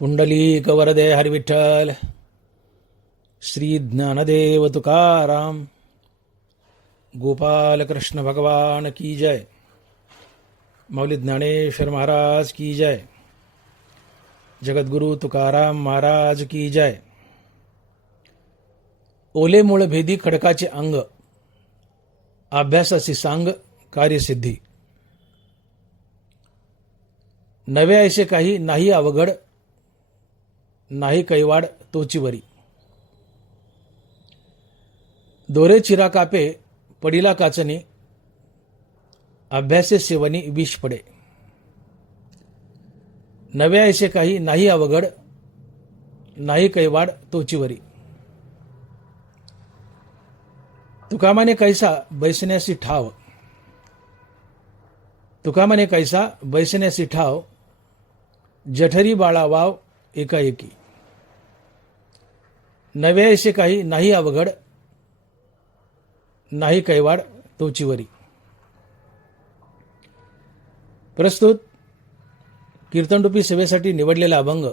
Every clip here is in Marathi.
पुंडलिक वरदे हरिविठ्ठल. श्री ज्ञानदेव तुकाराम. गोपाल कृष्ण भगवान की जय. मौली ज्ञानेश्वर महाराज की जय. जगद्गुरु तुकाराम महाराज की जय. ओले मूळ भेदी खडकाचे अंग, अभ्यासाची सांग कार्यसिद्धी. नवे ऐसे काही नाही अवघड, नाही कैवाड तोचीवरी. दोरे चिरा कापे पडिला काचनी, अभ्यासे सेवनी विष पडे. नवे ऐसे काही नाही अवघड, नाही कैवाड तोचीवरी. तुकामाने कैसा बैसण्यासी ठाव, तुकामाने कैसा बैसण्यासी ठाव. जठरी बाळा वाव एकाएकी. नवे ऐसे काही नाही अवघड, नाही कैवाड तोचीवरी. प्रस्तुत कीर्तनरूपी सेवेसाठी निवडलेला अभंग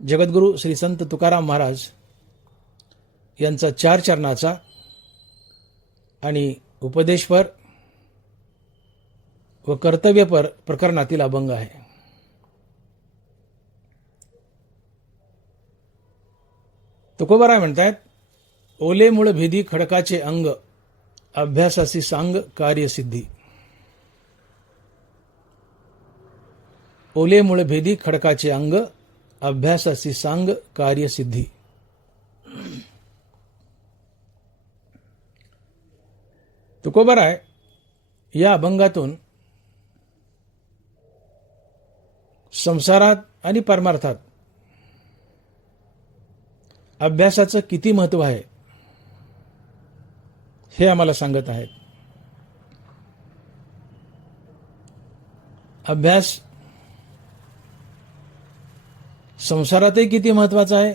जगद्गुरु श्री संत तुकाराम महाराज यांचा 4 चरणाचा आणि उपदेशपर व कर्तव्यपर प्रकरणातील अभंग आहे. तुकोबाराय म्हणतायत, ओले मूळ भेदी खडकाचे अंग, अभ्यासासी सांग कार्यसिद्धी. ओले मूळ भेदी खडकाचे अंग, अभ्यासासी सांग कार्यसिद्धी. तुकोबाराय या अभंगातून संसारात आणि परमार्थात अभ्यासाचं किती महत्व आहे हे आम्हाला सांगत आहेत. अभ्यास संसारातही किती महत्वाचा आहे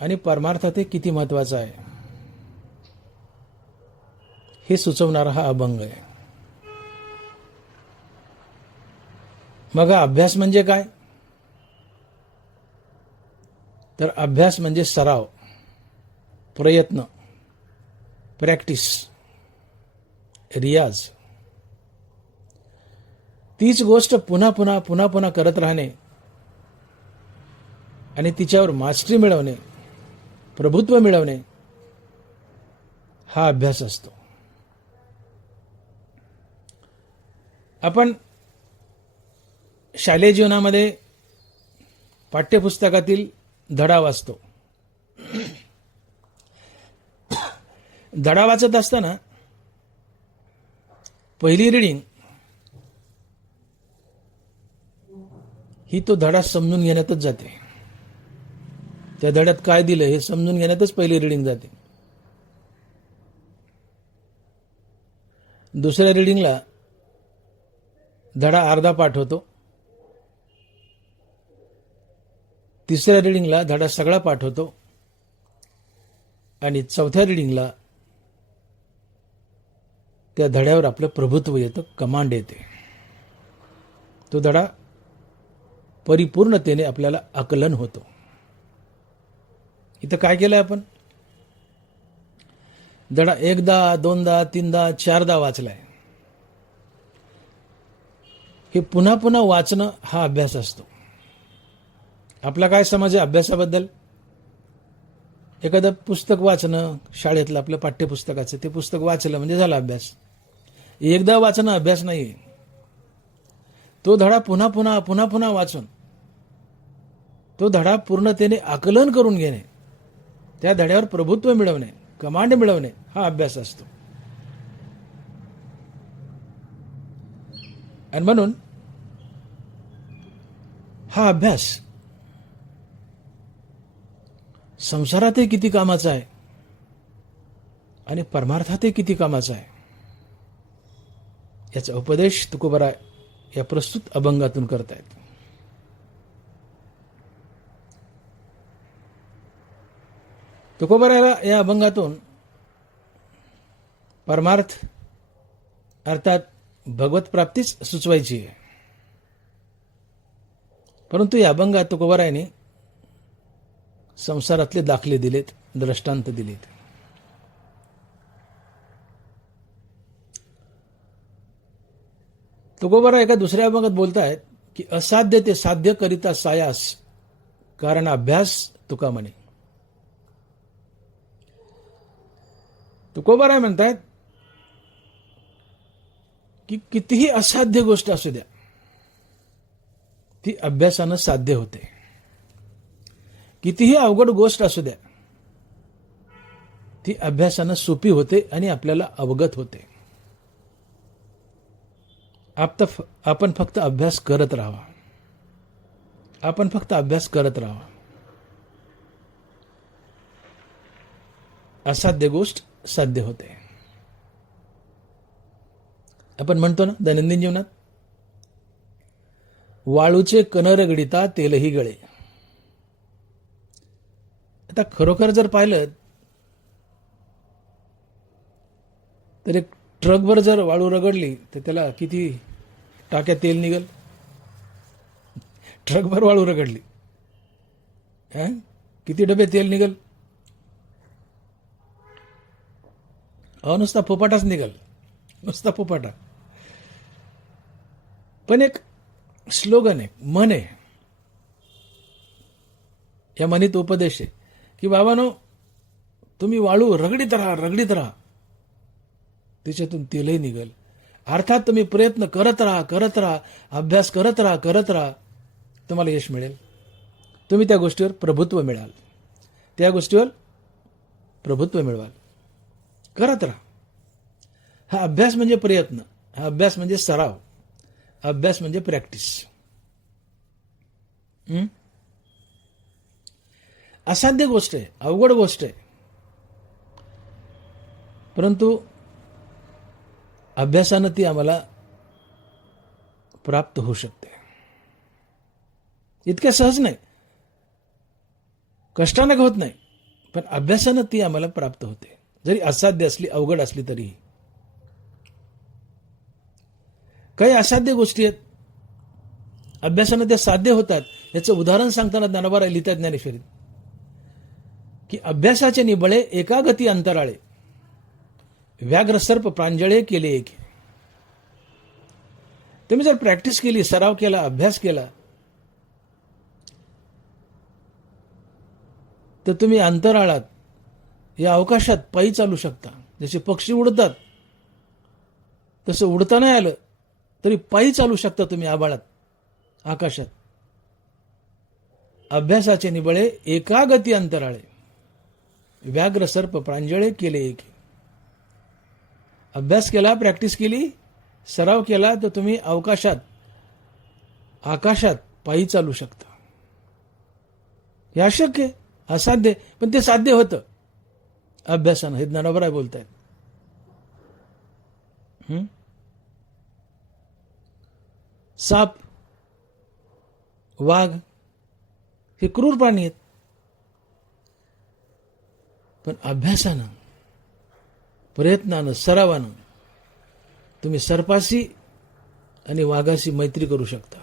आणि परमार्थातही किती महत्वाचा आहे हे सुचवणारा हा अभंग आहे. मग हा अभ्यास म्हणजे काय? तर अभ्यास म्हणजे सराव, प्रयत्न, प्रॅक्टिस, रियाज. तीच गोष्ट पुन्हा पुन्हा पुन्हा पुन्हा करत राहणे आणि तिच्यावर मास्टरी मिळवणे, प्रभुत्व मिळवणे हा अभ्यास असतो. आपण शालेय जीवनामध्ये पाठ्यपुस्तकातील धडा वाचतो. धडा वाचत असताना पहिली रीडिंग ही तो धडा समजून घेण्यातच जाते. त्या धड्यात काय दिलं हे समजून घेण्यातच पहिली रीडिंग जाते. दुसऱ्या रीडिंगला धडा अर्धा पाठ होतो. तिसऱ्या रीडिंगला धडा सगळा पाठ होतो आणि चौथ्या रीडिंगला त्या धड्यावर आपलं प्रभुत्व येतं, कमांड येते. तो धडा परिपूर्णतेने आपल्याला आकलन होतो. इथं काय केलंय आपण? धडा 1दा, 2दा, 3दा, 4दा वाचलाय. हे पुन्हा पुन्हा वाचणं हा अभ्यास असतो. आपला काय समज आहे अभ्यासाबद्दल? एखादं पुस्तक वाचणं, शाळेतलं आपलं पाठ्यपुस्तकाचं ते पुस्तक वाचलं म्हणजे झाला अभ्यास. एकदा वाचणं अभ्यास नाही. तो धडा पुन्हा पुन्हा पुन्हा पुन्हा वाचून तो धडा पूर्णतेने आकलन करून घेणे, त्या धड्यावर प्रभुत्व मिळवणे, कमांड मिळवणे हा अभ्यास असतो. आणि म्हणून हा अभ्यास संसारातही किती कामाचा आहे आणि परमार्थातही किती कामाचा आहे याचा उपदेश तुकोबाराय या प्रस्तुत अभंगातून करतायत. तुकोबारायला या अभंगातून परमार्थ अर्थात भगवत प्राप्तीच सुचवायची आहे. परंतु या अभंगात तुकोबारायाने संसारातले दाखले दिलेत, दृष्टांत दिलेत. तुकोबाराय एका दुसऱ्या अभंगात बोलतायत की असाध्य ते साध्य करिता सायास, कारण अभ्यास तुका म्हणे. तुकोबाराय म्हणतायत की कितीही असाध्य गोष्ट असू द्या, ती अभ्यासानं साध्य होते. कितीही अवघड गोष्ट असू द्या, ती अभ्यासानं सोपी होते आणि आपल्याला अवगत होते. आपण फक्त अभ्यास करत राहावा. आपण फक्त अभ्यास करत राहावा. असाध्य गोष्ट साध्य होते. आपण म्हणतो ना दैनंदिन जीवनात, वाळूचे कण रगडिता तेलही गळे. आता खरोखर जर पाहिलं तर एक ट्रकभर जर वाळू रगडली तर त्याला किती टाक्या तेल निघल? ट्रकभर वाळू रगडली, किती डबे तेल निघल? नुसता फोपाटाच निघल, नुसता फोपाटा. पण एक स्लोगन आहे, म्हण आहे, या म्हणीत उपदेश आहे की बाबांनो, तुम्ही वाळू रगडीत राहा, रगडीत राहा, त्याच्यातून तेलही निघल. अर्थात तुम्ही प्रयत्न करत राहा, करत राहा, अभ्यास करत राहा, करत राहा, तुम्हाला यश मिळेल. तुम्ही त्या गोष्टीवर प्रभुत्व मिळाल, त्या गोष्टीवर प्रभुत्व मिळवाल. करत राहा. हा अभ्यास म्हणजे प्रयत्न, हा अभ्यास म्हणजे सराव, अभ्यास म्हणजे प्रॅक्टिस. असाध्य गोष्ट आहे, अवघड गोष्ट आहे, परंतु अभ्यासानं ती आम्हाला प्राप्त होऊ शकते. इतक्या सहज नाही, कष्टाने होत नाही, पण अभ्यासानं ती आम्हाला प्राप्त होते, जरी असाध्य असली, अवघड असली तरीही. काही असाध्य गोष्टी आहेत, अभ्यासानं त्या साध्य होतात. याचं उदाहरण सांगताना ज्ञानोबा लिहितात ज्ञानेश्वरीत की अभ्यासाचे निबळे एकागती अंतराळे, व्याघ्र सर्प प्रांजळे केले एके. तुम्ही जर प्रॅक्टिस केली, सराव केला, अभ्यास केला, तर तुम्ही अंतराळात, या अवकाशात पायी चालू शकता. जसे पक्षी उडतात तसं उडता नाही आलं तरी पायी चालू शकता तुम्ही आभाळात, आकाशात. अभ्यासाचे निबळे एकागती अंतराळे, व्याघ्र सर्प प्रांजळे केले एके. अभ्यास केला, प्रॅक्टिस केली, सराव केला, तर तुम्ही अवकाशात, आकाशात पायी चालू शकता. हे अशक्य, असाध्य, पण ते साध्य होतं अभ्यासानं. हे ज्ञानोबा बोलतायत. साप, वाघ हे क्रूर प्राणी आहेत, पण अभ्यासानं, प्रयत्नानं, सरावानं तुम्ही सर्पाशी आणि वाघाशी मैत्री करू शकता.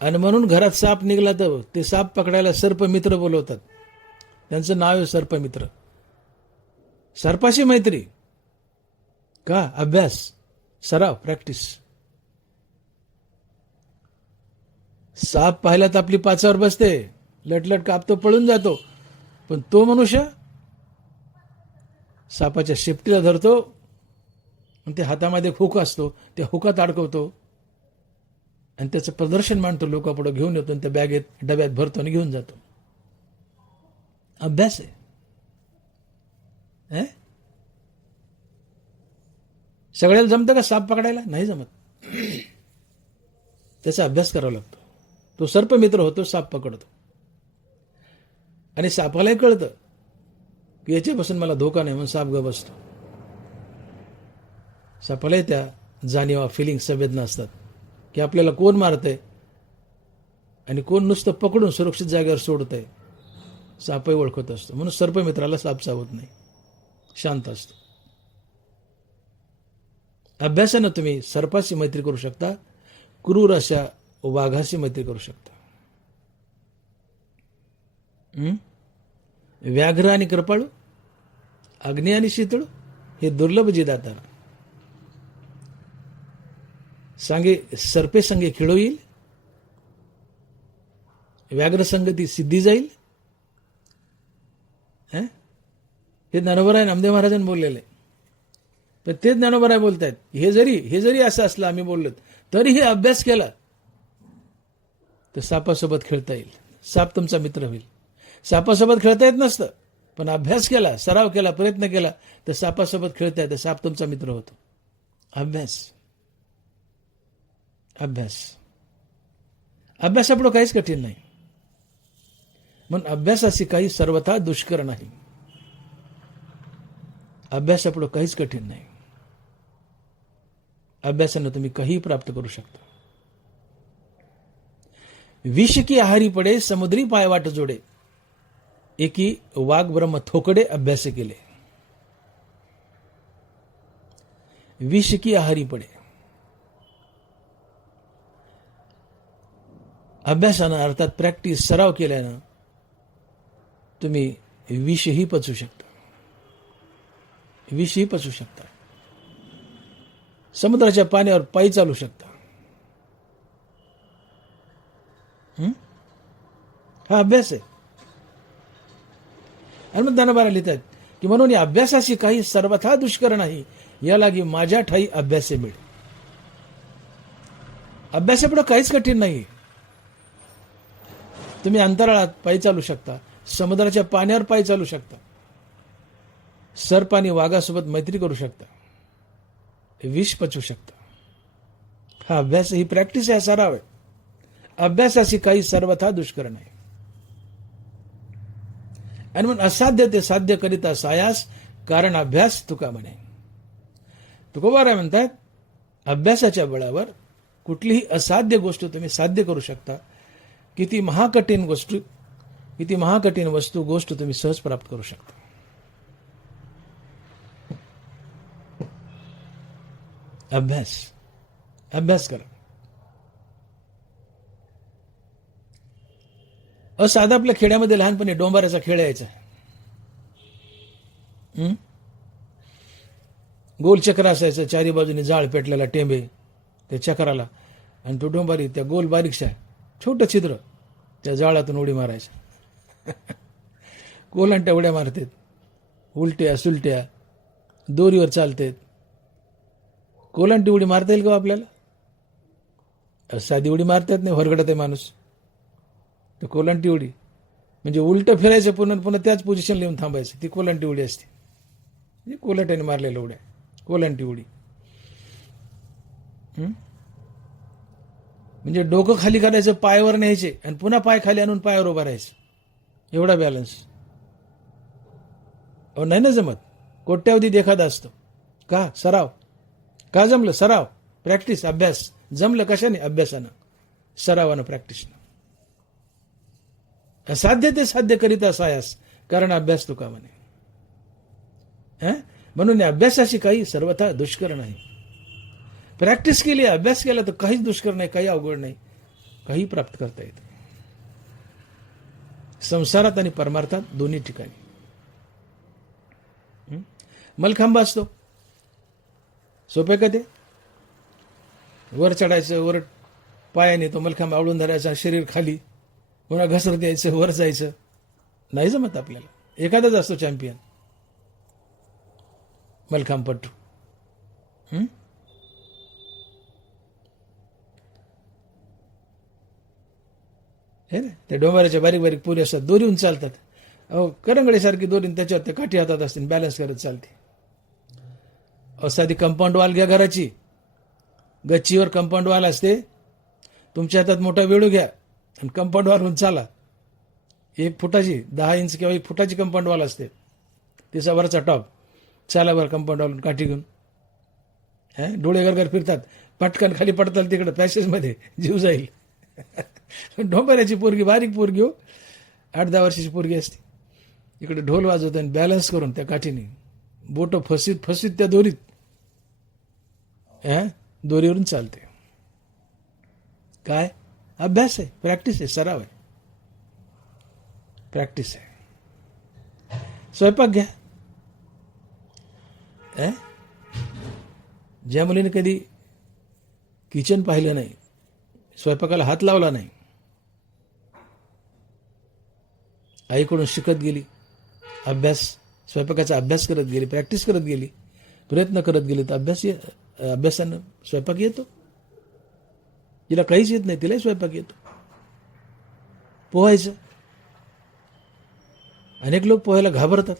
आणि म्हणून घरात साप निघाला तर ते साप पकडायला सर्पमित्र बोलवतात. त्यांचं नाव आहे सर्पमित्र. सर्पाशी मैत्री का? अभ्यास, सराव, प्रॅक्टिस. साप पाहिला तर आपली पाचावर बसते, लटलट कापतो, पळून जातो. पण तो मनुष्य सापाच्या शेपटीला धरतो आणि ते हातामध्ये हुक असतो, त्या हुकात अडकवतो आणि त्याचं प्रदर्शन मांडतो, लोकांपुढे घेऊन येतो आणि त्या बॅगेत, डब्यात भरतो आणि घेऊन जातो. अभ्यास आहे. सगळ्याला जमतं का साप पकडायला? नाही जमत. त्याचा अभ्यास करावा लागतो. तो सर्पमित्र होतो, साप पकडतो. आणि सापालाही कळतं की याच्यापासून मला धोका नाही, म्हणून साप ग बसतो. सापालाही त्या जाणीवा, फिलिंग, संवेदना असतात की आपल्याला कोण मारतंय आणि कोण नुसतं पकडून सुरक्षित जागेवर सोडतंय. सापही ओळखत असतो, म्हणून सर्पमित्राला साप चावत नाही, शांत असतो. अभ्यासानं तुम्ही सर्पाशी मैत्री करू शकता, क्रूर अशा वाघाशी मैत्री करू शकता. व्याघ्र आणि कृपाळू, अग्नी आणि शीतळू हे दुर्लभ जीदातार. सांगे सर्पे संगे खिळो येईल, व्याघ्र संगती सिद्धी जाईल. हे ज्ञानोबराय नामदेव महाराजांनी बोललेलं आहे. पण ते ज्ञानोबराय बोलतायत हे जरी असं असलं आम्ही बोललो तरीही अभ्यास केला तर सापासोबत खेळता येईल, साप तुमचा मित्र होईल. सापासोबत खेळता येत नसतं, पण अभ्यास केला, सराव केला, प्रयत्न केला तर सापासोबत खेळता येतं, साप तुमचा मित्र होतो. अभ्यास अभ्यास अभ्यासापुढं काहीच कठीण नाही. म्हणून अभ्यासाशी काही सर्वथा दुष्कर नाही. अभ्यासापुढं काहीच कठीण नाही. अभ्यासानं तुम्ही काही प्राप्त करू शकता. विष की आहारी पडे समुद्री पायवाट जोडे, एकी वाघ ब्रह्म थोकडे अभ्यास केले. विष की आहारी पडे, अभ्यासानं अर्थात प्रॅक्टिस सराव केल्यानं तुम्ही विषही पचवू शकता. विषही पचवू शकता. समुद्राच्या पाण्यावर पायी चालू शकता. हा अभ्यास आहे. आणि मग ज्ञानोबा लिहितात की म्हणून या अभ्यासाशी काही सर्वथा दुष्कर नाही, या लागी माझ्या ठाई अभ्यासे मिळे. अभ्यासापुढे काहीच कठीण नाही. तुम्ही अंतराळात पायी चालू शकता, समुद्राच्या पाण्यावर पायी चालू शकता, सर्प आणि वाघासोबत मैत्री करू शकता, विष पचवू शकता. हा अभ्यास, ही प्रॅक्टिस आहे, सराव आहे. अभ्यासाशी काही सर्वथा दुष्कर नाही. आणि म्हणून असाध्य ते साध्य करिता सायास, कारण अभ्यास तुका म्हणे. तुकोबाराय म्हणतात अभ्यासाच्या बळावर कुठलीही असाध्य गोष्ट तुम्ही साध्य करू शकता. किती महाकठीण गोष्ट तुम्ही सहज प्राप्त करू शकता. अभ्यास करा. साधा आपल्या खेड्यामध्ये लहानपणी डोंबाऱ्याचा खेळ यायचा. गोल चक्र असायचं, चारी बाजूने जाळ पेटलेला टेंबे त्या चक्राला, आणि तो डोंबारी त्या गोल बारीकशा छोटं छिद्र, त्या जाळातून उडी मारायच्या. कोलांट्या उड्या मारतात, उलट्या सुलट्या, दोरीवर चालतात. कोलांटी उडी मारता येईल का आपल्याला? साधी उडी मारतात नाही, हरगडत आहे माणूस. तर कोलांटी उडी म्हणजे उलट फिरायचं, पुन्हा पुन्हा त्याच पोझिशन लिहून थांबायचं. ती कोलांटी उडी असते. म्हणजे कोलाट्याने मारलेल्या उड्या, कोलांटी उडी. म्हणजे डोकं खाली करायचं, पायावर न्यायचे, आणि पुन्हा पाय खाली आणून पायावर उभा राहायचं. एवढा बॅलन्स नाही ना जमत. कोट्यावधी एखादा असतो. का? सराव. का जमलं? सराव, प्रॅक्टिस, अभ्यास. जमलं कशाने? अभ्यासानं, सरावानं, प्रॅक्टिसनं. असाध्य ते साध्य करीता सायास, कारण अभ्यास तुका म्हणे. म्हणून अभ्यासाशी काही सर्वथा दुष्कर नाही. प्रॅक्टिस केली, अभ्यास केला तर काहीच दुष्कर नाही, काही अवघड नाही, काही प्राप्त करता येतं. संसारात आणि परमार्थात दोन्ही ठिकाणी. मलखांबा असतो, सोपे का ते? वर चढायचं, वर पायाने तो मलखांबा आवळून धरायचा, शरीर खाली, पुन्हा घसरत यायचं, वर जायचं. नाही जमत आपल्याला. एखादाच असतो चॅम्पियन, मलखांबपट्टू. हे ना, त्या डोंबाऱ्याच्या बारीक बारीक पुरी असतात, दोरीहून चालतात. करंगडीसारखी दोरी, त्याच्यावर त्या काठी हातात असतील, बॅलन्स करत चालते. साधी कंपाऊंड वाल घ्या घराची, गच्चीवर कंपाऊंड वाल असते, तुमच्या हातात मोठा वेळू घ्या आणि कंपाऊंड वालवरून चाला. 1 फुटाची, 10 इंच किंवा 1 फुटाची कंपाऊंड वाल असते, तिचा वरचा टॉप. चाला वर कंपाऊंड वालून काठी घेऊन. डोळे गरगर फिरतात, पटकन खाली पडताल तिकडं पॅसेजमध्ये, जीव जाईल. डोंबऱ्याची पोरगी, बारीक पोरगी हो, 8-10 वर्षाची पोरगी असते, इकडे ढोल वाजवत आणि बॅलन्स करून त्या काठीने बोट फसित त्या दोरीत, दोरीवरून चालते. काय? अभ्यास आहे, प्रॅक्टिस आहे, सराव आहे, प्रॅक्टिस आहे. स्वयंपाक घ्या. ज्या मुलीने कधी किचन पाहिलं नाही, स्वयंपाकाला हात लावला नाही, आईकडून शिकत गेली, स्वयंपाकाचा अभ्यास करत गेली, प्रॅक्टिस करत गेली, प्रयत्न करत गेली, तर अभ्यासानं स्वयंपाक येतो. जिला काहीच येत नाही तिलाही स्वयंपाक येतो. पोहायचं, अनेक लोक पोहायला घाबरतात,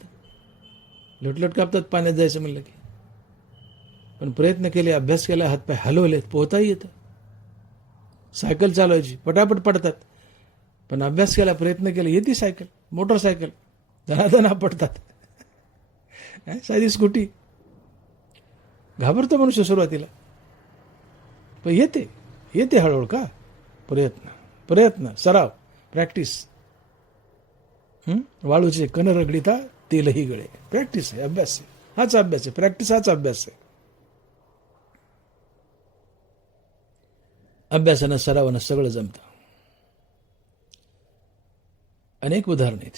लोटलोट कापतात पाण्यात जायचं म्हणलं की. पण प्रयत्न केले, अभ्यास केला, हातपाय हलवले, पोहताही येतं. सायकल चालवायची, पटापट पडतात, पण अभ्यास केला, प्रयत्न केला, येते सायकल, मोटरसायकल, दणादणा पडतात. साधी स्कूटी, घाबरतो मनुष्य सुरुवातीला, पण येते हळूहळू. का? प्रयत्न, सराव, प्रॅक्टिस. वाळूचे कण रगडीता तेलही गळे. प्रॅक्टिस आहे, अभ्यास आहे, हाच अभ्यास आहे, प्रॅक्टिस हाच अभ्यास आहे. अभ्यासानं सरावानं सगळं जमतं. अनेक उदाहरण आहेत.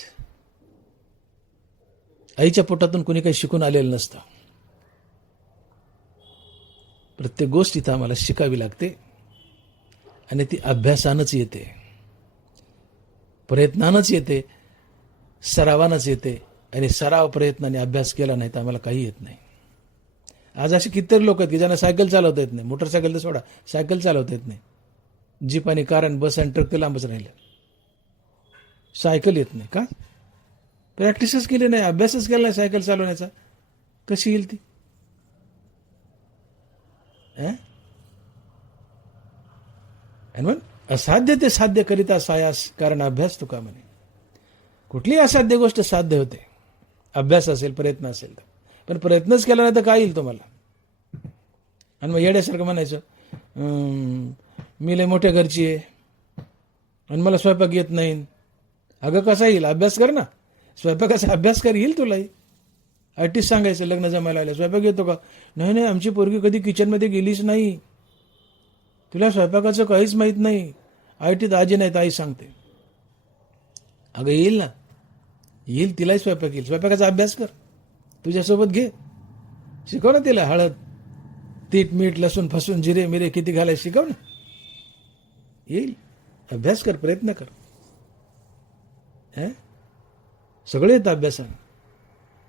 आईच्या पोटातून कुणी काही शिकून आलेलं नसतं. प्रत्येक गोष्ट इथं आम्हाला शिकावी लागते आणि ती अभ्यासानंच येते, प्रयत्नानंच येते, सरावानंच येते. आणि सराव, प्रयत्नाने अभ्यास केला नाही तर आम्हाला काही येत नाही. आज असे कित्येक लोक आहेत की ज्यांना सायकल चालवता येत नाही, मोटरसायकल तर सोडा, सायकल चालवता येत नाही. जीप आणि कार आणि बस आणि ट्रक ते लांबच राहिले. सायकल येत नाही. का? प्रॅक्टिसच केली नाही, अभ्यासच केला नाही सायकल चालवण्याचा. कशी येईल ती? आणि मग असाध्य ते साध्य करिता सायास, कारण अभ्यास तुका म्हणे. कुठलीही असाध्य गोष्ट साध्य होते, अभ्यास असेल, प्रयत्न असेल तर. पण प्रयत्नच केला नाही तर काय येईल तुम्हाला? आणि मग येड्यासारखं म्हणायचं, मी लय मोठ्या घरची आहे आणि मला स्वयंपाक येत नाही. अगं कसा येईल? अभ्यास कर ना, स्वयंपाकाचा अभ्यास कर, येईल तुलाही. आयटीच सांगायचं लग्न जमायला आलं, स्वयंपाक येतो का? नाही, आमची पोरगी कधी किचनमध्ये गेलीच नाही, तुला स्वयंपाकाचं काहीच माहीत नाही. आयटीत आजी नाही तर आई सांगते. अगं येईल ना, येईल, तिलाही स्वयंपाक येईल. स्वयंपाकाचा अभ्यास कर, तुझ्यासोबत घे, शिकव ना तिला. हळद, तीट, मीठ, लसूण, फसून, जिरे मिरे किती घालायचे शिकव ना, येईल. अभ्यास कर, प्रयत्न कर. सगळे येतं अभ्यासानं.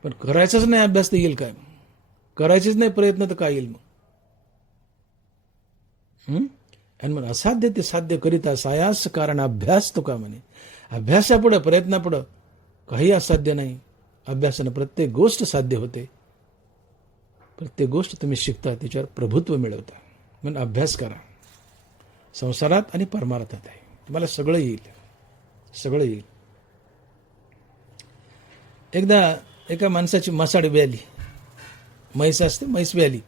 पण करायचाच नाही अभ्यास तर येईल काय? करायचेच नाही प्रयत्न तर काय येईल मग? आणि मग असाध्य ते साध्य करिता सायास, कारण अभ्यास तुका म्हणे. अभ्यासापुढं, प्रयत्नापुढं काही असाध्य नाही. अभ्यासानं प्रत्येक गोष्ट साध्य होते. प्रत्येक गोष्ट तुम्ही शिकता, त्याच्यावर प्रभुत्व मिळवता. म्हणून अभ्यास करा, संसारात आणि परमार्थात आहे. तुम्हाला सगळं येईल, सगळं येईल. एकदा एका माणसाची मसाड व्याली, म्हैस असते, म्हैस व्याली,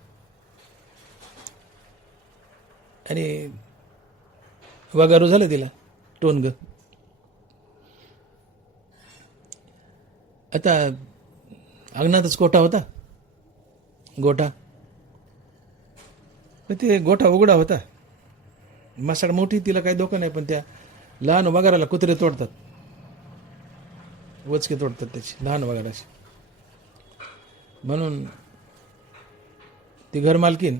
आणि वगारू झालं तिला, टोनग. आता अंगणातच गोठा होता, गोठा. ते गोठा उघडा होता. मसाड मोठी, तिला काही धोका नाही, पण त्या लहान वगाराला कुत्रे तोडतात, वचके तोडतात त्याची, लहान वगाराची. म्हणून ती घर मालकीन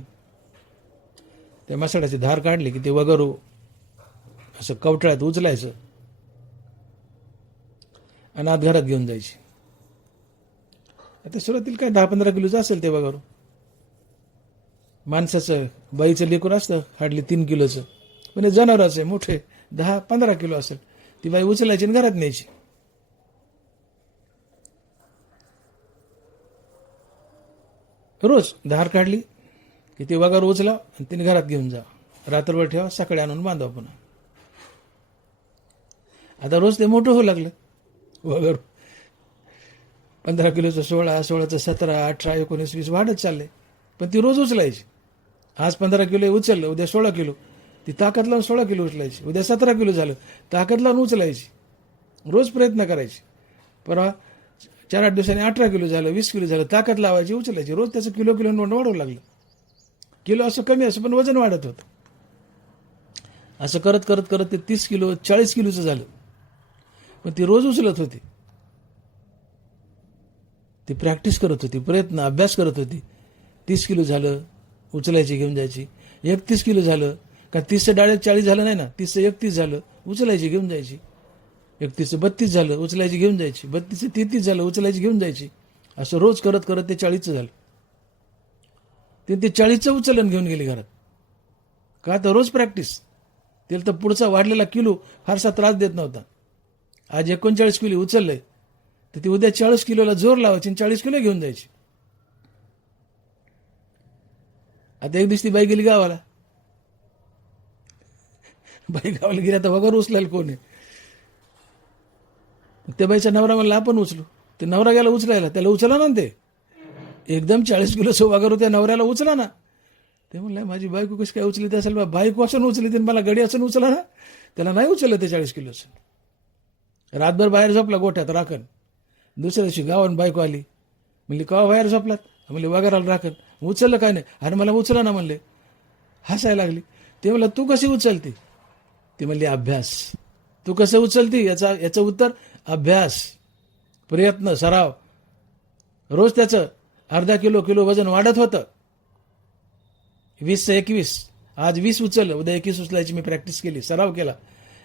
त्या मसाडाची धार काढली की ते वगरू असं कवटाळ्यात उचलायचं आणि आत घरात घेऊन जायची. आता सुरुवातीला काय 10-15 किलोचं असेल ते वगरू. माणसाचं, बाईचं लेकूर असतं हार्डली 3 किलोचं, पण हे जनावराचं आहे, मोठे 10-15 किलो असेल. ती बाई उचलायची आणि घरात न्यायची. रोज धार काढली की ते वगार उचला आणि तिने घरात घेऊन जा, रात्रभर ठेवा, सकाळी आणून बांधा पुन्हा. आता रोज ते मोठं होऊ लागलं वगर. 15 किलोचं 16, 16चं 17, 18, 19, 20 वाढत चालले. पण ती रोज उचलायची. आज 15 किलो उचललं, उद्या 16 किलो. ती ताकद लावून 16 किलो उचलायची. उद्या 17 किलो झालं, ताकद लावून उचलायची. रोज प्रयत्न करायची. परवा 4-8 दिवसांनी 18 किलो झालं, 20 किलो झालं, ताकद लावायची, उचलायची. रोज त्याचं किलो नोंद वाढवू लागलं. किलो असं कमी असं पण वजन वाढत होतं. असं करत करत करत ते 30 किलो 40 किलोचं झालं. पण ती रोज उचलत होती. ती प्रॅक्टिस करत होती, प्रयत्न अभ्यास करत होती. 30 किलो झालं, उचलायची घेऊन जायची. 31 किलो झालं का 30चं डायरेक्ट 40 झालं नाही ना, 30चं 31 झालं, उचलायची घेऊन जायची. 31चं 32 झालं, उचलायची घेऊन जायची. 32चं 33 झालं, उचलायची घेऊन जायची. असं रोज करत करत ते 40चं झालं. ते 40चं उचलन घेऊन गेली घरात. का तर रोज प्रॅक्टिस. तिला तर पुढचा वाढलेला किलो फारसा त्रास देत नव्हता. आज 39 किलो उचललंय तर ती उद्या 40 किलोला जोर लावायची आणि 40 किलो घेऊन जायची. आता एक दिवशी ती बाई गेली गावाला. बाई गावाला गेली, आता वगैरे उचलायला कोण आहे. त्या बाईचा नवरा म्हणला आपण उचलू. ते नवरा गेला उचलायला, त्याला उचला ना ते. एकदम 40 किलोचं वगैरे त्या नवऱ्याला उचला ना. ते म्हणलं माझी बायको कशी काय उचली असेल बा, बायको असं उचली मला गडी असं उचला ना. त्याला नाही उचललं ते 40 किलोचं. रातभर बाहेर झोपला गोठ्यात राखण. दुसऱ्या दिवशी गावात बायको आली. म्हणली का बाहेर झोपलात. म्हणले वगैरे राखण. उचललं काय नाही. अरे मला उचला ना म्हणले. हसायला लागली. ते म्हणलं तू कशी उचलती. ती म्हणली अभ्यास. तू कसं उचलती याचं उत्तर अभ्यास, प्रयत्न, सराव. रोज त्याचं अर्धा किलो वजन वाढत होतं. 20चं 21, आज 20 उचललं, उद्या 21 उचलायची मी प्रॅक्टिस केली, सराव केला.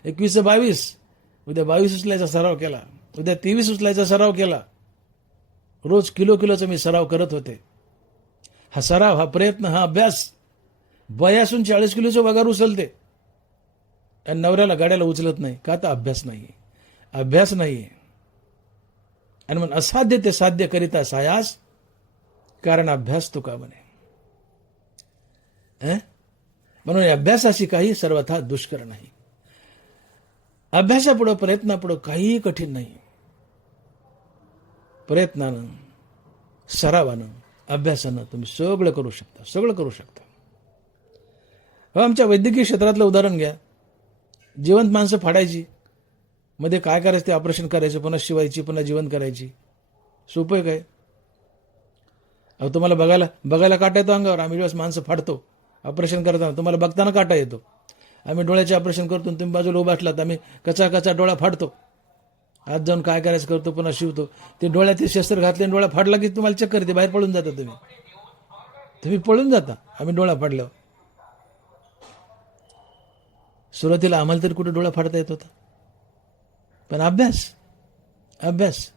21चं 22, उद्या 22 उचलायचा सराव केला. उद्या 23 उचलायचा सराव केला. रोज किलोचा मी सराव करत होते. हा सराव, हा प्रयत्न, हा अभ्यास. वयासून 40 किलोचं वगार उचलते आणि नवऱ्याला गाड्याला उचलत नाही. का तर अभ्यास नाही, अभ्यास नाही. आणि मग असाध्य ते साध्य करिता सायास, कारण अभ्यास तुका म्हणे. म्हणून अभ्यासाची काही सर्वथा दुष्कर नाही. अभ्यासापुढं, प्रयत्नापुढं काहीही कठीण नाही. प्रयत्नानं, सरावानं, अभ्यासानं तुम्ही सगळं करू शकता, सगळं करू शकता. आमच्या वैद्यकीय क्षेत्रातलं उदाहरण घ्या. जिवंत माणसं फाडायची, मध्ये काय करायचं ते ऑपरेशन करायचं, पुन्हा शिवायची, पुन्हा जिवंत करायची. सोपं काय. अहो तुम्हाला बघायला काटा येतो अंगावर. आम्ही दिवस माणसं फाडतो ऑपरेशन करताना, तुम्हाला बघताना काटा येतो. आम्ही डोळ्याचे ऑपरेशन करतो, तुम्ही बाजूला उभा असलात, आम्ही कचा डोळा फाडतो. आज जाऊन काय करायचं करतो, पुन्हा शिवतो. ते डोळ्यात ते शस्त्र घातले, डोळा फाडला की तुम्हाला चक्कर येते, बाहेर पळून जाता. तुम्ही पळून जाता. आम्ही डोळा फाडल्यावर सुरुवातीला आम्हाला तरी कुठे डोळा फाडता येत होता. पण अभ्यास.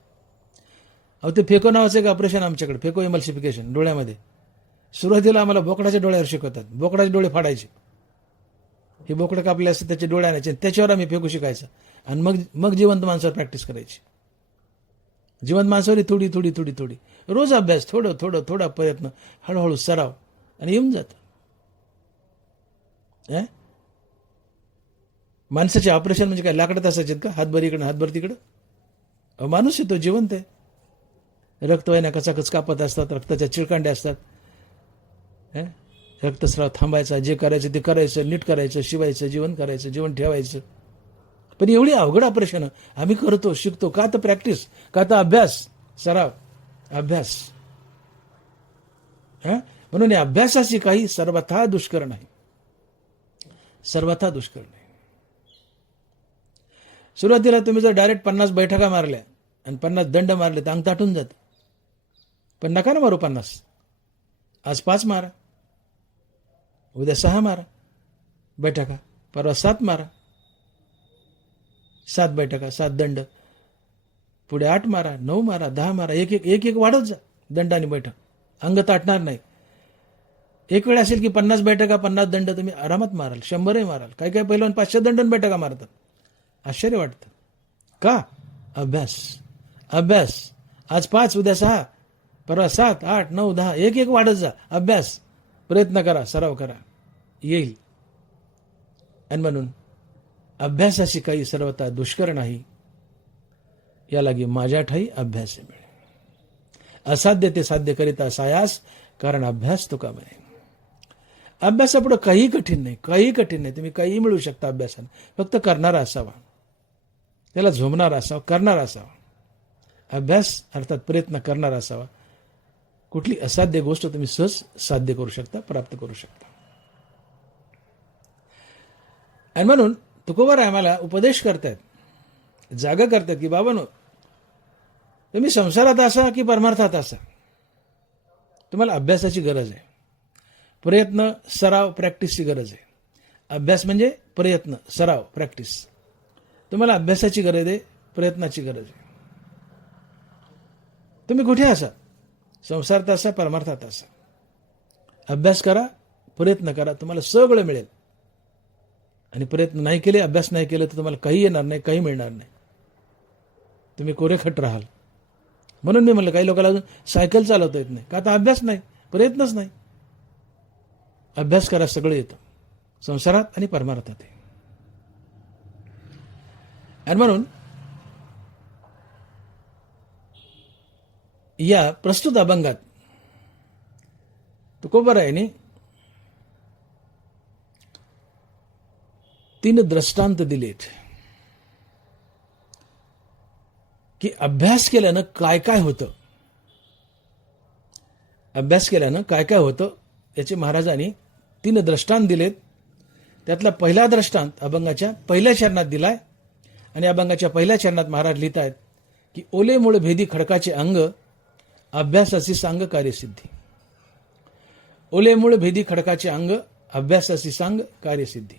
अहो ते फेको नावाचं एक ऑपरेशन आमच्याकडे, फेको एमल्सिफिकेशन डोळ्यामध्ये. सुरुवातीला आम्हाला बोकडाच्या डोळ्यावर शिकवतात. बोकडाचे डोळे फाडायचे. हे बोकडं कापले असते, त्याचे डोळे आणायचे, त्याच्यावर आम्ही फेकू शिकायचं. आणि मग जिवंत माणसावर प्रॅक्टिस करायची. जिवंत माणसावर थोडी रोज अभ्यास, थोडा प्रयत्न, हळूहळू सराव, आणि येऊन जातं. माणसाचे ऑपरेशन म्हणजे काय, लाकडात असायचे का, हातभर इकडं हातभर तिकडं. माणूस आहे तो, जिवंत आहे. रक्तवाहिन्या कचाकच कापत असतात, रक्ताच्या चिळकांड्या असतात. रक्तस्राव थांबायचा, जे करायचं ते करायचं, नीट करायचं, शिवायचं, जीवन करायचं, जीवन ठेवायचं. पण एवढी अवघड ऑपरेशन आम्ही करतो, शिकतो. का तर प्रॅक्टिस, का तर अभ्यास, सराव, अभ्यास. म्हणून या अभ्यासाची काही सर्वथा दुष्कर नाही, सर्वथा दुष्कर नाही. सुरुवातीला तुम्ही जर डायरेक्ट 50 बैठका मारल्या आणि 50 दंड मारले तर अंग ताटून जात. पण नका ना मारू 50. आज 5 मारा, उद्या 6 मारा बैठका, परवा 7 मारा. 7 बैठका, 7 दंड. पुढे 8 मारा, 9 मारा, 10 मारा. एक वाढत जा दंड आणि बैठक. अंग ताटणार नाही. एक वेळ असेल की 50 बैठका 50 दंड तुम्ही आरामात माराल, 100 माराल. काही पहिलवान 500 दंड बैठका मारतात. आश्चर्य वाटतं. का? अभ्यास. आज 5, उद्या 6, परवा 7, 8, 9, 10. एक वाढत जा. अभ्यास, प्रयत्न करा, सराव करा, येईल. आणि म्हणून अभ्यासाची काही सर्वथा दुष्कर नाही. या लागी माझ्या ठाई अभ्यास मिळे. असाध्य ते साध्य करिता सायास, कारण अभ्यास तुका म्हणे. अभ्यासापुढे काही कठीण नाही. तुम्ही काही मिळू शकता अभ्यासाने. फक्त करणारा असावा, त्याला झोमणारा असावा, करणारा असावा. अभ्यास अर्थात प्रयत्न करणारा असावा. कुठली असाध्य गोष्ट तुम्ही सहज साध्य करू शकता, प्राप्त करू शकता. आणि म्हणून तुकोबाराय आम्हाला उपदेश करतायत, जागा करतात की बाबांनो, तुम्ही संसारात असा की परमार्थात असा, तुम्हाला अभ्यासाची गरज आहे. प्रयत्न, सराव, प्रॅक्टिसची गरज आहे. अभ्यास म्हणजे प्रयत्न, सराव, प्रॅक्टिस. तुम्हाला अभ्यासाची गरज आहे, प्रयत्नाची गरज आहे. तुम्ही कुठे असा, संसारात असा, परमार्थात असा, अभ्यास करा, प्रयत्न करा, तुम्हाला सगळं मिळेल. आणि प्रयत्न नाही केले, अभ्यास नाही केले तर तुम्हाला काही येणार नाही, काही मिळणार नाही. तुम्ही कोरेखट राहाल. म्हणून मी म्हणलं काही लोकांना अजून सायकल चालवता येत नाही, का आता अभ्यास नाही, प्रयत्नच नाही. अभ्यास करा, सगळं येतं, संसारात आणि परमार्थात आहे. आणि म्हणून या प्रस्तुत अभंगात तुकोबारायांनी 3 दृष्टांत दिलेत की अभ्यास केल्यानं काय काय होतं. अभ्यास केल्यानं काय काय होतं याचे महाराजांनी 3 दृष्टांत दिलेत. त्यातला पहिला दृष्टांत अभंगाच्या पहिल्या चरणात दिलाय. आणि अभंगाच्या पहिल्या चरणात महाराज लिहित आहेत की ओले मूळ भेदी खडकाचे अंग, अभ्यासाची सांग कार्यसिद्धी. ओले मूळ भेदी खडकाचे अंग, अभ्यासाची सांग कार्यसिद्धी.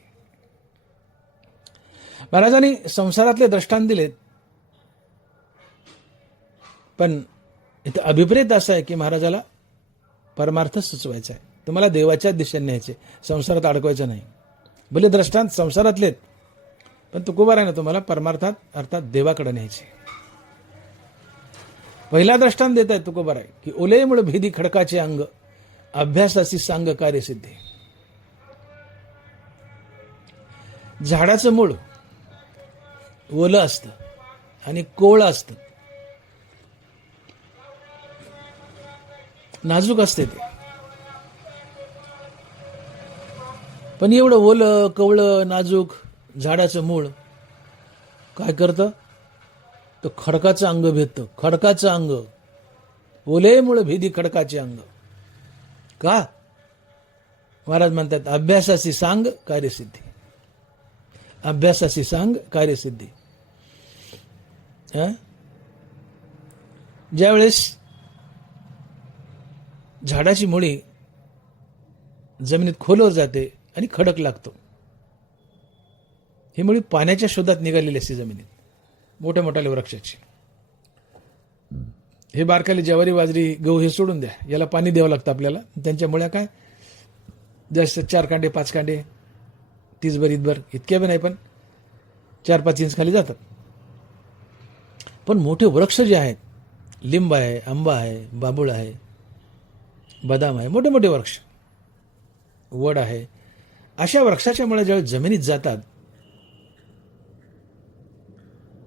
महाराजांनी संसारातले दृष्टांत दिलेत, पण इथं अभिप्रेत असं आहे की महाराजाला परमार्थ सुचवायचा आहे. तुम्हाला देवाच्या दिशेने न्यायचे, संसारात अडकवायचं नाही. भले दृष्टांत संसारातलेत, पण तुकोबारायाने तुम्हाला परमार्थात अर्थात देवाकडे न्यायचे. पहिला दृष्टांत देत आहे तुकोबाराय की ओले मूळ भेदी खडकाचे अंग, अभ्यासाची सांग कार्यसिद्धी. झाडाचं मूळ ओलं असतं आणि कोवळं असतं, नाजूक असते ते. पण एवढं ओलं, कवळं, नाजूक झाडाचं मूळ काय करतं, तर खडकाचं अंग भेदतं. खडकाचं अंग, ओले मूळ भेदी खडकाचे अंग. का? महाराज म्हणतात अभ्यासाची सांग कार्यसिद्धी. अभ्यासाची सांग कार्यसिद्धी. ज्यावेळेस झाडाची मुळी जमिनीत खोलवर जाते आणि खडक लागतो, ही मुळी पाण्याच्या शोधात निघालेली असते जमिनीत, मोठ्या मोठ्या वृक्षाची. हे बारकाली ज्वारी, बाजरी, गहू हे सोडून द्या, याला पाणी द्यावं लागतं आपल्याला. त्यांच्या मुळ्या काय जास्त 4 कांडे 5 कांडे, 30 इतभर, इतक्या बी नाही, पण 4-5 इंच खाली जातात. पण मोठे वृक्ष जे आहेत, लिंब आहे, आंबा आहे, बाबूळ आहे, बदाम आहे, मोठे मोठे वृक्ष, वड आहे, अशा वृक्षाच्या मुळे ज्यावेळी जमिनीत जातात,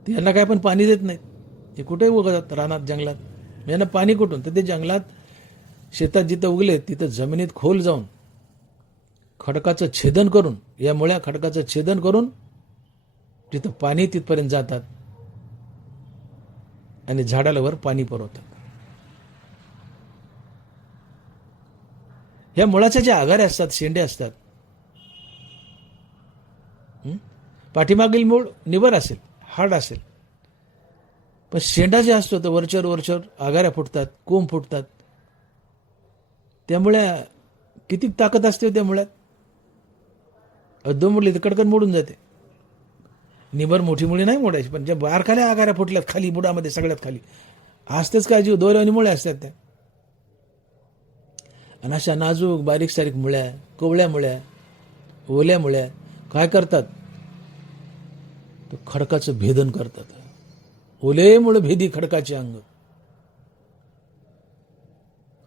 यांना काय पण पाणी देत नाहीत. ते कुठेही उगतात, रानात, जंगलात. यांना पाणी कुठून? तर ते जंगलात, शेतात जिथं उगले तिथं जमिनीत खोल जाऊन खडकाचं छेदन करून, या मुळ्या खडकाचं छेदन करून तिथं पाणी तिथपर्यंत जातात आणि झाडाला वर पाणी पुरवतात. या मुळाच्या ज्या आघाऱ्या असतात, शेंडे असतात, पाठीमागील मूळ निबर असेल, हार्ड असेल, पण शेंडा जे असतो तो वरचर आघाऱ्या फुटतात, कोंब फुटतात. त्यामुळे किती ताकद असते त्या मुळ्यात. 2 मोडली तर कडकन मोडून जाते. निबर मोठी मुळी नाही मोडायची, पण ज्या बारखाल्या आघाऱ्या फुटल्यात खाली बुडामध्ये सगळ्यात खाली, असतेच काय जीव, दोऱ्यावानी मुळ्या असतात त्या. आणि अशा नाजूक बारीक सारीक मुळ्या, कोवळ्या मुळ्या, ओल्या मुळ्या काय करतात, तर खडकाचं भेदन करतात. ओले मूळ भेदी खडकाचे अंग.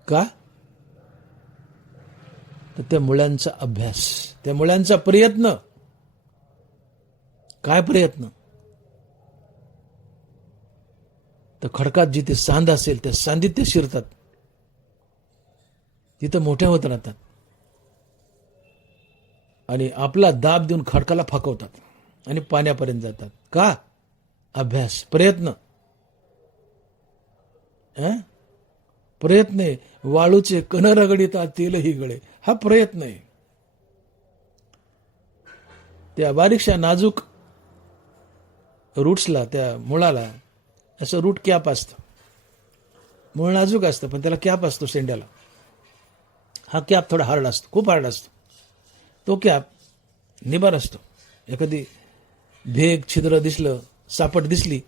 का? तर त्या मुळ्यांचा अभ्यास, त्या मुळ्यांचा प्रयत्न. काय प्रयत्न? तर खडकात जिथे सांद असेल त्या सांदीत ते शिरतात, तिथं मोठ्या होत राहतात आणि आपला दाब देऊन खडकाला फाकवतात आणि पाण्यापर्यंत जातात. का? अभ्यास, प्रयत्न. प्रयत्न आहे. वाळूचे कण रगडिता तेलही गळे, हा प्रयत्न आहे. त्या बारीकशा नाजूक रूट्सला, त्या मुळाला असं रूट कॅप असतं. मूळ नाजूक असतं पण त्याला कॅप असतो शेंड्याला. हा कॅप थोडा हार्ड असतो, खूप हार्ड असतो. तो कॅप निबार असतो. एखादी भेग, छिद्र दिसलं, सापट दिसली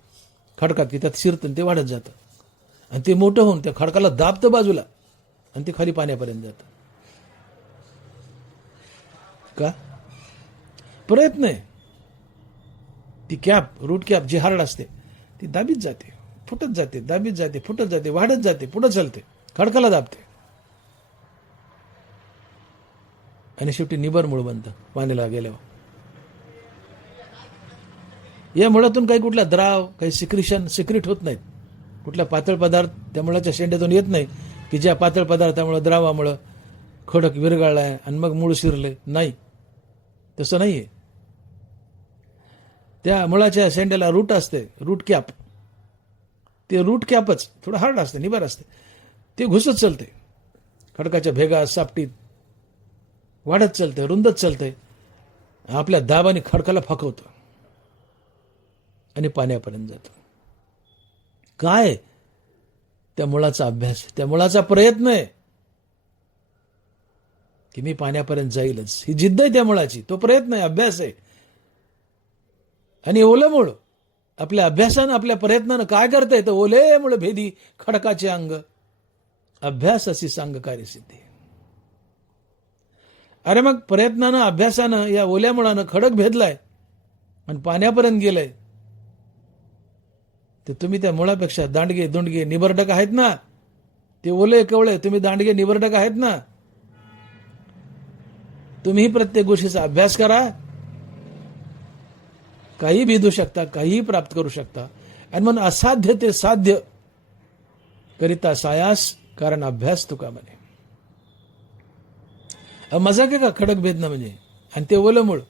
खडकात की त्यात शिरतं, ते वाढत जातं आणि ते मोठं होऊन त्या खडकाला दाबतं बाजूला आणि ते खाली पाण्यापर्यंत जातं. का? प्रयत्न आहे. ती कॅप, रूट कॅप जी हार्ड असते ती दाबीत जाते, फुटत जाते, दाबीत जाते, फुटत जाते, वाढत जाते, पुढे चालते, खडकाला दाबते आणि शेवटी निबर मूळ बनतं पाण्याला गेल्यावर. या मुळातून काही कुठला द्राव, काही सिक्रिट होत नाहीत. कुठला पातळ पदार्थ त्या मुळाच्या शेंड्यातून येत नाही की ज्या पातळ पदार्थामुळे, द्रावामुळं खडक विरघळलाय आणि मग मूळ शिरले. नाही, तसं नाहीये. त्या मुळाच्या शेंड्याला रूट असते, रूट कॅप. ते रूट कॅपच थोडं हार्ड असते, निबार असते. ते घुसत चालते खडकाच्या भेगा, सापटीत वाढत चालते, रुंदत चालते, आपल्या दाबाने खडकाला फाकवतं आणि पाण्यापर्यंत जातं. काय? त्या मुळाचा अभ्यास, त्या मुळाचा प्रयत्न आहे की मी पाण्यापर्यंत जाईलच. ही जिद्द आहे त्या मुळाची, तो प्रयत्न आहे, अभ्यास आहे. आणि ओलं मूळ आपल्या अभ्यासानं, आपल्या प्रयत्नानं काय करतंय तर ओले मूळ भेदी खडकाचे अंग, अभ्यास अशी सांग कार्यसिद्धी. अरे मग प्रयत्नानं, अभ्यासानं या ओल्या मुळानं खडक भेदलाय आणि पाण्यापर्यंत गेलंय, तर तुम्ही त्या मुळापेक्षा दांडगे, दुंडगे, निबरडक आहेत ना. ते ओले कवळे, तुम्ही दांडगे, निबरडक आहेत ना. तुम्ही प्रत्येक गोष्टीचा अभ्यास करा, काही भेदू शकता, काही प्राप्त करू शकता. आणि म्हणून असाध्य ते साध्य करिता सायास, कारण अभ्यास तुका म्हणे. मजाक आहे का खडक भेदणं म्हणजे? आणि ते ओलं मूळ.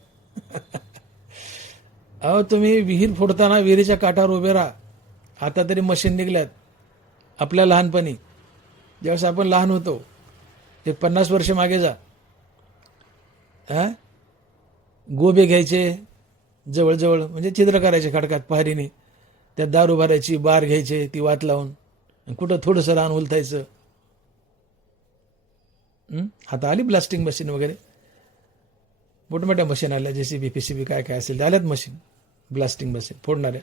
अहो, तुम्ही विहीर फोडताना विहिरीच्या काठावर उभे राहा. आता तरी मशीन निघल्यात. आपल्या लहानपणी ज्यावेळेस आपण लहान होतो, एक 50 वर्ष मागे जा, गोबे घ्यायचे जवळजवळ, म्हणजे छिद्र करायचे खडकात पाहरीने, त्यात दारू भरायची, बार घ्यायचे, ती वात लावून कुठं थोडंसं रान उलथायचं. आता आली ब्लास्टिंग मशीन वगैरे, मोठमोठ्या मशीन आल्या, JCB, PCB काय काय असेल आल्यात मशीन, ब्लास्टिंग मशीन फोडणाऱ्या.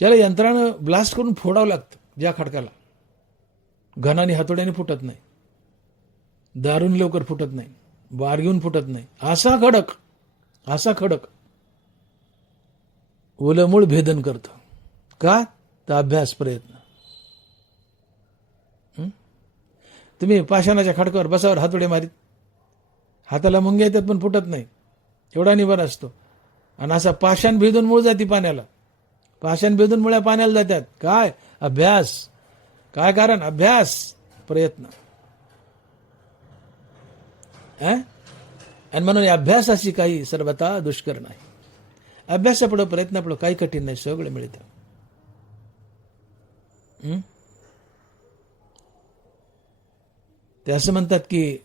ज्याला यंत्रानं ब्लास्ट करून फोडावं लागतं ज्या खडकाला, घनाने हातोड्याने फुटत नाही, दारून लवकर फुटत नाही, बार घेऊन फुटत नाही, असा खडक ओलं मूळ भेदन करतं. का? तर अभ्यास, प्रयत्न. तुम्ही पाषाणाच्या खडकावर बसावर हातोडे मारीत, हाताला मुंग्या येतात पण फुटत नाही, एवढा निबार असतो. आणि असा पाषाण भेदून मूळ जाती पाण्याला, पाषाण भेदून मुळ्या पाण्याला जातात. काय? अभ्यास. काय कारण? अभ्यास, प्रयत्न. आणि म्हणून अभ्यासाची काही सर्वथा दुष्कर नाही. अभ्यासापुढं, प्रयत्नापुढं काही कठीण नाही, सगळं मिळतं. ते असं म्हणतात की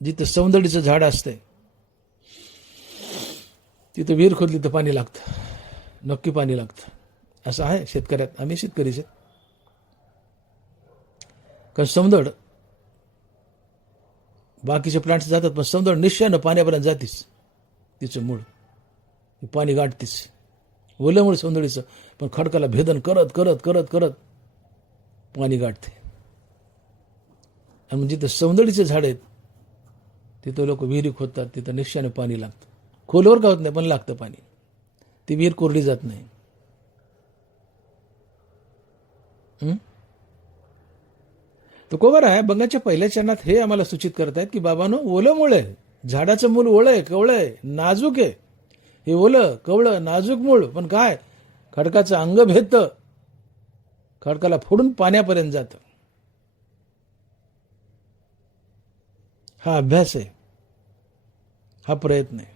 जिथं सौंदर्याचं झाड असतंय तिथं विहीर खोदली तर पाणी लागतं, नक्की पाणी लागतं. असं आहे शेतकऱ्यात. आम्ही शेतकरीच आहेत. कारण सौंदर्य, बाकीचे प्लांट्स जातात पण सौंदर्य निश्चयानं पाण्यापर्यंत जातीस, तिचं मूळ पाणी गाठतीस. ओलं मूळ सौंदर्याचं, पण खडकाला भेदन करत करत करत करत पाणी गाठते. आणि जिथं सौंदर्याचे झाड आहेत तिथं लोक विहिरी खोदतात, तिथं निश्चयानं पाणी लागतं. खोलवर का होत नाही पण लागतं पाणी, ती विहीर कोरडी जात नाही. तो कोबर आहे बंगाच्या पहिल्या चरणात हे आम्हाला सूचित करत आहेत की बाबांनो, ओलं मूळ आहे, झाडाचं मूळ ओलं आहे, कवळं आहे, नाजूक आहे. हे ओलं, कवळं, नाजूक मूळ, पण काय? खडकाचं अंग भेदतं, खडकाला फोडून पाण्यापर्यंत जातं. हा अभ्यास आहे, हा प्रयत्न आहे.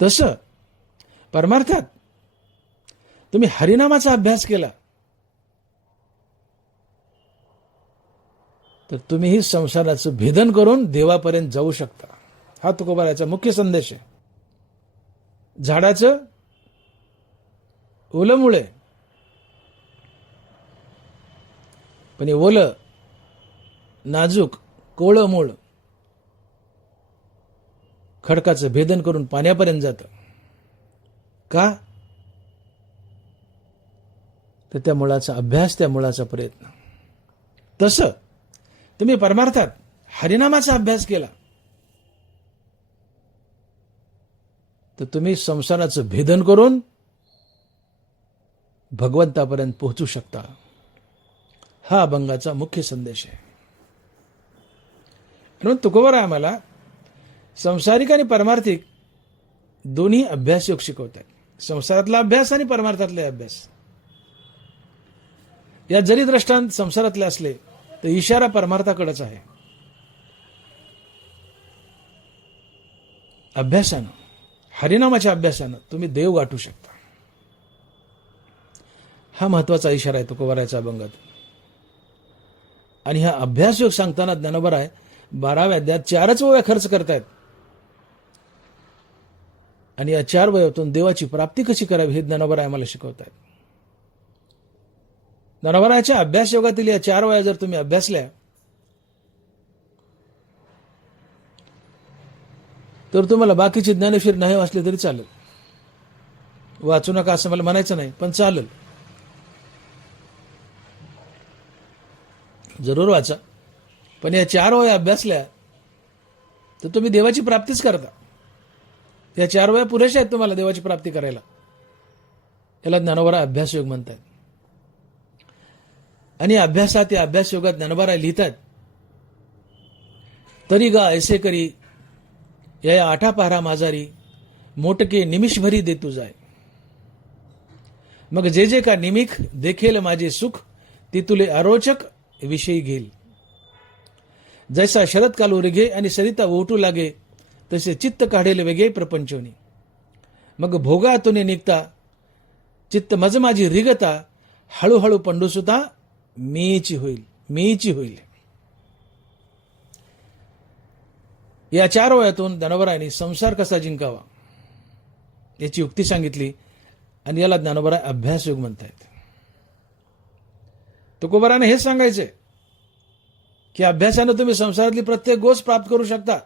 तसं परमार्थात तुम्ही हरिनामाचा अभ्यास केला तर तुम्हीही संसाराचं भेदन करून देवापर्यंत जाऊ शकता. हा तुकोबाराचा मुख्य संदेश आहे. झाडाचं ओलं मूळ आहे, पण हे ओलं नाजूक कोवळं मूळ खडकाचं भेदन करून पाण्यापर्यंत जातं. का? तर त्या मुळाचा अभ्यास, त्या मुळाचा प्रयत्न. तसं तुम्ही परमार्थात हरिनामाचा अभ्यास केला तर तुम्ही संसाराचं भेदन करून भगवंतापर्यंत पोहोचू शकता. हा अभंगाचा मुख्य संदेश आहे. म्हणून तुकोबाराय आम्हाला संसारिक आणि परमार्थिक दोन्ही अभ्यासयोग शिकवतात. संसारातला अभ्यास आणि परमार्थातला अभ्यास. या जरी दृष्टांत संसारातले असले तर इशारा परमार्थाकडेच आहे. अभ्यासानं, हरिनामाच्या अभ्यासानं तुम्ही देव गाठू शकता. हा महत्वाचा इशारा आहे तुकोबारायच्या अभंगात. आणि हा अभ्यासयोग सांगताना ज्ञानोबाराय 12व्या अध्यायात 4च ओव्या खर्च करतायत. आणि या 4 वयातून देवाची प्राप्ती कशी करावी हे ज्ञानोबाराय आम्हाला शिकवतायत. ज्ञानोबारायच्या अभ्यास योगातील या 4 वया जर तुम्ही अभ्यासल्या तर तुम्हाला बाकीची ज्ञानेश्वरी नाही वाचली तरी चालेल. वाचू नका असं मला म्हणायचं नाही, पण चालेल. जरूर वाचा, पण या 4 वया अभ्यासल्या तर तुम्ही देवाची प्राप्तीच करता. या 4 वया पुरेशा आहेत तुम्हाला देवाची प्राप्ती करायला. याला ज्ञानोबाराय अभ्यासयोग म्हणतात. आणि अभ्यासात या अभ्यास योगात ज्ञानोबाराय लिहितात, तरी गा ऐसे करी या 8 पहारा माझारी मोटके निमिषभरी दे तू जाय. मग जे जे का निमिख देखेल माझे सुख ती तुले अरोचक विषयी घेईल. जैसा शरद काल उरगे आणि सरिता ओटू लागे तसे चित्त काढेल वेगे प्रपंचोनी. मग भोगातून निघता चित्त मज माझी रिगता हळूहळू पंडुसुता मीची होईल, मीची होईल. या 4 वयातून ज्ञानोबारायांनी संसार कसा जिंकावा याची युक्ती सांगितली आणि याला ज्ञानोबाराय अभ्यासयोग म्हणतायत. तुकोबाराने हेच सांगायचे की अभ्यासानं तुम्ही संसारातली प्रत्येक गोष्ट प्राप्त करू शकता.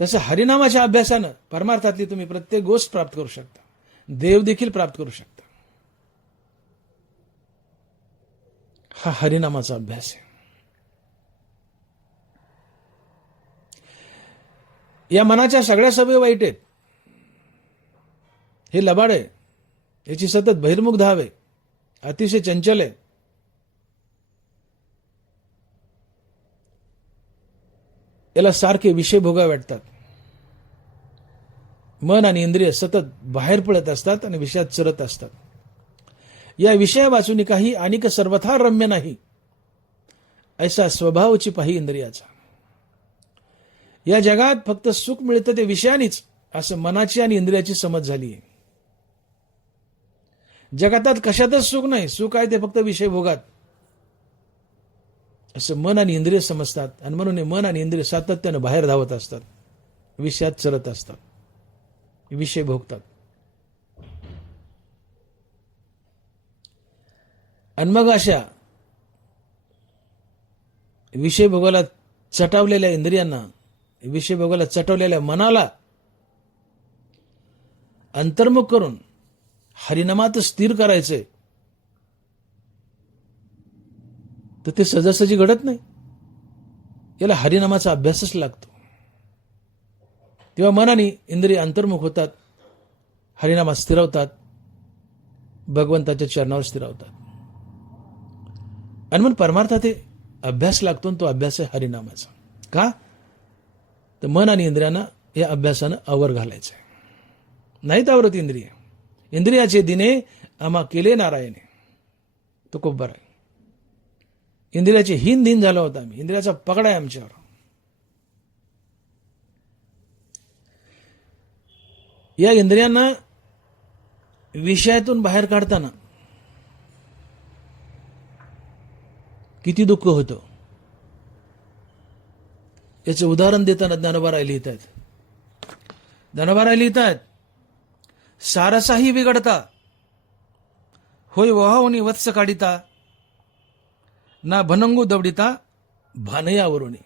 तसं हरिनामाच्या अभ्यासानं परमार्थातली तुम्ही प्रत्येक गोष्ट प्राप्त करू शकता. देव देखील प्राप्त करू शकता. हा हरिनामाचा अभ्यास आहे. या मनाच्या सगळ्या सवयी वाईट आहेत. हे लबाड आहे, याची सतत बहिर्मुख धाव आहे, अतिशय चंचल आहे. याला सारखे विषय भोगावे वाटतात. मन आणि इंद्रिय सतत बाहेर पडत असतात आणि विषयात चरत असतात. या विषया वाचून काही अनिक सर्वथा रम्य नाही ऐसा स्वभावची पाही इंद्रियाचा. या जगात फक्त सुख मिळतं ते विषयानीच असं मनाची आणि इंद्रियाची समज झाली आहे. जगातात कशातच सुख नाही, सुख आहे ते फक्त विषय भोगात असं मन आणि इंद्रिय समजतात. आणि म्हणून मन आणि इंद्रिय सातत्यानं बाहेर धावत असतात, विषयात चरत असतात, विषय भोगतात. आणि मग अशा विषय भोगाला चटावलेल्या इंद्रियांना, विषय भोगाला चटवलेल्या मनाला अंतर्मुख करून हरिनामात स्थिर करायचंय तर ते सहजासहजी घडत नाही. याला हरिनामाचा अभ्यासच लागतो. तेव्हा मन आणि इंद्रिय अंतर्मुख होतात, हरिनामात स्थिरवतात, भगवंताच्या चरणावर स्थिरवतात. आणि मग परमार्थात ते अभ्यास लागतो, तो अभ्यास आहे हरिनामाचा. का? तर मन आणि इंद्रियांना या अभ्यासानं आवर घालायचं आहे. नाहीत आवरत इंद्रिय. इंद्रियाचे दिने आम्हा केले नारायणे. तो खूप बरं आहे. इंद्रियाचे हीन दिन झाला होता आम्ही. इंद्रियाचा पकडा आहे आमच्यावर. या इंद्रियांना विषयातून बाहेर काढताना किती दुःख होतं. याचं उदाहरण देताना ज्ञानोबा लिहित आहेत. ज्ञानोबा लिहित आहेत, सारसाही बिघडता होय वहावनी वत्स काढिता, ना भनंगू दवडिता भानयावरुणी.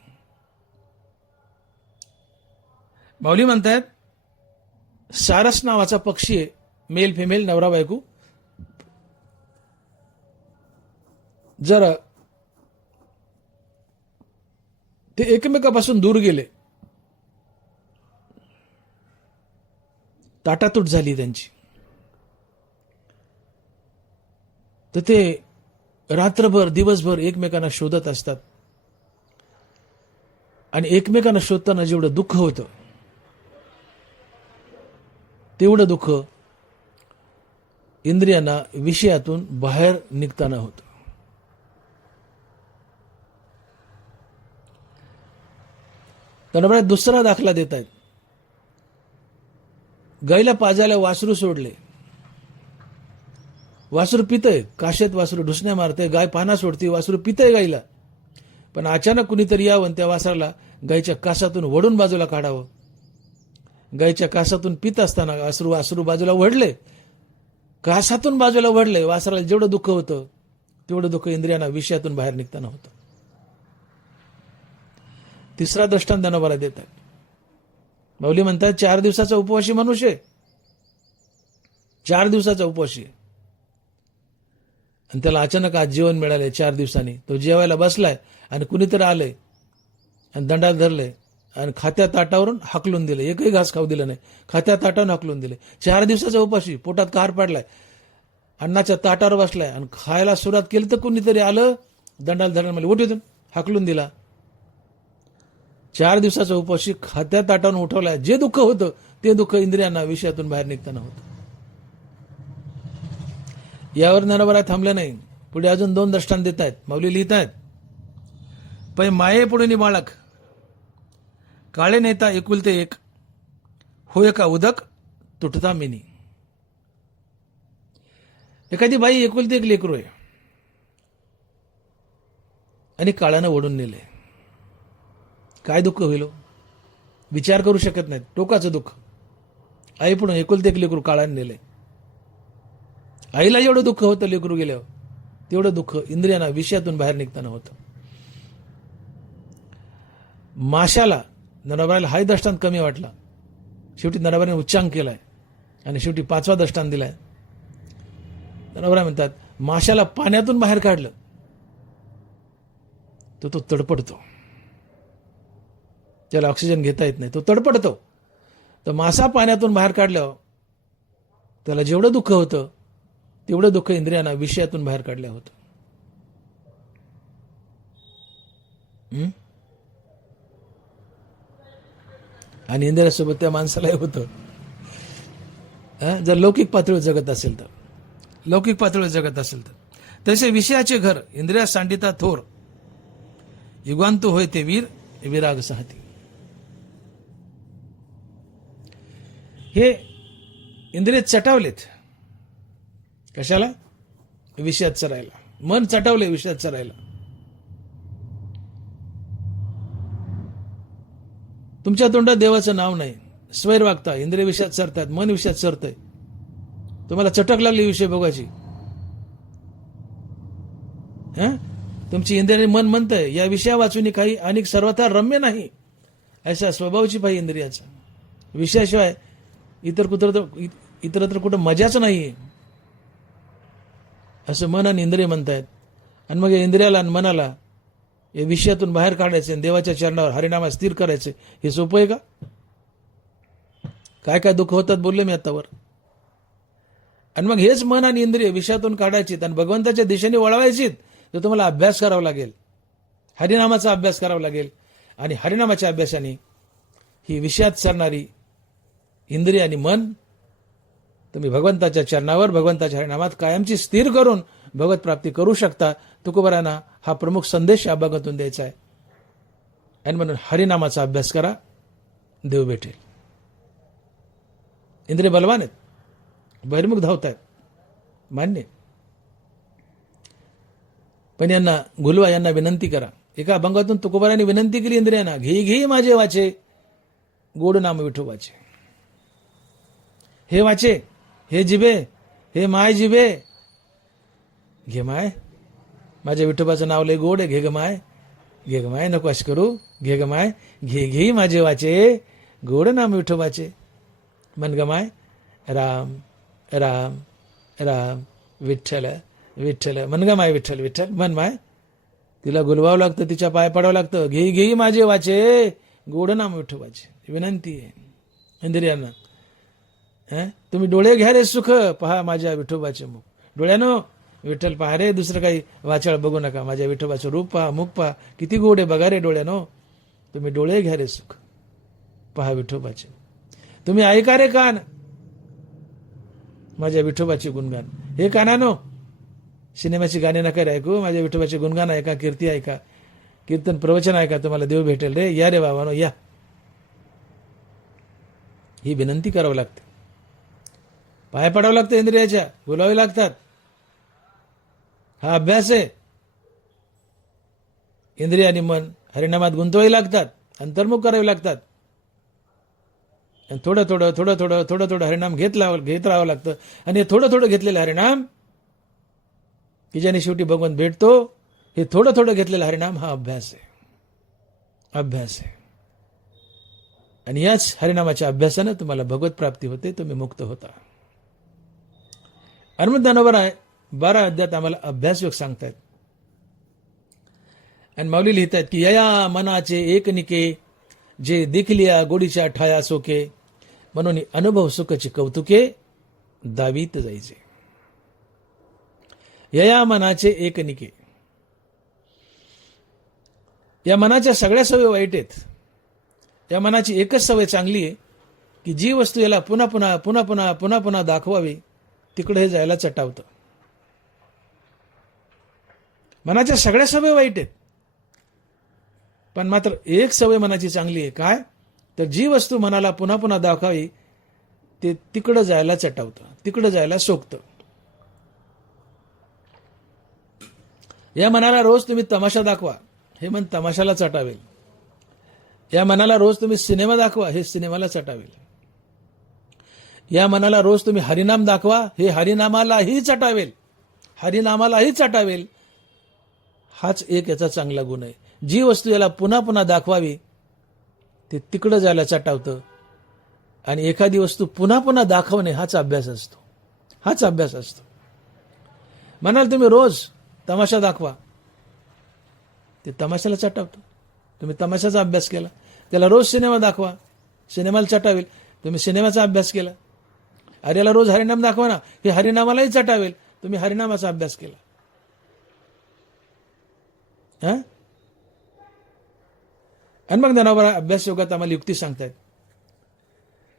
माऊली म्हणतायत, सारस नावाचा पक्षी आहे, मेल फिमेल नवरा बायको. जर ते एकमेकापासून दूर गेले, ताटातूट झाली त्यांची, तर ते रात्रभर दिवसभर एकमेकांना शोधत असतात. आणि एकमेकांना शोधताना जेवढं दुःख होतं तेवढं दुःख इंद्रियांना विषयातून बाहेर निघताना होतं. त्यांना दुसरा दाखला देत आहेत. गाईला पाजायला वासरू सोडले, वासरू पितय, काशेत वासरू ढुसण्या मारतय, गाय पाना सोडते, वासरू पितय गाईला. पण अचानक कुणीतरी यावं त्या वासराला गायीच्या कासातून वडून बाजूला काढावं. गायीच्या कासातून पित असताना वासरू बाजूला वडले, कासातून बाजूला वडले. वासराला जेवढं दुःख होतं तेवढं दुःख इंद्रियांना विषयातून बाहेर निघताना होतं. तिसरा दृष्टांत ज्ञानोबा देत आहे. माऊली म्हणतात, 4 दिवसाचा उपवासी मनुष्य आहे, 4 दिवसाचा उपवासी आहे, आणि त्याला अचानक आज जेवण मिळालंय 4 दिवसांनी. तो जेवायला बसलाय आणि कुणीतरी आलंय आणि दंडाला धरलंय आणि खात्या ताटावरून हाकलून दिले, एकही घास खाऊ दिलं नाही, खात्या ताटावरून हाकलून दिले. 4 दिवसाचा उपाशी, पोटात कार पाडलाय, अन्नाच्या ताटावर बसलाय आणि खायला सुरुवात केली तर कुणीतरी आलं, दंडाला धरलं, मला उठून हाकलून दिला. 4 दिवसाचा उपाशी खात्या ताटावरून उठवलाय. जे दुःख होतं ते दुःख इंद्रियांना विषयातून बाहेर निघताना होतं. यावर ज्ञानोबा थांबले नाही, पुढे अजून 2 दृष्टांत देत आहेत. माऊली लिहित आहेत, पै माये पुढे बाळक काळे नेता एकुलते एक, होय का उदक तुटता मिनी. एखादी बाई एकुलते एक लेकरू आहे आणि काळानं ओढून नेले, काय दुःख होईल, विचार करू शकत नाहीत. टोकाचं दुःख. आई पुढे एकुलते एक लेकरू काळाने नेले. आईला जेवढं दुःख होतं लेकरू गेल्यावर तेवढं दुःख इंद्रियांना विषयातून बाहेर निघताना होतं. माशाला नरबराला हाही दृष्टांत कमी वाटला, शेवटी नरबराने उच्चांक केलाय आणि शेवटी 5वा दृष्टांत दिलाय. नरबरा म्हणतात, माशाला पाण्यातून बाहेर काढलं तर तो तडपडतो, त्याला ऑक्सिजन घेता येत नाही, तो तडपडतो. तर मासा पाण्यातून बाहेर काढल्यावर त्याला जेवढं दुःख होतं तेवढं दुःख इंद्रियांना विषयातून बाहेर काढलं होतं. आणि इंद्रियासोबत त्या माणसालाही होतं. जर लौकिक पातळीवर जगत असेल तर, लौकिक पातळीवर जगत असेल तर. तसे विषयाचे घर इंद्रिया सांडिता थोर, युगांतू होय ते वीर विराग साहती. हे इंद्रिय चटावलेत कशाला? विषयात चरायला. मन चटावले विषयात चरायला. तुमच्या तोंडात देवाचं नाव नाही, स्वैर वागता, इंद्रिय विषयात चरतात, मन विषयात चरतंय. तुम्हाला चटक लागली विषय भोगायची, तुमची इंद्रिय मन म्हणतंय या विषया वाचून काही अनेक सर्वथा रम्य नाही, अशा स्वभावाची पाहिजे इंद्रियाचा. विषयाशिवाय इतरत्र कुठं मजाच नाहीये असं मन आणि इंद्रिय म्हणतायत. आणि मग या इंद्रियाला आणि मनाला या विषयातून बाहेर काढायचे आणि देवाच्या चरणावर हरिनामात स्थिर करायचे, हे सोपं आहे का? काय काय दुःख होतात बोलले मी आतावर. आणि मग हेच मन आणि इंद्रिय विषयातून काढायचीत आणि भगवंताच्या दिशेने वळवायचीत, तर तुम्हाला अभ्यास करावा लागेल, हरिनामाचा अभ्यास करावा लागेल. आणि हरिनामाच्या अभ्यासाने ही विषयात सरणारी इंद्रिय आणि मन तुम्ही भगवंताच्या चरणावर भगवंताच्या हरिनामात कायमची स्थिर करून भगवत प्राप्ती करू शकता. तुकोबारांना हा प्रमुख संदेश या भागातून द्यायचा आहे. आणि म्हणून हरिनामाचा अभ्यास करा, देव भेटेल. इंद्रिय बलवान आहेत, बहिर्मुख धावत आहेत, मान्य. पण यांना गुलवा, यांना विनंती करा, एका अभंगातून तुकोबारांनी विनंती केली इंद्रियांना, घे घे माझे वाचे गोड नाम विठोबाचे. हे वाचे, हे जिबे, हे माय जिबे, घे माय, माझ्या विठोबाचं नाव लय गोड आहे, घे ग माय, घे ग माय, नको अशी करू, घे ग माय, घे घे माझे वाचे गोड नाम विठोबाचे. मन ग माय, राम राम राम विठ्ठल विठ्ठल, मन ग माय विठ्ठल विठ्ठल, मन माय. तिला गुलवावं लागतं, तिच्या पाय पडावं लागतं. घे घे माझे वाचे गोड नाम विठोबाचे. विनंती आहे इंद्रियांना, तुम्ही डोळे घ्या रे सुख, पहा माझ्या विठोबाचे मुख. डोळ्यानो विठ्ठल पहा रे, दुसरं काही वाचाळ बघू नका. माझ्या विठोबाचं रूप पहा, मुख पहा, किती गोड आहे बघा रे डोळ्यानो. तुम्ही डोळे घ्या रे सुख, पहा विठोबाचे. तुम्ही ऐका रे कान, माझ्या विठोबाचे गुणगान. हे कानानो, सिनेमाची गाणी नका रे ऐकू, माझ्या विठोबाचे गुणगान ऐका, कीर्ती ऐका, कीर्तन प्रवचन ऐका, तुम्हाला देव भेटेल रे. या रे बाबानो या. ही विनंती करावं लागते, पाय पडावं लागतं, इंद्रियाच्या बोलावे लागतात. हा अभ्यास आहे. इंद्रिय आणि मन हरिनामात गुंतवावे लागतात, अंतर्मुख करावे लागतात. थोडं थोडं थोडं थोडं थोडं थोडं हरिनाम घेत राहावं लागतं. आणि हे थोडं थोडं घेतलेलं हरिनाम की ज्याने शेवटी भगवंत भेटतो, हे थोडं थोडं घेतलेलं हरिनाम हा अभ्यास आहे, अभ्यास आहे. आणि याच हरिनामाच्या अभ्यासानं तुम्हाला भगवत प्राप्ती होते, तुम्ही मुक्त होता. हनुमंत ज्ञानोबा आहे 12 अध्यायात आम्हाला अभ्यास योग सांगतायत. आणि माऊली लिहितात की यया मनाचे एकनिके, जे देखलिया गोडीच्या ठाया सोके, म्हणून अनुभव सुखची कौतुके दावीत जायचे. यया मनाचे एकनिके, या मनाच्या सगळ्या सवय वाईट आहेत. या मनाची एकच सवय चांगली आहे की जी वस्तू याला पुन्हा पुन्हा पुन्हा पुन्हा पुन्हा पुन्हा दाखवावी तिकडे हे जायला चटावतं. मनाच्या सगळ्या सवय वाईट आहेत, पण मात्र एक सवय मनाची चांगली आहे. काय तर जी वस्तू मनाला पुन्हा पुन्हा दाखवावी ते तिकडं जायला चटावतं, तिकडं जायला सोकतं. या मनाला रोज तुम्ही तमाशा दाखवा, हे मन तमाशाला चटावेल. या मनाला रोज तुम्ही सिनेमा दाखवा, हे सिनेमाला चटावेल. या मनाला रोज तुम्ही हरिनाम दाखवा, हे हरिनामालाही चटावेल, हरिनामालाही चटावेल. हाच एक याचा चांगला गुण आहे. जी वस्तू याला पुन्हा पुन्हा दाखवावी ते तिकडं जायला चटावतं. आणि एखादी वस्तू पुन्हा पुन्हा दाखवणे हाच अभ्यास असतो, हाच अभ्यास असतो. म्हणाल तुम्ही रोज तमाशा दाखवा, ते तमाशाला चटावतं. तुम्ही तमाशाचा अभ्यास केला. त्याला रोज सिनेमा दाखवा, सिनेमाला चटावेल. तुम्ही सिनेमाचा अभ्यास केला. अरे याला रोज हरिनाम दाखवा ना, हे हरिनामालाही चटावेल. तुम्ही हरिनामाचा अभ्यास केला. आणि मग ज्ञानोबा अभ्यास योगात आम्हाला युक्ती सांगतायत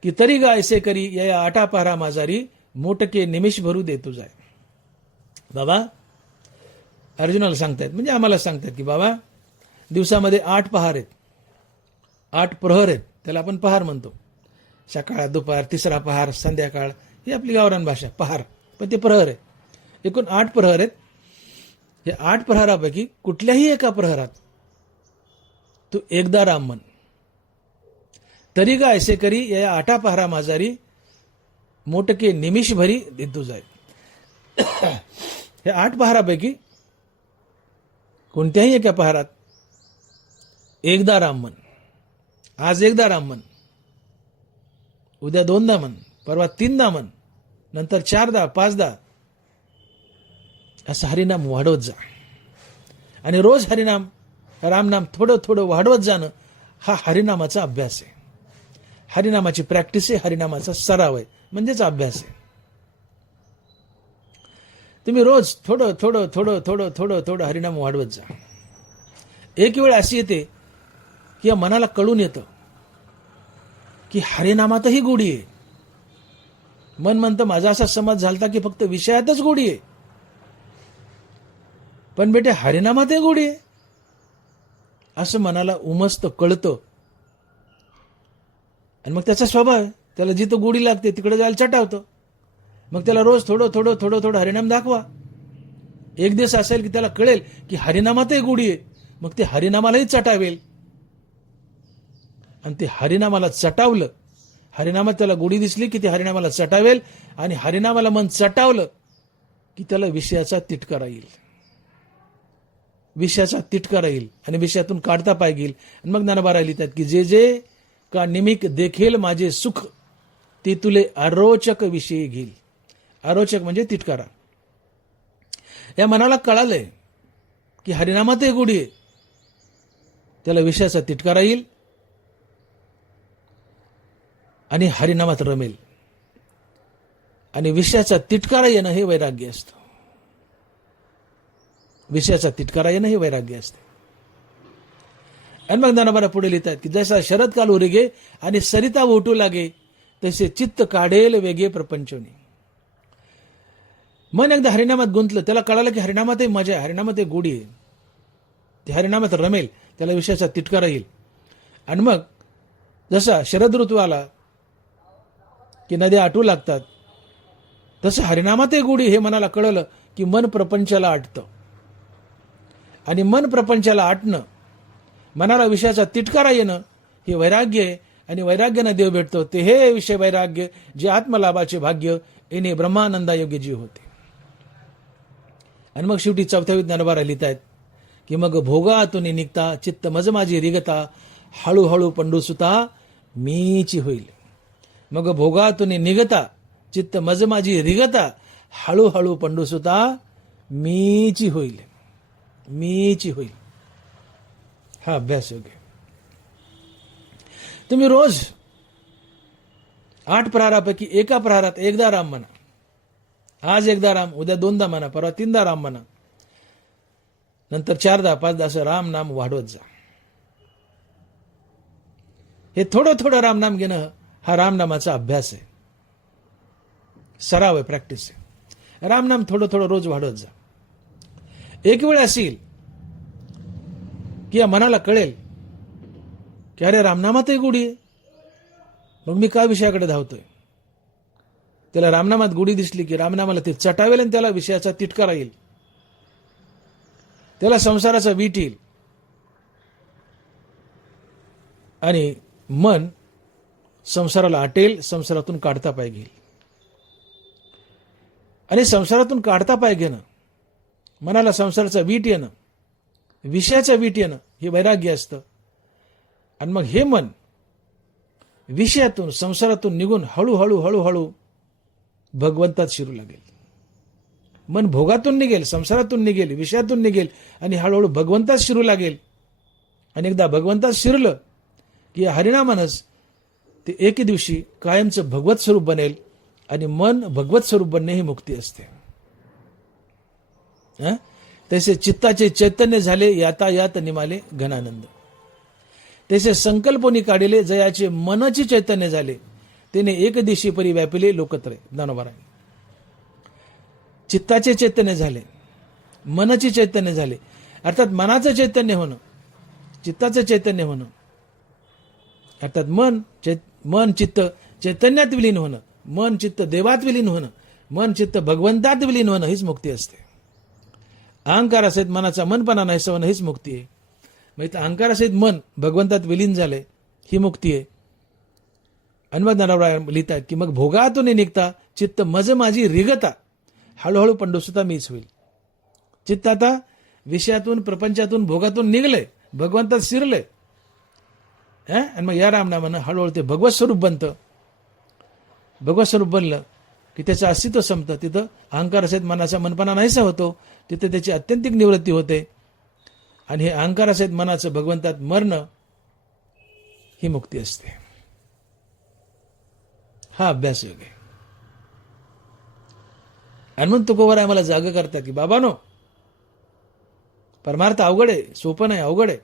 की तरी गा ऐसे करी या आटा पहारा माझारी, मोटके निमिष भरू दे तुझाय. बाबा अर्जुनाला सांगतायत, म्हणजे आम्हाला सांगतायत की बाबा दिवसामध्ये 8 पहार आहेत, 8 प्रहर आहेत. त्याला आपण पहार म्हणतो. सकाळ, दुपार, तिसरा पहार, संध्याकाळ, ही आपली गावरान भाषा पहार, पण ते प्रहर आहे. एकूण 8 प्रहर आहेत. या 8 प्रहरापैकी कुठल्याही एका प्रहरात तू एकदा राम म्हण. तरी का ऐसे करी या 8 पहारा माझारी, मोटके निमिष भरी देतो जाय. या 8 पहारापैकी कोणत्याही एका पहारात एकदा राम म्हण. आज एकदा राम म्हण, उद्या 2दा म्हण, परवा 3दा म्हण, नंतर 4दा 5दा, असं हरिनाम वाढवत जा. आणि रोज हरिनाम रामनाम थोडं थोडं वाढवत जाणं हा हरिनामाचा अभ्यास आहे. हरिनामाची प्रॅक्टिस आहे, हरिनामाचा सराव आहे, म्हणजेच अभ्यास आहे. तुम्ही रोज थोडं थोडं थोडं थोडं थोडं थोडं हरिनाम वाढवत जा. एक वेळ अशी येते की या मनाला कळून येतं की हरिनामातही गोडी आहे. मन म्हणतं माझा असा समज झालता की फक्त विषयातच गोडी आहे, पण बेटे हरिनामातही गोडी आहे असं मनाला उमजतं, कळतं. आणि मग त्याचा स्वभाव आहे, त्याला जिथं गोडी लागते तिकडे जायला चटावतं. मग त्याला रोज थोडं थोडं थोडं थोडं हरिनाम दाखवा. एक दिवस असेल की त्याला कळेल की हरिनामातही गोडी आहे, मग ते हरिनामालाही चटावेल. आणि ते हरिनामाला चटावलं, हरिनामात त्याला गोडी दिसली की ते हरिनामाला चटावेल, आणि हरिनामाला मन चटावलं की त्याला विषयाचा तिटकारा येईल, विषयाचा तिटकारा येईल आणि विषयातून काढता पाय घेईल. आणि मग ज्ञानोबा लिहितात की जे जे का निमिक देखेल माझे सुख, ते तुले अरोचक विषयी घेईल. अरोचक म्हणजे तिटकारा. या मनाला कळालंय की हरिनामात गोडी आहे, त्याला विषयाचा तिटकारा येईल आणि हरिनामात रमेल. आणि विषयाचा तिटकारा येणं हे वैराग्य असतं. विषयाचा तिटकारा येणं हे वैराग्य असते. आणि मग ज्ञानोबा पुढे लिहितात की जसा शरदकाल उरगे आणि सरिता ओटू लागे, तसे चित्त काढेल वेगे प्रपंचोनी. मन एकदा हरिनामात गुंतलं, त्याला कळालं की हरिनामातही मजा आहे, हरिनामात एक गोडी आहे, ते हरिनामात रमेल, त्याला विषयाचा तिटकारा येईल. आणि मग जसा शरद ऋतू आला की नद्या आटू लागतात, तसं हरिनामात एक गोडी हे मनाला कळलं की मन प्रपंचाला आटतं. आणि मन प्रपंचाला आटणं, मनाला विषयाचा तिटकारा येणं हे वैराग्य आहे. आणि वैराग्यानं देव भेटतो, ते हे विषय वैराग्य जे आत्मलाभाचे भाग्य येणे ब्रह्मानंदा योग्य जीव होते. आणि मग शेवटी 4व्या ज्ञानोबा लिहित आहेत की मग भोगातून निघता चित्त मज माझी रिगता, हळूहळू पंडूसुता मीची होईल. मग भोगातून निघता चित्त मज माझी रिगता, हळूहळू पंडूसुता मीची होईल, मीची होईल. हा अभ्यास योग्य. तुम्ही रोज 8 प्रहारापैकी एका प्रहारात एकदा राम म्हणा. आज एकदा राम, उद्या 2दा म्हणा, परवा 3दा राम म्हणा, नंतर 4दा 5दा असं राम नाम वाढवत जा. हे थोडं थोडं रामनाम घेणं हा रामनामाचा अभ्यास आहे, सराव आहे, प्रॅक्टिस आहे. रामनाम थोडं थोडं रोज वाढवत जा. एक वेळ असेल की या मनाला कळेल की अरे रामनामातही गोडी आहे, मग मी काय विषयाकडे धावतोय. त्याला रामनामात गोडी दिसली की रामनामाला ते चटावेल आणि त्याला विषयाचा तिटकारा येईल, त्याला संसाराचा वीट येईल. आणि मन संसाराला आटेल, संसारातून काढता पाय घेईल. आणि संसारातून काढता पाय घेणं, मनाला संसाराचा वीट येणं, विषयाचा वीट येणं हे वैराग्य असतं. आणि मग हे मन विषयातून संसारातून निघून हळूहळू हळूहळू भगवंतात शिरू लागेल. मन भोगातून निघेल, संसारातून निघेल, विषयातून निघेल आणि हळूहळू भगवंतात शिरू लागेल. आणि एकदा भगवंतात शिरलं की हरिनामानच ते एके दिवशी कायमचं भगवत स्वरूप बनेल. आणि मन भगवत स्वरूप बनणे ही मुक्ती असते. तसे चित्ताचे चैतन्य झाले यातायात निमाले घनानंद. तसे संकल्पोनी काढिले जयाचे मनची चैतन्य झाले, तेने एक दिशी परी व्यापिले लोकत्रय. ज्ञानोबा चित्ताचे चैतन्य झाले, मनची चैतन्य झाले, अर्थात मनाचं चैतन्य होणं, चित्ताचं चैतन्य होणं, अर्थात मन चित्त चैतन्यात विलीन होणं, मन चित्त देवात विलीन होणं, मन चित्त भगवंतात विलीन होणं हीच मुक्ती असते. अहंकारासहित मनाचा मनपणा नाहीसा होणं हीच मुक्ती आहे. मग इथं अहंकारासहित मन भगवंतात विलीन झाले ही मुक्ती आहे. आणि मग ज्ञानोबा लिहितात की मग भोगातून निघता चित्त मज माझी रिगता, हळूहळू पंडुसुता मीच होईल. चित्त आता विषयातून प्रपंचातून भोगातून निघले, भगवंतात शिरले. आणि मग या रामनामानं हळूहळू ते भगवत स्वरूप बनतं. भगवत स्वरूप बनलं की त्याचं अस्तित्व संपतं. तिथं अहंकारासहित मनाचा मनपणा नाहीसा होतो, तिथं त्याची अत्यंतिक निवृत्ती होते. आणि हे अहंकारासहित मनाचं भगवंतात मरणं ही मुक्ती असते. हा अभ्यास योग आहे. आणि मग तुकोबाराय आम्हाला जाग करतात की बाबानो, परमार्थ अवघड आहे, सोपं नाही, अवघड आहे.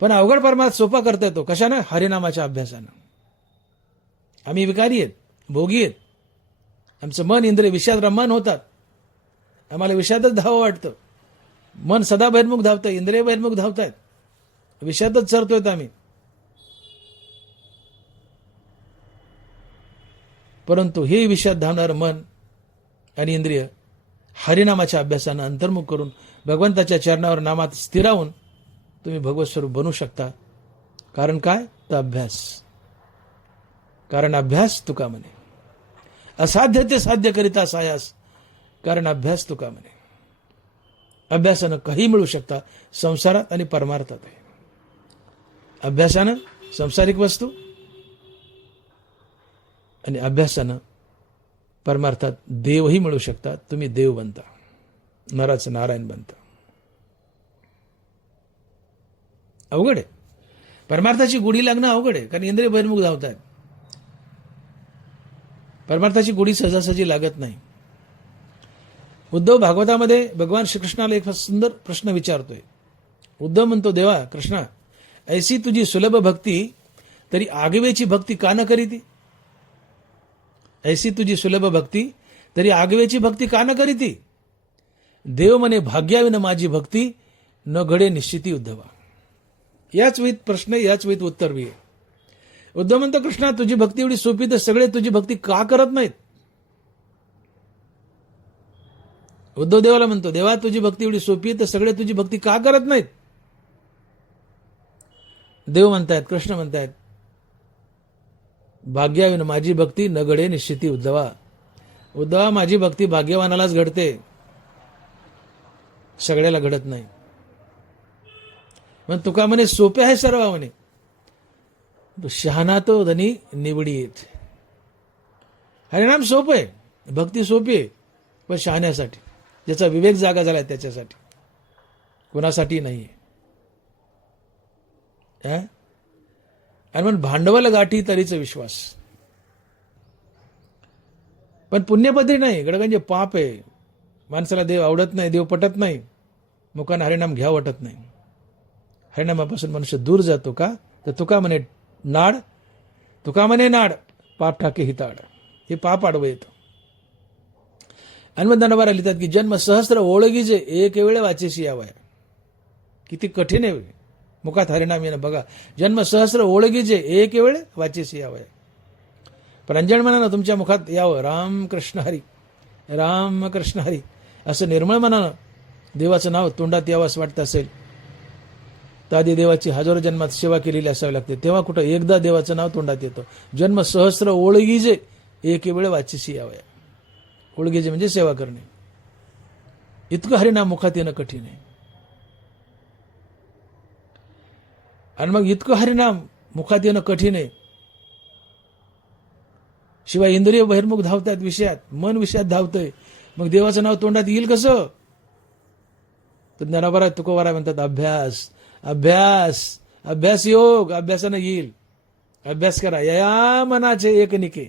पण अवघड परमार्थ सोपा करता येतो कशानं? हरिनामाच्या अभ्यासानं. आम्ही विकारी आहेत, भोगी आहेत. आमचं मन इंद्रिय विषयात रममान होतात, आम्हाला विषयातच धावं वाटतं. मन सदा बहिर्मुख धावतंय, इंद्रिय बहिर्मुख धावतायत, विषयातच चरतोय आम्ही. परंतु हे विषयात धावणारं मन आणि इंद्रिय हरिनामाच्या अभ्यासानं अंतर्मुख करून भगवंताच्या चरणावर नामात स्थिरावून तुम्ही भगवत स्वरूप बनू शकता. कारण काय? तर अभ्यास. कारण अभ्यास तुका म्हणे. असाध्य ते साध्य करिता सायास. कारण अभ्यास तुका म्हणे. अभ्यासानं काही मिळू शकता संसारात आणि परमार्थात. अभ्यासानं सांसारिक वस्तू आणि अभ्यासानं परमार्थात देवही मिळू शकतात. तुम्ही देव बनता, नराचं नारायण बनता. अवघड आहे. परमार्थाची गुढी लागणं अवघड आहे, कारण इंद्रिय बहिर्मुख धावत आहेत. परमार्थाची गुढी सहजासहजी लागत नाही. उद्धव भागवतामध्ये भगवान श्रीकृष्णाला एक सुंदर प्रश्न विचारतोय. उद्धव म्हणतो, देवा कृष्णा, ऐसी तुझी सुलभ भक्ती तरी आगवेची भक्ती का न करीती? ऐसी तुझी सुलभ भक्ती तरी आगवेची भक्ती का न करीती? देव म्हणे, भाग्याविन माझी भक्ती न घडे निश्चिती उद्धवा. याच वेळीत प्रश्न, याच वेळीत उत्तर बी आहे. उद्धव म्हणतो, कृष्णा तुझी भक्ती एवढी सोपी तर सगळे तुझी भक्ती का करत नाहीत? उद्धव देवाला म्हणतो, देवा तुझी भक्ती एवढी सोपी तर सगळे तुझी भक्ती का करत नाहीत? देव म्हणतायत, कृष्ण म्हणतायत, भाग्याविन माझी भक्ती न घडे निश्चिती उद्धवा. उद्धवा माझी भक्ती भाग्यवानालाच घडते, सगळ्याला घडत नाही. पण तुका म्हणे सोपे आहे सर्व म्हणे. शहाणा तो धनी निवडीत. हरिनाम सोपं आहे, भक्ती सोपी आहे, पण शहाण्यासाठी, ज्याचा विवेक जागा झालाय त्याच्यासाठी, कोणासाठी नाहीये. आणि मग भांडवल गाठी तरीच विश्वास. पण पुण्यपदी नाही, गडगंजे पाप आहे. माणसाला देव आवडत नाही, देव पटत नाही, मुखानं हरिनाम घ्या वाटत नाही. हरिनामापासून मनुष्य दूर जातो का? तर तुका म्हणे नाड, तुका म्हणे नाड, पाप ठाके हिताड. हे पाप आडवं येतं. आणि मग दंडबारा लिहितात की जन्म सहस्त्र ओळगीजे एक वेळ वाचेशी यावया. किती कठीण आहे. मुखात हरिनाम येणं बघा. जन्म सहस्त्र ओळगीजे एक वेळ वाचेशी यावया. पण अंजन मनानं तुमच्या मुखात यावं राम कृष्ण हरी, राम कृष्ण हरी, असं निर्मळ मनानं देवाचं नाव तोंडात यावं असं वाटतं असेल तर आधी देवाची हजारो जन्मात सेवा केलेली असावी लागते. तेव्हा कुठं एकदा देवाचं नाव तोंडात येतं. जन्म सहस्त्र ओळगीजे एक वेळ वाचेशी यावया. ओळगीजे म्हणजे सेवा करणे. इतकं हरिनाम मुखात येणं कठीण आहे. आणि मग इतकं हरिनाम मुखात येणं कठीण आहे, शिवाय इंद्रिय बहिर्मुख धावतात विषयात, मन विषयात धावतंय, मग देवाचं नाव तोंडात येईल कसं? तर ज्ञानाबारा तुकोबारा म्हणतात अभ्यास, अभ्यास, अभ्यास योग. अभ्यासानं येईल. अभ्यास करा. या मनाचे एक निके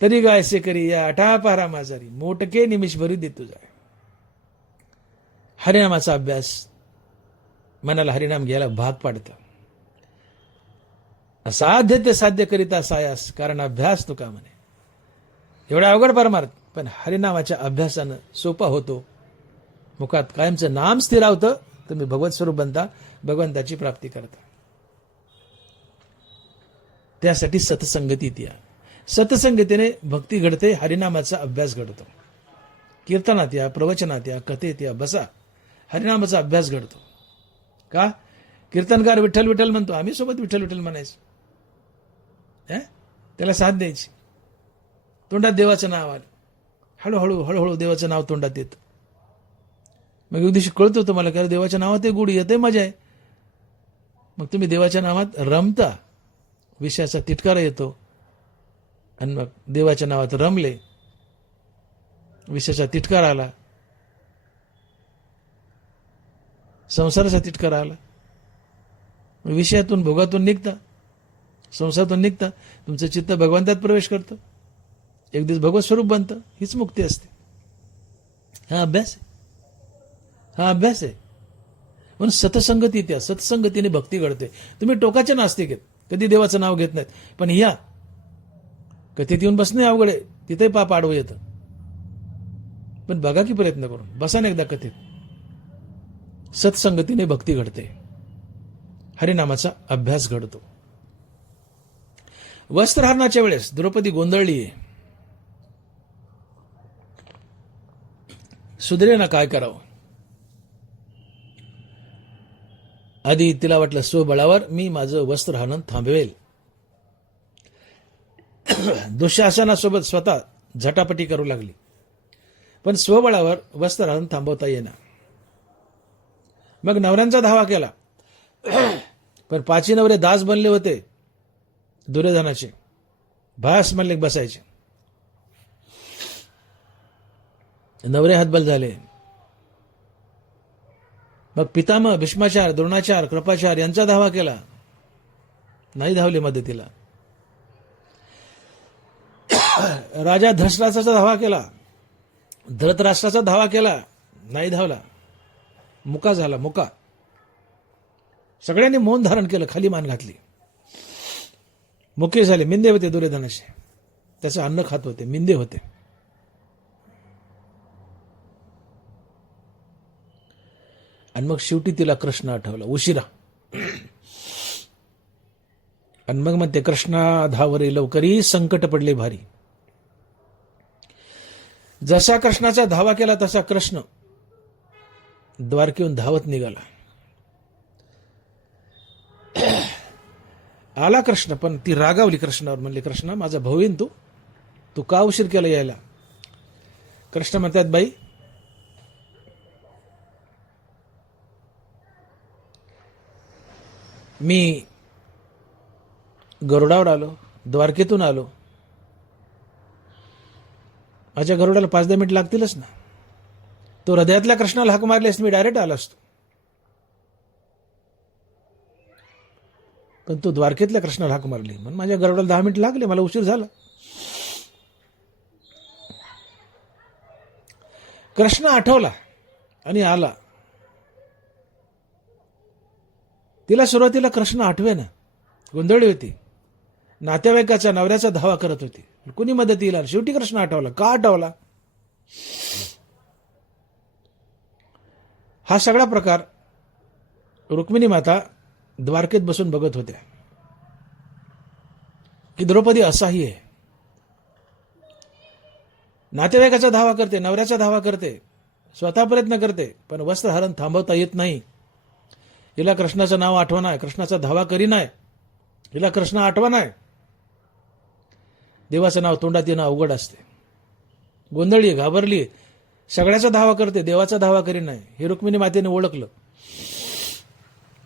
तरी गायसे करी या अठापारा माझारी मोटके निमिष भरी देतो जाय. हरिनामाचा अभ्यास मनाला हरिनाम घ्यायला भाग पाडतं. असाध्य ते साध्य करिता सायास. कारण अभ्यास तुका म्हणे. एवढा अवघड परमार्थ पण हरिनामाच्या अभ्यासानं सोपा होतो. मुखात कायमचं नाम स्थिरावतं. तुम्ही भगवत स्वरूप बनता, भगवंताची प्राप्ती करता. त्यासाठी सत्संगतीत या. सत्संगतीने भक्ती घडते, हरिनामाचा अभ्यास घडतो. कीर्तनात या, प्रवचनात या, कथेत या, बसा. हरिनामाचा अभ्यास घडतो. का? कीर्तनकार विठ्ठल विठ्ठल म्हणतो, आम्ही सोबत विठ्ठल विठ्ठल म्हणायचं. त्याला साथ द्यायची. तोंडात देवाचं नाव आलं, हळूहळू हळूहळू देवाचं नाव तोंडात येतं. मग एक दिवशी कळतो तुम्हाला की देवाच्या नावात ते गुढी येते, मजा आहे. मग तुम्ही देवाच्या नावात रमता, विषयाचा तिटकारा येतो. आणि मग देवाच्या नावात रमले, विषयाचा तिटकारा आला, संसाराचा तिटकारा आला. विषयातून भोगातून निघता, संसारातून निघता, तुमचं चित्त भगवंतात प्रवेश करतं. एक दिवस भगवत स्वरूप बनतं. हीच मुक्ती असते. हा अभ्यास आहे. हा अभ्यास आहे. म्हणून सतसंगती त्या सत्संगतीने भक्ती घडते. तुम्ही टोकाचे नास्तिक आहेत, कधी देवाचं नाव घेत नाहीत, पण या कथेत येऊन बसणे अवघड आहे. तिथे पाप आडवं येतं. पण बघा की प्रयत्न करून बसा ना एकदा कथेत. सत्संगतीने भक्ती घडते, हरिनामाचा अभ्यास घडतो. वस्त्रहरणाच्या वेळेस द्रौपदी गोंधळली आहे. सुधरेना काय करावं. आधी तिला वाटलं स्वबळावर मी माझं वस्त्रहरण थांबवेल. दुःशासनासोबत स्वतः झटापटी करू लागली, पण स्वबळावर वस्त्रहरण थांबवता येईना. मग नवऱ्यांचा धावा केला, पण 5 नवरे दास बनले होते दुर्योधनाचे. भास म्हणले बसायचे. नवरे हतबल झाले. मग पितामह भीष्माचार्य, द्रोणाचार्य, कृपाचार्य यांचा धावा केला, नाही धावले मदतीला. राजा धृतराष्ट्राचा धावा केला, धृतराष्ट्राचा धावा केला, नाही धावला. मुका झाला, मुका. सगळ्यांनी मौन धारण केलं, खाली मान घातली. मुके झाले. मिंदे होते दुर्योधनाचे, त्याचं अन्न खात होते, मिंदे होते. आणि मग शेवटी तिला कृष्ण आठवला, उशिरा. आणि मग म्हणते, कृष्णा धावरे लवकरी, संकट पडले भारी. जसा कृष्णाचा धावा केला तसा कृष्ण द्वारकेहून धावत निघाला. आला कृष्ण, पण ती रागावली कृष्णावर. म्हणले, कृष्णा माझा भाऊ येईन, तू का उशीर केला यायला. कृष्ण म्हणतात, बाई मी गरुडावर आलो, द्वारकेतून आलो, माझ्या गरुडाला 5-10 मिनिट लागतीलच ना. तो हृदयातल्या कृष्णाला हाक मारली असती, मी डायरेक्ट आला असतो. पण तो द्वारकेतल्या कृष्णाला हाक मारली, म्हणून माझ्या गरुडाला 10 मिनिट लागले, मला उशीर झाला. कृष्ण आठवला आणि आला. तिला सुरुवातीला कृष्ण आठवेना, गोंधळी होती. नातेवाईकाचा, नवऱ्याचा धावा करत होती, कुणी मदतीला. शेवटी कृष्ण आठवला. का आठवला? हा सगळा प्रकार रुक्मिणी माता द्वारकेत बसून बघत होत्या की द्रौपदी असहाय्य आहे. नातेवाईकाचा धावा करते, नवऱ्याचा धावा करते, स्वतः प्रयत्न करते, पण वस्त्रहरण थांबवता येत नाही. हिला कृष्णाचं नाव आठवणार, कृष्णाचा धावा करी नाही, हिला कृष्ण आठवणार. देवाचं नाव तोंडात येणं अवघड असते. गोंधळी, घाबरली, सगळ्याचा धावा करते, देवाचा धावा करी नाही. हे रुक्मिणी मातेने ओळखलं.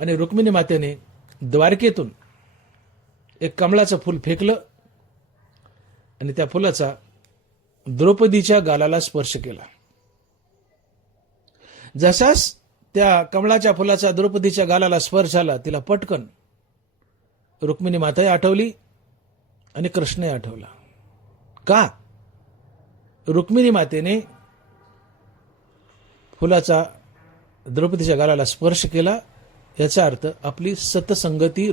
आणि रुक्मिणी मातेने द्वारकेतून एक कमळाचं फूल फेकलं आणि त्या फुलाचा द्रौपदीच्या गालाला स्पर्श केला. जसाच त्या कमळाच्या फुलाचा द्रौपदीच्या गालाला स्पर्श झाला, तिला पटकन रुक्मिणी माताही आठवली आणि कृष्णही आठवला. का? रुक्मिणी मातेने फुलाचा द्रौपदीच्या गालाला स्पर्श केला, याचा अर्थ आपली सतसंगती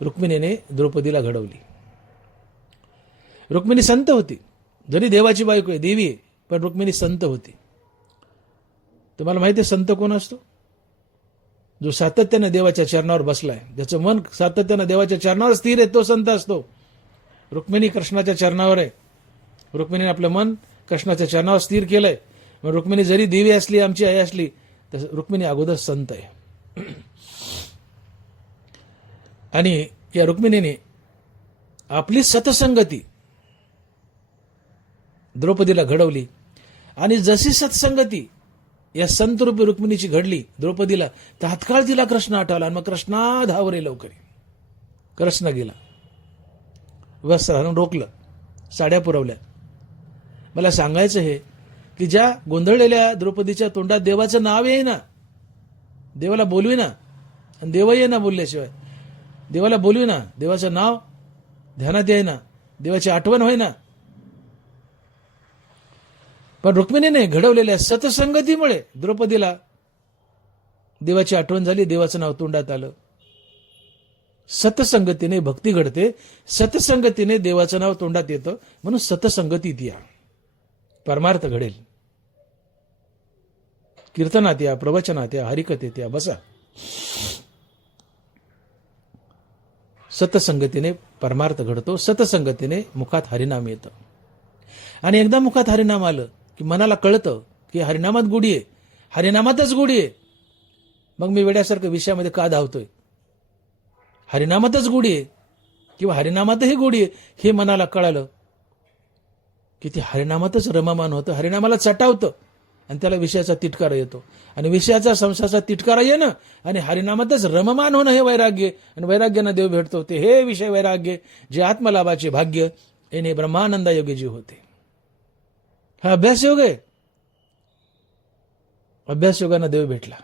रुक्मिणीने द्रौपदीला घडवली. रुक्मिणी संत होती, जरी देवाची बायको आहे, देवी आहे, पण रुक्मिणी संत होती. तुम्हाला माहिती आहे संत कोण असतो? जो सातत्याने देवाच्या चरणावर बसलाय, ज्याचं मन सातत्याने देवाच्या चरणावर स्थिर आहे, तो संत असतो. रुक्मिणी कृष्णाच्या चरणावर आहे. रुक्मिणीने आपलं मन कृष्णाच्या चरणावर स्थिर केलंय. मग रुक्मिणी जरी देवी असली, आमची आई असली, तर रुक्मिणी अगोदर संत आहे. आणि या रुक्मिणीने आपली सतसंगती द्रौपदीला घडवली. आणि जशी सत्संगती या संतरूपी रुक्मिणीची घडली द्रौपदीला, तात्काळ तिला कृष्ण आठवला. आणि मग कृष्णा धावरे लवकरी. कृष्ण गेला, वस्त्रहरण रोखलं, साड्या पुरवल्या. मला सांगायचं हे की ज्या गोंधळलेल्या द्रौपदीच्या तोंडात देवाचं नाव येईना, देवाला बोलविना, आणि देव येईना बोलल्याशिवाय, देवाला बोलविना, देवाचं नाव ध्यानात येईना, देवाची आठवण होईना. पण रुक्मिणीने घडवलेल्या सतसंगतीमुळे द्रौपदीला देवाची आठवण झाली, देवाचं नाव तोंडात आलं. सतसंगतीने भक्ती घडते, सतसंगतीने देवाचं नाव तोंडात येतं. म्हणून सतसंगतीत या, परमार्थ घडेल. कीर्तनात या, प्रवचनात या, हरिकथेत या, बसा. सतसंगतीने परमार्थ घडतो, सतसंगतीने मुखात हरिनाम येतं. आणि एकदा मुखात हरिनाम आलं की मनाला कळतं की हरिनामात गोडी आहे, हरिनामातच गोडी आहे. मग मी वेड्यासारखं विषयामध्ये का धावतोय? हरिनामातच गोडी आहे किंवा हरिनामातही गोडी आहे हे मनाला कळालं की ते हरिनामातच रममान होतं, हरिनामाला चटावतं आणि त्याला विषयाचा तिटकारा येतो. आणि विषयाचा संसाराचा तिटकारा येणं आणि हरिनामातच रममान होणं हे वैराग्य, आणि वैराग्यानं देव भेटतो ते हे विषय वैराग्य जे आत्मलाभाचे भाग्य येणे ब्रह्मानंदा योगी जी होते. हा अभ्यास योग आहे. अभ्यास योगानं देव भेटला.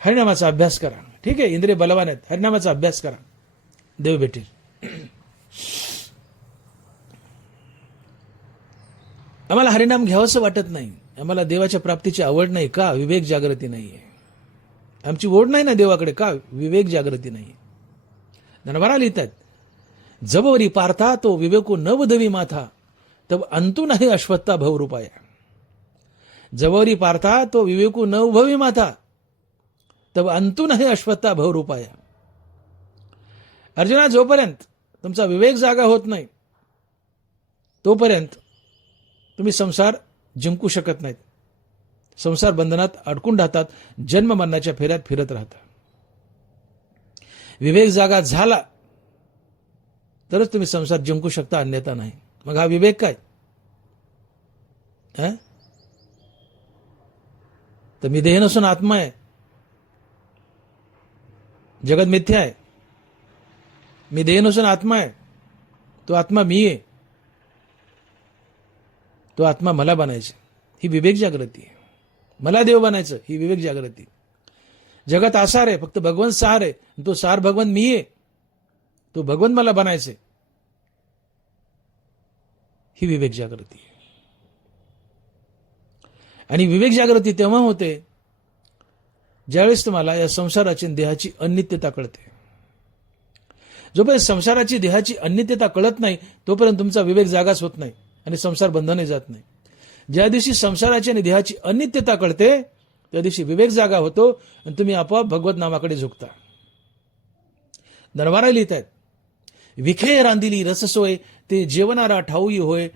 हरिनामाचा अभ्यास करा. ठीक आहे, इंद्रिय बलवान आहेत, हरिनामाचा अभ्यास करा, देव भेटेल. आम्हाला हरिनाम घ्यावंसं वाटत नाही, आम्हाला देवाच्या प्राप्तीची आवड नाही. का? विवेक जागृती नाहीये. आमची ओढ नाही ना देवाकडे. का? विवेक जागृती नाही. धनवारा लिहितात, जबवरी पार्था तो विवेको नवधवी माथा तब अंतु नाही अश्वत्था भवरूपाया. जबवरी पार्था तो विवेको नवभवी माथा तब अंतु नाही अश्वत्था भवरूपाया. अर्जुना, जोपर्यंत तुमचा विवेक जागा होत नाही तोपर्यंत तुम्ही संसार जिंकू शकत नाहीत. संसार बंधनात अडकून राहतात, जन्म मरणाच्या फेऱ्यात फिरत राहतात. विवेक जागा झाला तरच तुम्ही संसार जिंकू शकता, अन्यथा नाही. मग हा विवेक काय? तर मी देह नसून आत्मा आहे, जगत मिथ्या आहे. मी देह नसून आत्मा आहे, तो आत्मा मी आहे, तो आत्मा मला बनायचं, ही विवेक जागृती आहे. मला देव बनायचं, ही विवेक जागृती. जगत आसार आहे, फक्त भगवंत सार आहे, तो सार भगवंत मी आहे, तो भगवंत मला बनायचे, ही विवेक जागृती आहे. आणि विवेक जागृती तेव्हा होते ज्यावेळेस तुम्हाला या संसाराची देहाची अनित्यता कळते. जोपर्यंत संसाराची देहाची अनित्यता कळत नाही तोपर्यंत तुमचा विवेक जागाच होत नाही आणि संसार बंधने जात नाही. ज्या दिवशी संसाराची आणि देहाची अनित्यता कळते त्या दिवशी विवेक जागा होतो आणि तुम्ही आपोआप भगवत नामाकडे झुकता. दरबारा लिहित आहेत, विखे रांदिली रससोय ते जेवणारा ठाऊई होय,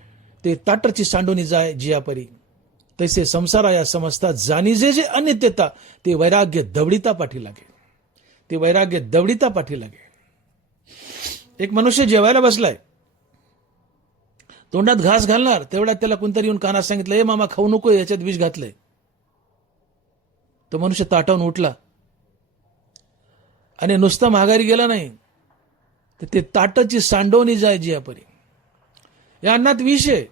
ते ताटरची सांडोनी जाय जियापरी. तैसे संसारा या समजता जाणीजे जे अनित्यता ते वैराग्य दवडिता पाठी लागे. ते वैराग्य दवडिता पाठी लागे. एक मनुष्य जेवायला बसलाय, तोंडात घास घालणार तेवढ्यात त्याला कोणतरी येऊन कानात सांगितलं, ए मामा खाऊ नको, याच्यात विष घातलंय. तो मनुष्य ताटावून उठला आणि नुसता माघारी गेला नाही, तर ते ताटाची सांडवणी जाय जियापरी. या अन्नात विष आहे,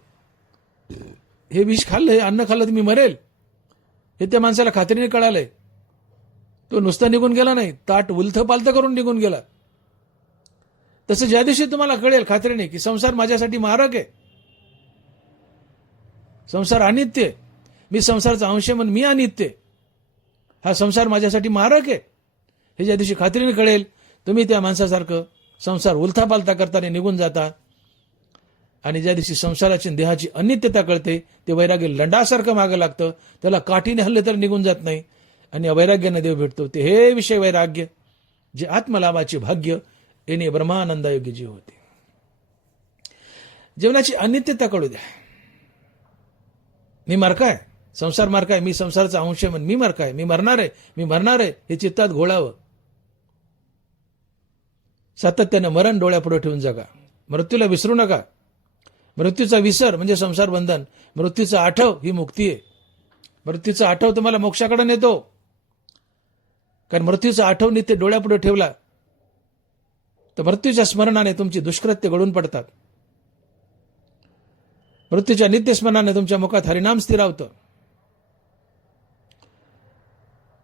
हे विष खाल्लं, हे अन्न खाल्लं तर मी मरेल, हे त्या माणसाला खात्रीने कळालंय. तो नुसता निघून गेला नाही, ताट उलथ पालथ करून निघून गेला. तसं ज्या दिवशी तुम्हाला कळेल खात्रीने की संसार माझ्यासाठी मारक आहे, संसार अनित्य आहे, मी संसाराचा अंश म्हणून मी अनित्य आहे, हा संसार माझ्यासाठी मारक आहे, हे ज्या दिवशी खात्रीने कळेल तुम्ही त्या माणसासारखं संसार उलथापालथा करताना निघून जाता. आणि ज्या दिवशी संसाराची देहाची अनित्यता कळते ते वैराग्य लंडासारखं मागं लागतं, त्याला काठीने हल्ले तर निघून जात नाही आणि वैराग्याने देव भेटतो. ते हे विषय वैराग्य जे आत्मलाभाचे भाग्य येणे ब्रह्मानंदायोगी जी होते. जीवनाची अनित्यता कळू द्या. मी मरकाय, संसार मरकाय, मी संसाराचा अंश आहे म्हणून मी मरकाय, मी मरणार आहे, मी मरणार आहे, हे चित्तात घोळावं. सातत्यानं मरण डोळ्यापुढे ठेवून जगा. मृत्यूला विसरू नका. मृत्यूचा विसर म्हणजे संसार बंधन, मृत्यूचा आठव ही मुक्ती आहे. मृत्यूचा आठव तुम्हाला मोक्षाकडे नेतो. कारण मृत्यूचा आठव नित्य डोळ्यापुढे ठेवला तर मृत्यूच्या स्मरणाने तुमची दुष्कृत्य घडून पडतात. मृत्यूच्या नित्य स्मरणाने तुमच्या मुखात हरिनाम स्थिरावतं.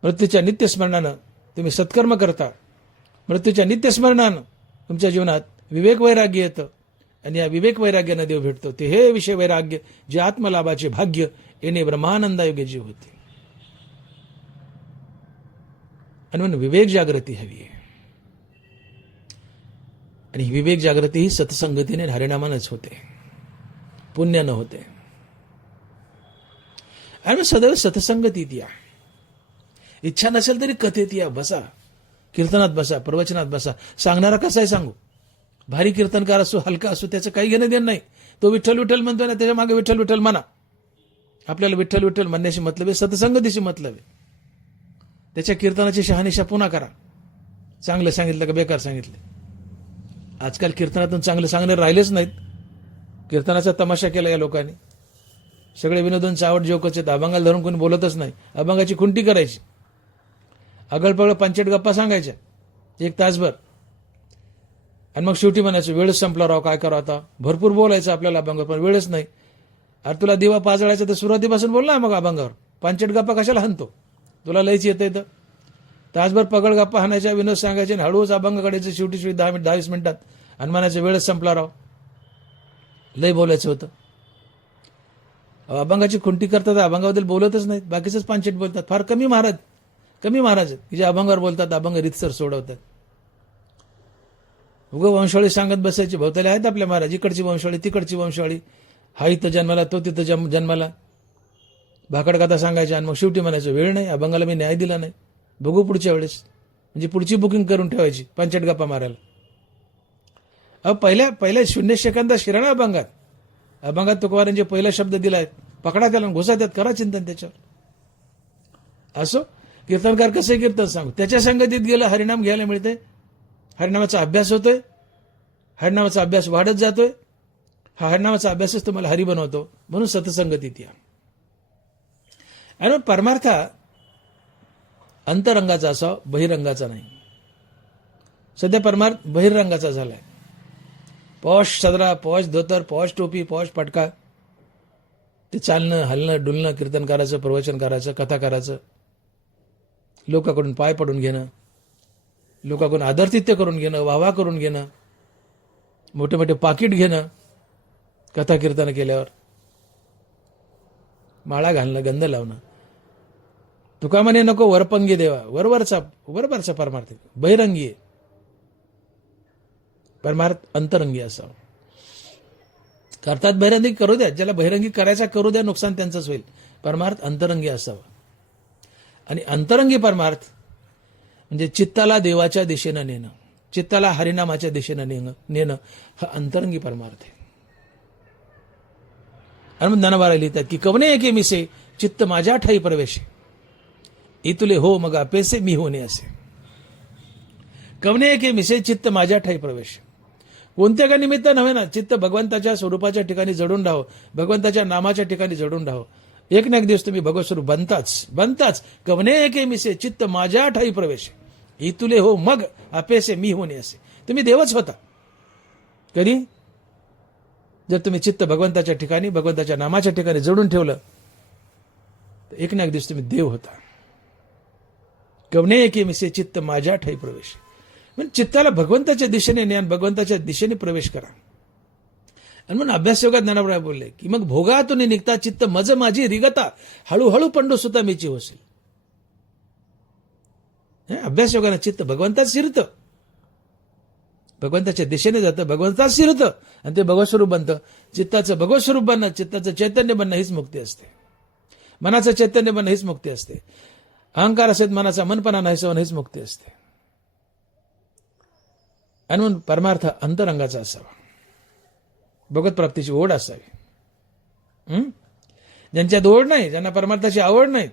मृत्यूच्या नित्य स्मरणानं तुम्ही सत्कर्म करता. मृत्यूच्या नित्य स्मरणानं तुमच्या जीवनात विवेक वैराग्य येतं आणि या विवेक वैराग्यानं देव भेटतो. ते हे विषय वैराग्य जे आत्मलाभाचे भाग्य येणे ब्रह्मानंदायोगी जी होते. आणि म्हणून विवेक जागृती हवी आहे. आणि ही विवेक जागृती ही सत्संगतीने हरिनामानच होते, पुण्यानं होते. आणि सदैव सत्संगतीत या. इच्छा नसेल तरी कथेत या, बसा, कीर्तनात बसा, प्रवचनात बसा. सांगणारा कसा आहे सांगू, भारी कीर्तनकार असो हलका असो त्याचं काही घेणं देणं नाही. तो विठ्ठल विठ्ठल म्हणतोय ना, त्याच्या मागे विठ्ठल विठ्ठल म्हणा. आपल्याला विठ्ठल विठ्ठल म्हणण्याशी मतलब आहे, सत्संगतीशी मतलब आहे. त्याच्या कीर्तनाची शहानिशा पुन्हा करा. चांगलं सांगितलं का बेकार सांगितलं. आजकाल कीर्तनातून चांगलं सांगणे राहिलेच नाहीत. कीर्तनाचा तमाशा केला या लोकांनी. सगळे विनोदन चावट जोकच आहेत. अभंगाला धरून कोणी बोलतच नाही. अभंगाची खुंटी करायची, अगळपगळ पंचेट गप्पा सांगायच्या 1 तासभर, आणि मग शेवटी म्हणायचं वेळच संपला राव, काय करावं आता. भरपूर बोलायचं आपल्याला अभंगावर, पण वेळच नाही. अरे तुला दिवा पाजळायचा तर सुरुवातीपासून बोल ना मग अभंगावर. पंचेट गप्पा कशाला हाणतो, तुला लयच येतं येतं. तासभर पगड गप्पा हाणायच्या, विनोद सांगायचे, आणि हळूच अभंगाकडेचं शेवटी 10-20 मिनिटात, आणि म्हणायचं वेळच संपला राव, लय बोलायचं होतं. अभंगाची खुंटी करतात, अभंगाबद्दल बोलतच नाहीत, बाकीचंच पांचेट बोलतात. फार कमी महाराज आहेत की जे अभंगावर बोलतात, अभंग रितसर सोडवतात. उगं वंशावळी सांगत बसायची. भोवताले आहेत आपल्या महाराज, इकडची वंशावळी तिकडची वंशावळी, हा इथं जन्माला तो तिथं जन्माला, भाकड कथा सांगायच्या, आणि मग शेवटी म्हणायचं वेळ नाही, अभंगाला मी न्याय दिला नाही, बघू पुढच्या वेळेस. म्हणजे पुढची बुकिंग करून ठेवायची पंचेट गप्पा मारायला. पहिल्या 0 सेकंदा शिराणा अभंगात तुकोबारांचे पहिला शब्द दिलाय, पकडा त्याला, घुसा त्यात, करा चिंतन त्याच्यावर. असो, कीर्तनकार कसं कीर्तन सांगू, त्याच्या संगतीत गेलं हरिनाम घ्यायला मिळते, हरिनामाचा अभ्यास होतोय, हरिनामाचा अभ्यास वाढत जातोय. हा हरिनामाचा अभ्यासच तुम्हाला हरी बनवतो. म्हणून सतसंगतीत या. आणि परमार्थ अंतरंगाचा असावा, बहिरंगाचा नाही. सध्या परमार्थ बहिरंगाचा झालाय. पॉश सदरा, पॉश धोतर, पॉश टोपी, पॉश पटका, ते चालणं हलणं डुलणं, कीर्तन करायचं, प्रवचन करायचं, कथा करायचं, लोकांकडून पाय पडून घेणं, लोकांकडून आदरातिथ्य करून घेणं, वाहवा करून घेणं, मोठे मोठे पाकिट घेणं, कथा कीर्तन केल्यावर माळा घालणं, गंध लावणं. तुका म्हणे नको वरपंगी देवा, वरवरचा परमार्थ बहिरंगी आहे. परमार्थ अंतरंगी असावं. करतात बहिरंगी करू द्या, ज्याला बहिरंगी करायचा करू द्या, नुकसान त्यांचंच होईल. परमार्थ अंतरंगी असावा. आणि अंतरंगी परमार्थ म्हणजे चित्ताला देवाच्या दिशेनं नेणं, चित्ताला हरिनामाच्या दिशेनं नेणं, हा अंतरंगी परमार्थ आहे. आणि मग ज्ञानोबा लिहितात की कवने एके मिसे चित्त माझ्या ठाई प्रवेशे, इतुले हो मग अपेसे मी होणे असे. कवने एके मिसे चित्त माझ्या ठाई प्रवेश. कोणत्या का निमित्त नव्हे ना, चित्त भगवंताच्या स्वरूपाच्या ठिकाणी जडून राहो, भगवंताच्या नामाच्या ठिकाणी जडून राहो. एक ना एक दिवस तुम्ही भगवत स्वरूप बनताच. कवने एके मिसे चित्त माझ्या ठाई प्रवेश, इतुले हो मग अपेसे मी होणे असे. तुम्ही देवच होता. कधी जर तुम्ही चित्त भगवंताच्या ठिकाणी, भगवंताच्या नामाच्या ठिकाणी जडून ठेवलं, तर एक ना एक दिवस तुम्ही देव होता. कवने एके मिसे चित्त माझ्या ठाई प्रवेश. म्हणजे चित्ताला भगवंताच्या दिशेने न्या, भगवंताच्या दिशेने प्रवेश करा. आणि म्हणून अभ्यासयोगात ज्ञानोबा बोलले की मग भोगातून निघता चित्त मज माझी रिगता, हळूहळू पंडू सुता मीची होसेल. अभ्यासयोगानं चित्त भगवंतात शिरतं, भगवंताच्या दिशेने जातं, भगवंतात शिरतं, आणि ते भगवत स्वरूप बनतं. चित्ताचं भगवत स्वरूप बनणं, चित्ताचं चैतन्य बनणं हीच मुक्ती असते. मनाचं चैतन्य बनणं हीच मुक्ती असते. अहंकार असेल मनाचा, मनपणा नाहीसं होणं हीच मुक्ती असते. आणि म्हणून परमार्थ अंतरंगाचा असावा, भगवत प्राप्तीची ओढ असावी. ज्यांच्यात ओढ नाही, ज्यांना परमार्थाची आवड नाही,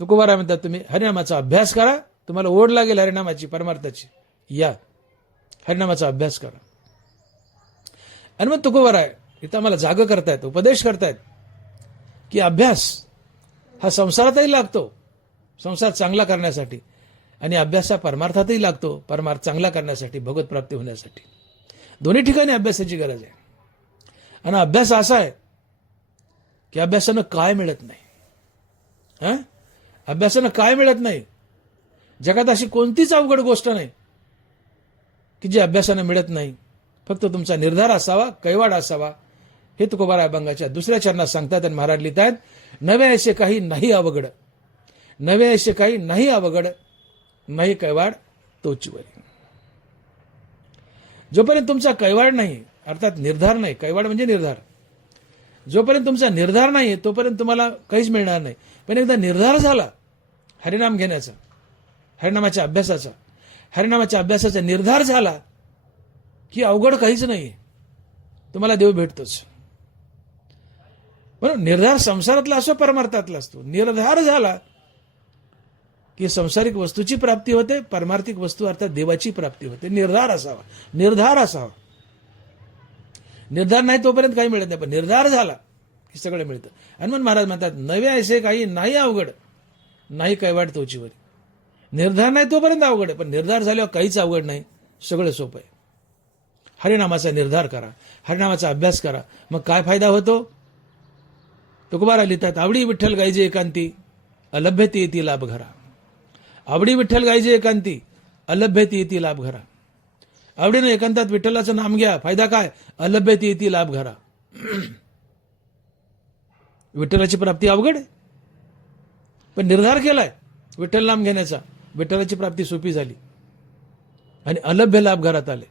तुकोबाराय म्हणतात तुम्ही हरिनामाचा अभ्यास करा, तुम्हाला ओढ लागेल हरिनामाची, परमार्थाची. या हरिनामाचा अभ्यास करा. आणि मग तुकोबाराय इथं आम्हाला जाग करतायत, उपदेश करतायत की अभ्यास हा संसारातही लागतो, संसार चांगला करण्यासाठी, आणि अभ्यास हा परमार्थातही लागतो, परमार्थ चांगला करण्यासाठी, भगवत प्राप्ती होण्यासाठी. दोन्ही ठिकाणी अभ्यासाची गरज आहे. आणि अभ्यास असा आहे की अभ्यासानं काय मिळत नाही. अभ्यासानं काय मिळत नाही. जगात अशी कोणतीच अवघड गोष्ट नाही की जी अभ्यासानं मिळत नाही. फक्त तुमचा निर्धार असावा, कैवाड असावा. हे तुकोबाराय अभंगाच्या 2ऱ्या चरणात सांगतात. आणि महाराज लिहितात, नवे ऐसे काही नाही अवघड, नवे ऐसे काही नाही अवघड, नाही कैवाड तोचीवरी. जोपर्यंत तुमचा कैवाड नाही, अर्थात निर्धार नाही, कैवाड म्हणजे निर्धार, जोपर्यंत तुमचा निर्धार नाही तोपर्यंत तुम्हाला काहीच मिळणार नाही. पण एकदा निर्धार झाला हरिनाम घेण्याचा, हरिनामाच्या तुम्हाला देव भेटतोच. म्हणून निर्धार संसारातला असो परमार्थातला असतो. निर्धार झाला की संसारिक वस्तूची प्राप्ती होते, परमार्थिक वस्तू अर्थात देवाची प्राप्ती होते. निर्धार असावा, निर्धार असावा. निर्धार नाही तोपर्यंत काही मिळत नाही, पण निर्धार झाला की सगळं मिळतं. हनुमान महाराज म्हणतात, नवे ऐसे काही नाही अवघड, नाही कैवाड तोचीवरी. निर्धार नाही तोपर्यंत अवघड आहे, पण निर्धार झाल्यावर काहीच अवघड नाही, सगळं सोपं आहे. हरिनामाचा निर्धार करा, हरिनामाचा अभ्यास करा. मग काय फायदा होतो? तुकोबारा लिहितात, आवडी विठ्ठल गायजे एकांती, अलभ्यते येती लाभ घरा. आवडी विठ्ठल गायजे एकांती, अलभ्यते येती लाभ घरा. आवडीनं एकांतात विठ्ठलाचं नाम घ्या, फायदा काय? अलभ्यते येती लाभ घरा. विठ्ठलाची प्राप्ती अवघड आहे, पण निर्धार केलाय विठ्ठल नाम घेण्याचा, विठ्ठलाची प्राप्ती सोपी झाली आणि अलभ्य लाभ घरात आले.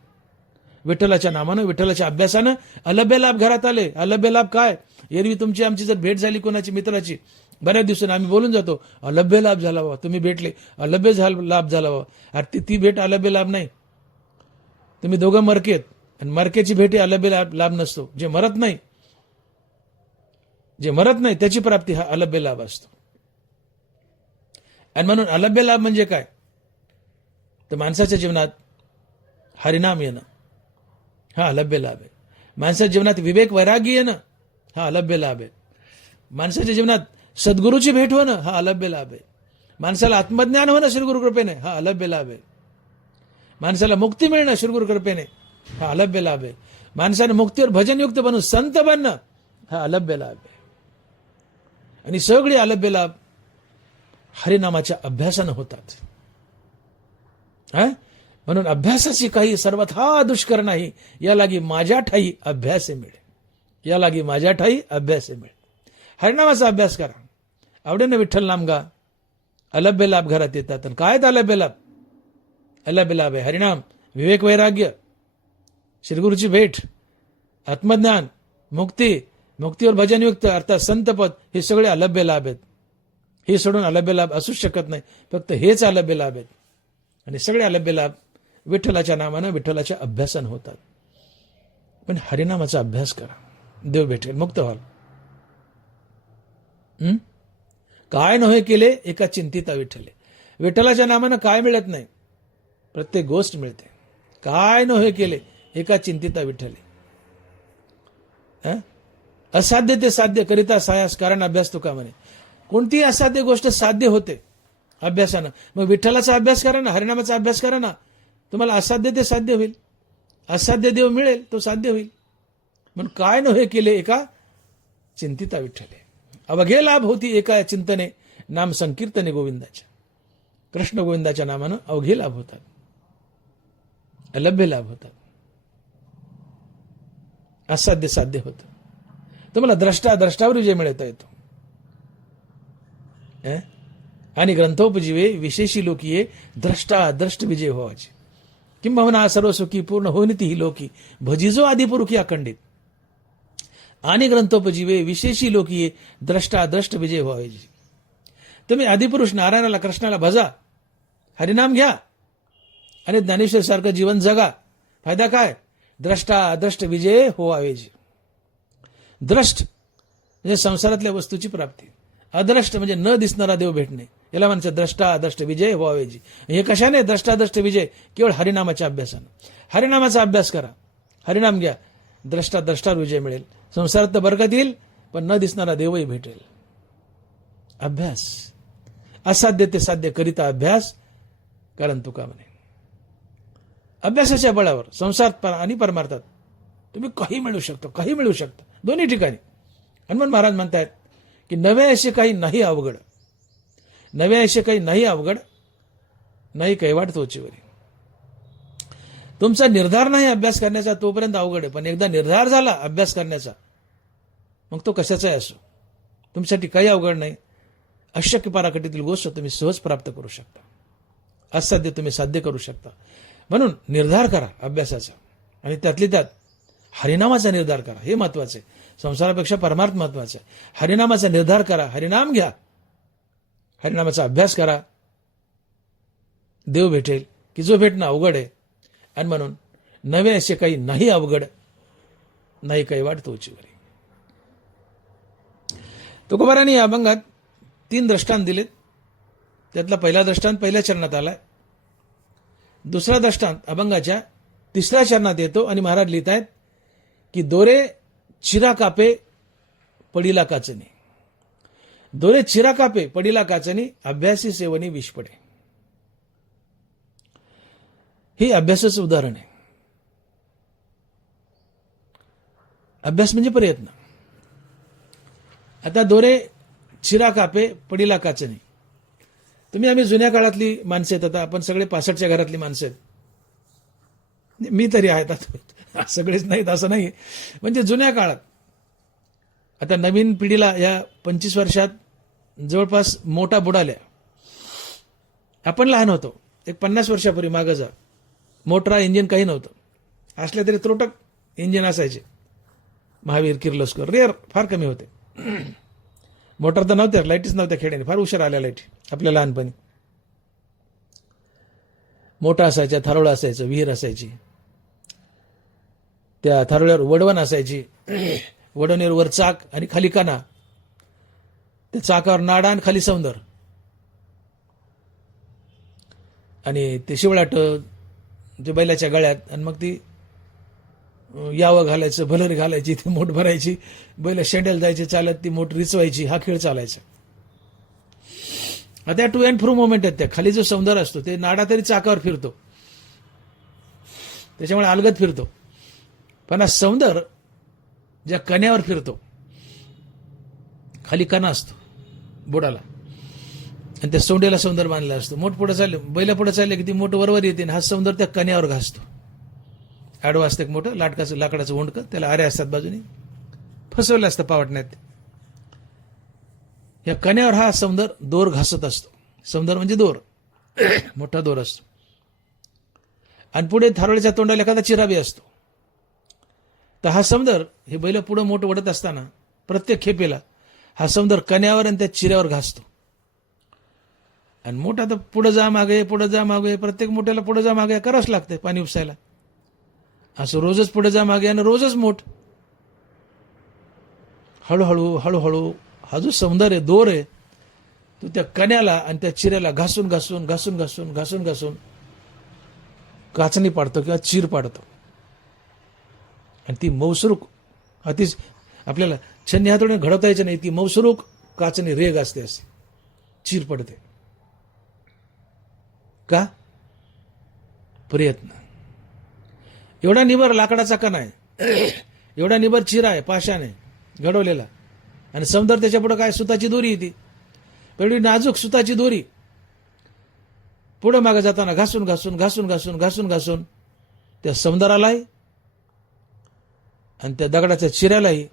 विठ्ठलाच्या नामानं, विठ्ठलाच्या अभ्यासानं अलभ्य लाभ घरात आले. अलभ्य लाभ काय? एरवी तुमची आमची जर भेट झाली कोणाची मित्राची, बऱ्याच दिवसांनी आम्ही बोलून जातो, अलभ्य लाभ झाला बाबा, तुम्ही भेटले, अलभ्य लाभ झाला बाबा. अरे ती भेट अलभ्य लाभ नाही. तुम्ही दोघं मरकेत, आणि मरकेची भेट ही अलभ्य लाभ नसतो. जे मरत नाही त्याची प्राप्ती हा अलभ्य लाभ असतो. आणि म्हणून अलभ्य लाभ म्हणजे काय? तर माणसाच्या जीवनात हरिनाम येणं हा अलभ्य लाभ आहे. माणसाच्या जीवनात विवेक वैराग्य येणं हा अलभ्य लाभ आहे. माणसाच्या जीवनात सद्गुरूची भेट होणं हा अलभ्य लाभ आहे. माणसाला आत्मज्ञान होणं श्रीगुरु कृपेने हा अलभ्य लाभ आहे. माणसाला मुक्ती मिळणं श्रीगुरु कृपेने हा अलभ्य लाभ आहे. माणसाने मुक्तीवर भजनयुक्त बनून संत बनणं हा अलभ्य लाभ आहे. आणि सगळे अलभ्य लाभ हरिनामाच्या अभ्यासानं होतात. म्हणून अभ्यासाची काही सर्वथा दुष्कर नाही, या लागी माझ्या ठाई अभ्यासे मिळे. या लागी माझ्या ठाई अभ्यासे मिळे. हरिनामाचा अभ्यास करा, आवडीनं विठ्ठल नाम गा, अलभ्य लाभ घरात येतात. आणि काय अलभ्य लाभ? अलभ्य लाभ आहे हरिनाम, विवेक वैराग्य, श्रीगुरूची भेट, आत्मज्ञान, मुक्ती, मुक्तीवर भजनयुक्त अर्थात संतपद, हे सगळे अलभ्य लाभ आहेत. हे सोडून अलभ्य लाभ असूच शकत नाही. फक्त हेच अलभ्य लाभ आहेत. आणि सगळे अलभ्य लाभ विठ्ठलाच्या नामानं, विठ्ठलाच्या अभ्यासानं होतात. पण हरिनामाचा अभ्यास करा, देव भेटेल, मुक्त व्हाल. काय नव्हे केले एका चिंतिता विठ्ठले. विठ्ठलाच्या नामानं काय मिळत नाही? प्रत्येक गोष्ट मिळते. काय नव्हे केले एका चिंतिता विठ्ठले. असाध्य ते साध्य करिता सायास कारण अभ्यास तुका म्हणे. कोणतीही असाध्य गोष्ट साध्य होते अभ्यासानं. मग विठ्ठलाचा अभ्यास करा ना, हरिनामाचा अभ्यास करा ना, तुम्हाला असाध्य ते साध्य होईल. असाध्य देव मिळेल, तो साध्य होईल. म्हणून काय नव्हे केले एका चिंतिता विठ्ठले. अवघे लाभ होती एका चिंतने, नाम संकीर्तने गोविंदाच्या. कृष्ण गोविंदाच्या नामानं अवघे लाभ होतात, अलभ्य लाभ होतात. असाध्य साध्य होतं. तुम्हाला द्रष्टावर विजय मिळवता येतो. आणि ग्रंथोपजीवे विशेषी लोकीये द्रष्ट विजय व्हावाचे. किंबहुना सर्व सुखी पूर्ण होईन ती लोकी भजिजो आदिपुरुखी अखंडित. आणि ग्रंथोपजीवे विशेषी लोकीये द्रष्ट विजय व्हावाचे. तुम्ही आदिपुरुष नारायणाला, कृष्णाला भजा, हरिनाम घ्या आणि ज्ञानेश्वर सारखं जीवन जगा. फायदा काय? द्रष्ट विजय व्हावेजे. द्रष्ट म्हणजे संसारातल्या वस्तूची प्राप्ती, अद्रष्ट म्हणजे न दिसणारा देव भेटणे, याला म्हणायचं द्रष्ट विजय व्हावेजी. हे कशाने? द्रष्ट विजय केवळ हरिनामाच्या अभ्यासानं. हरिनामाचा अभ्यास करा, हरिनाम घ्या, द्रष्टा विजय मिळेल. संसारात तर बरकत येईल, पण न दिसणारा देवही भेटेल. अभ्यास, असाध्य ते साध्य करिता अभ्यास कारण तुका म्हणे. अभ्यासाच्या बळावर संसारात आणि परमार्थात तुम्ही काही मिळू शकता, काही मिळू शकता, दोन्ही ठिकाणी. हनुमान महाराज म्हणतायत की नवे असे काही नाही अवघड, नवे असे काही नाही अवघड, नाही कैवाड तोचीवरी. तुमचा निर्धार नाही अभ्यास करण्याचा तोपर्यंत अवघड आहे, पण एकदा निर्धार झाला अभ्यास करण्याचा, मग तो कशाचाही असो, तुमच्यासाठी काही अवघड नाही. अशक्य पराकटीतील गोष्ट तुम्ही सहज प्राप्त करू शकता, असाध्य तुम्ही साध्य करू शकता. म्हणून निर्धार करा अभ्यासाचा, आणि त्यातली त्यात हरिनामाचा निर्धार करा. हे महत्वाचं आहे, संसारापेक्षा परमार्थ महत्वाचा आहे. हरिनामाचा निर्धार करा, हरिनाम घ्या, हरिनामाचा अभ्यास करा, देव भेटेल की जो भेटणं अवघड आहे. आणि म्हणून नवे असे काही नाही अवघड, नाही काही वाट तोची वरी. तुकोबारांनी या अभंगात 3 दृष्टांत दिलेत. त्यातला पहिला दृष्टांत पहिल्या चरणात आलाय. दुसरा दृष्टांत अभंगाच्या 3ऱ्या चरणात येतो आणि महाराज लिहित आहेत की दोरे चिरा कापे पडिला काचनी. दोरे चिरा कापे पडिला काचनी, अभ्यासी सेवनी विष पडे. हे अभ्यासाचं उदाहरण आहे. अभ्यास म्हणजे प्रयत्न. आता दोरे चिरा कापे पडिला काचनी. आम्ही जुन्या काळातली माणसं आहेत. आता आपण सगळे 65च्या घरातली माणसं आहेत. मी तरी आहेत, आता सगळेच नाहीत असं नाही. म्हणजे जुन्या काळात. आता नवीन पिढीला या 25 वर्षात जवळपास मोठा बुडाल्या. आपण लहान होतो. एक 50 वर्षापूर्वी मागं जा. मोटरा इंजिन काही नव्हतं. असल्या तरी त्रोटक इंजिन असायचे. महावीर, किर्लोस्कर रेअर फार कमी होते. मोटर तर नव्हत्या, लाईटीच नव्हत्या खेड्याने. फार उशीर आल्या लाईट आपल्या लहानपणी. मोठा असायच्या, थारोळा असायचं, विहीर असायची. त्या थारोळ्यावर वडवण असायची. वडवणीवर वर चाक आणि खाली काना. त्या चाकावर नाडा आणि खाली सौंदर. आणि ते शिवळाट ते बैलाच्या गळ्यात. आणि मग ती यावं घालायचं, भलरी घालायची, ती मोठ भरायची. बैल शेंड्याला जायचे चालत, ती मोठ रिचवायची. हा खेळ चालायचा. आता टू अँड फ्रो मोमेंट आहेत. त्या खाली जो सौंदर्य असतो ते नाडा तरी चाकावर फिरतो, त्याच्यामुळे अलगद फिरतो. पण हा सौंदर्य ज्या कण्यावर फिरतो, खाली कणा असतो बुडाला, आणि त्या सोंडेला सौंदर्य बांधला असतो. मोठ पुढे चालले, बैल पुढे चालले की ती मोठ वरवर येते. हा सौंदर्य त्या कण्यावर घासतो. आडवं असतं एक मोठं लाकडाचं ओंडकं, त्याला आरे असतात बाजूने, फसवलं असतं पावटण्यात. या कण्यावर हा सौंदर्य दोर घासत असतो. सौंदर्य म्हणजे दोर, मोठा दोर असतो. आणि पुढे थारोळ्याच्या तोंडाला एखादा चिराबी असतो. तर हा सौंदर्य हे बैल पुढे मोठं वडत असताना प्रत्येक खेपेला हा सौंदर्य कण्यावर आणि त्या चिऱ्यावर घासतो. आणि मोठा तर पुढे जा मागे, पुढे जा मागे, प्रत्येक मोठ्याला पुढे जा मागे करावंच लागतंय पाणी उपसायला. असं रोजच पुढे जा मागे आणि रोजच मोठ. हळूहळू हळूहळू हा जो सौंदर्य दोर आहे तो त्या कण्याला आणि त्या चिऱ्याला घासून घासून घासून घासून घासून घासून काचणी पाडतो किंवा चीर पाडतो. आणि ती मौसरूक अतिच आपल्याला छन्नी हातोडीने घडवता यायचं नाही. ती मौसरूक काचणी रेग असते, असे चीर पडते. का? प्रयत्न. एवढा निबर लाकडाचा कणा आहे, एवढा निबर चिरा आहे पाशाने घडवलेला, आणि सौंदर्य त्याच्या पुढे काय सुताची दोरी येते. एवढी नाजूक सुताची दोरी पुढे मागे जाताना घासून घासून घासून घासून घासून घासून त्या सौंदर्यालाही आणि त्या दगडाच्या चिऱ्यालाही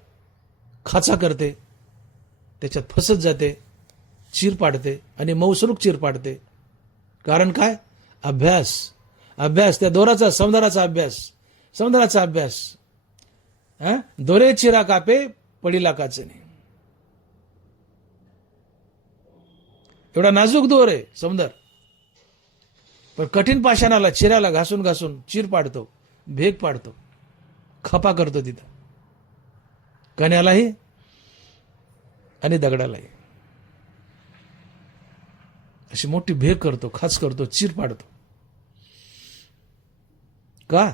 खाचा करते, त्याच्यात फसत जाते, चीर पाडते आणि मौसरूक चीर पाडते. कारण काय? अभ्यास. अभ्यास त्या दोराचा, सौंदर्याचा अभ्यास, सौंदर्याचा अभ्यास. दोरे चिरा कापे पडिला काचनी. एवढा नाजूक दोर आहे सौंदर्य, पण कठीण पाषाणाला, चिऱ्याला घासून घासून चीर पाडतो, भेग पाडतो, खपा करतो तिथं, कण्यालाही आणि दगडालाही. अशी मोठी भेग करतो, खाच करतो, चीर पाडतो. का?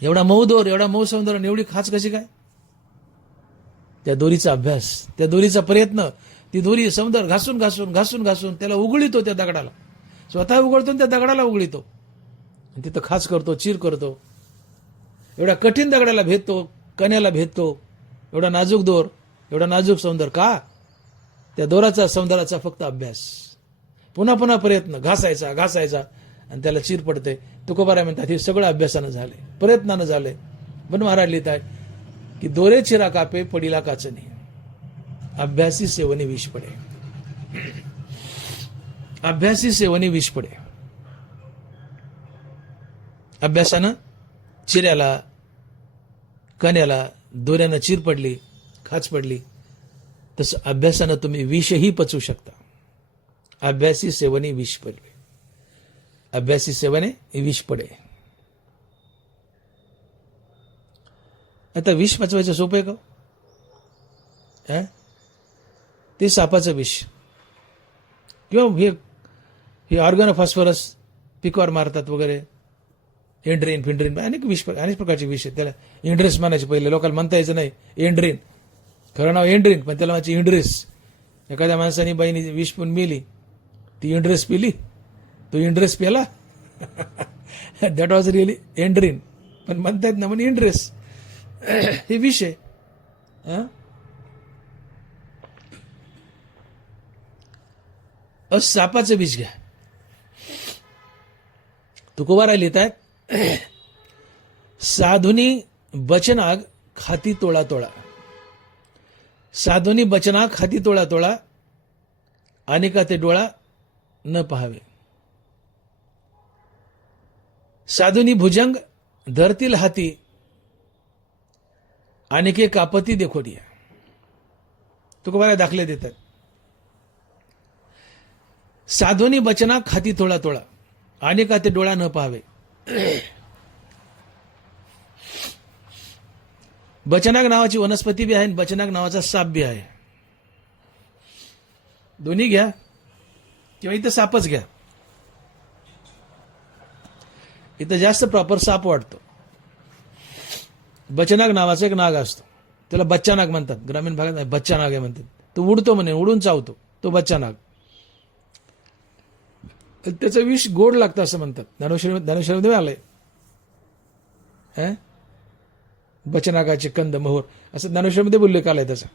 एवढा मऊ दोर, एवढा मऊ सौंदर्य आणि एवढी खाच कशी काय? त्या दोरीचा अभ्यास, त्या दोरीचा प्रयत्न. ती दोरी सौंदर्य घासून घासून घासून घासून त्याला उघळीतो, त्या दगडाला स्वतः उघडतो, त्या दगडाला उघळीतो, तिथं खाच करतो, चीर करतो. एवढ्या कठीण दगडाला भेदतो, कण्याला भेदतो. एवढा नाजूक दोर, एवढा नाजूक सौंदर्य. का? त्या दोराचा, सौंदर्याचा फक्त अभ्यास. पुन्हा पुन्हा प्रयत्न, घासायचा घासायचा, आणि त्याला चीर पडते. तुकोबाराय म्हणतात हे सगळं अभ्यासानं झाले, प्रयत्नानं झाले. पण महाराज लिहित आहेत की दोरे चिरा कापे पडिला काचनी, अभ्यासी सेवनी विष पडे. अभ्यासी सेवनी विष पडे. अभ्यासानं चिऱ्याला, कण्याला, दोऱ्यानं चीर पडली, खाच पडली, तसं अभ्यासानं तुम्ही विषही पचवू शकता. अभ्यासी सेवनी विष पडे. अभ्यासी सेवने विष पडे. आता विष पचवायचं सोपं आहे का? ते सापाचं विष किंवा हे ऑर्गन फॉस्फरस पिकवर मारतात वगैरे, एंड्रीन फिंड्रीन, अनेक प्रकारचे विष आहेत. त्याला इंड्रेस म्हणायचे पहिले, लोकांना म्हणता यायचं नाही एंड्रीन, खरं नाव एंड्रीन पण त्याला म्हणायचे इंड्रेस. एखाद्या माणसाने बाईने विष पण मेली, ती इंड्रेस पिली, तो इंड्रेस प्याला दॅट वॉज रिअली एंड्रीन, पण म्हणतायत ना म्हणून इंड्रेस. हे विष आहे. सापाचं विष घ्या. तुकोबारा लिहितायत, साधुनी बचनाग खाती तोळा तोळा, साधुनी बचनाग खाती तोळा तोळा, अनेका ते डोळा न पहावे. साधुनी भुजंग धरतील हाती, अनेके कापती देखोडिया. तुकोबारा दाखले देतात. साधुनी बचनाग खाती तोळा तोळा, अनेका ते डोळा न पाहावे. बचनाग नावाची वनस्पती बी आहे आणि बचनाग नावाचा साप बी आहे. दोन्ही घ्या किंवा इथं सापच घ्या. इथं जास्त प्रॉपर साप वाटतो. बचनाग नावाचा एक नाग असतो, त्याला बच्चा नाग म्हणतात. ग्रामीण भागात बच्चा नाग आहे म्हणतात. तो उडतो म्हणे, उडून चावतो, तो बच्चा नाग. त्याचं विष गोड लागतं असं म्हणतात. ज्ञानेश्वरीमध्ये आलंय बचनागाचे कंद मोहर, असं ज्ञानेश्वरीमध्ये उल्लेख आलाय त्याचा.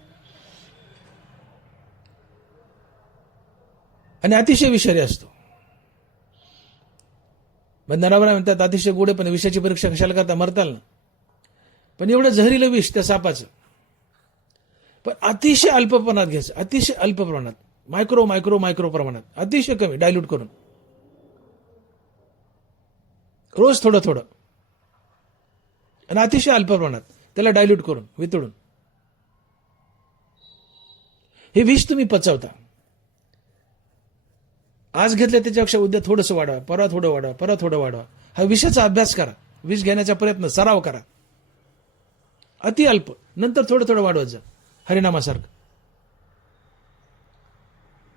आणि अतिशय विषारी असतो. बंधनावर म्हणतात अतिशय गोड, पण विषाची परीक्षा कशाला करता, मरताल ना. पण एवढं जहरीलं विष त्या सापाचं, पण अतिशय अल्प प्रमाणात घ्यायचं, अतिशय अल्प प्रमाणात, मायक्रो मायक्रो मायक्रो प्रमाणात, अतिशय कमी डायल्यूट करून, रोज थोडं थोडं आणि अतिशय अल्प प्रमाणात त्याला डायल्यूट करून वितळून हे विष तुम्ही पचवता. आज घेतलं त्याच्यापेक्षा उद्या थोडंसं वाढवा, परवा थोडं वाढवा, परवा थोडं वाढवा. हा विषाचा अभ्यास करा, विष घेण्याचा प्रयत्न, सराव करा. अति अल्प, नंतर थोडं थोडं वाढवत जा, हरिनामासारखं.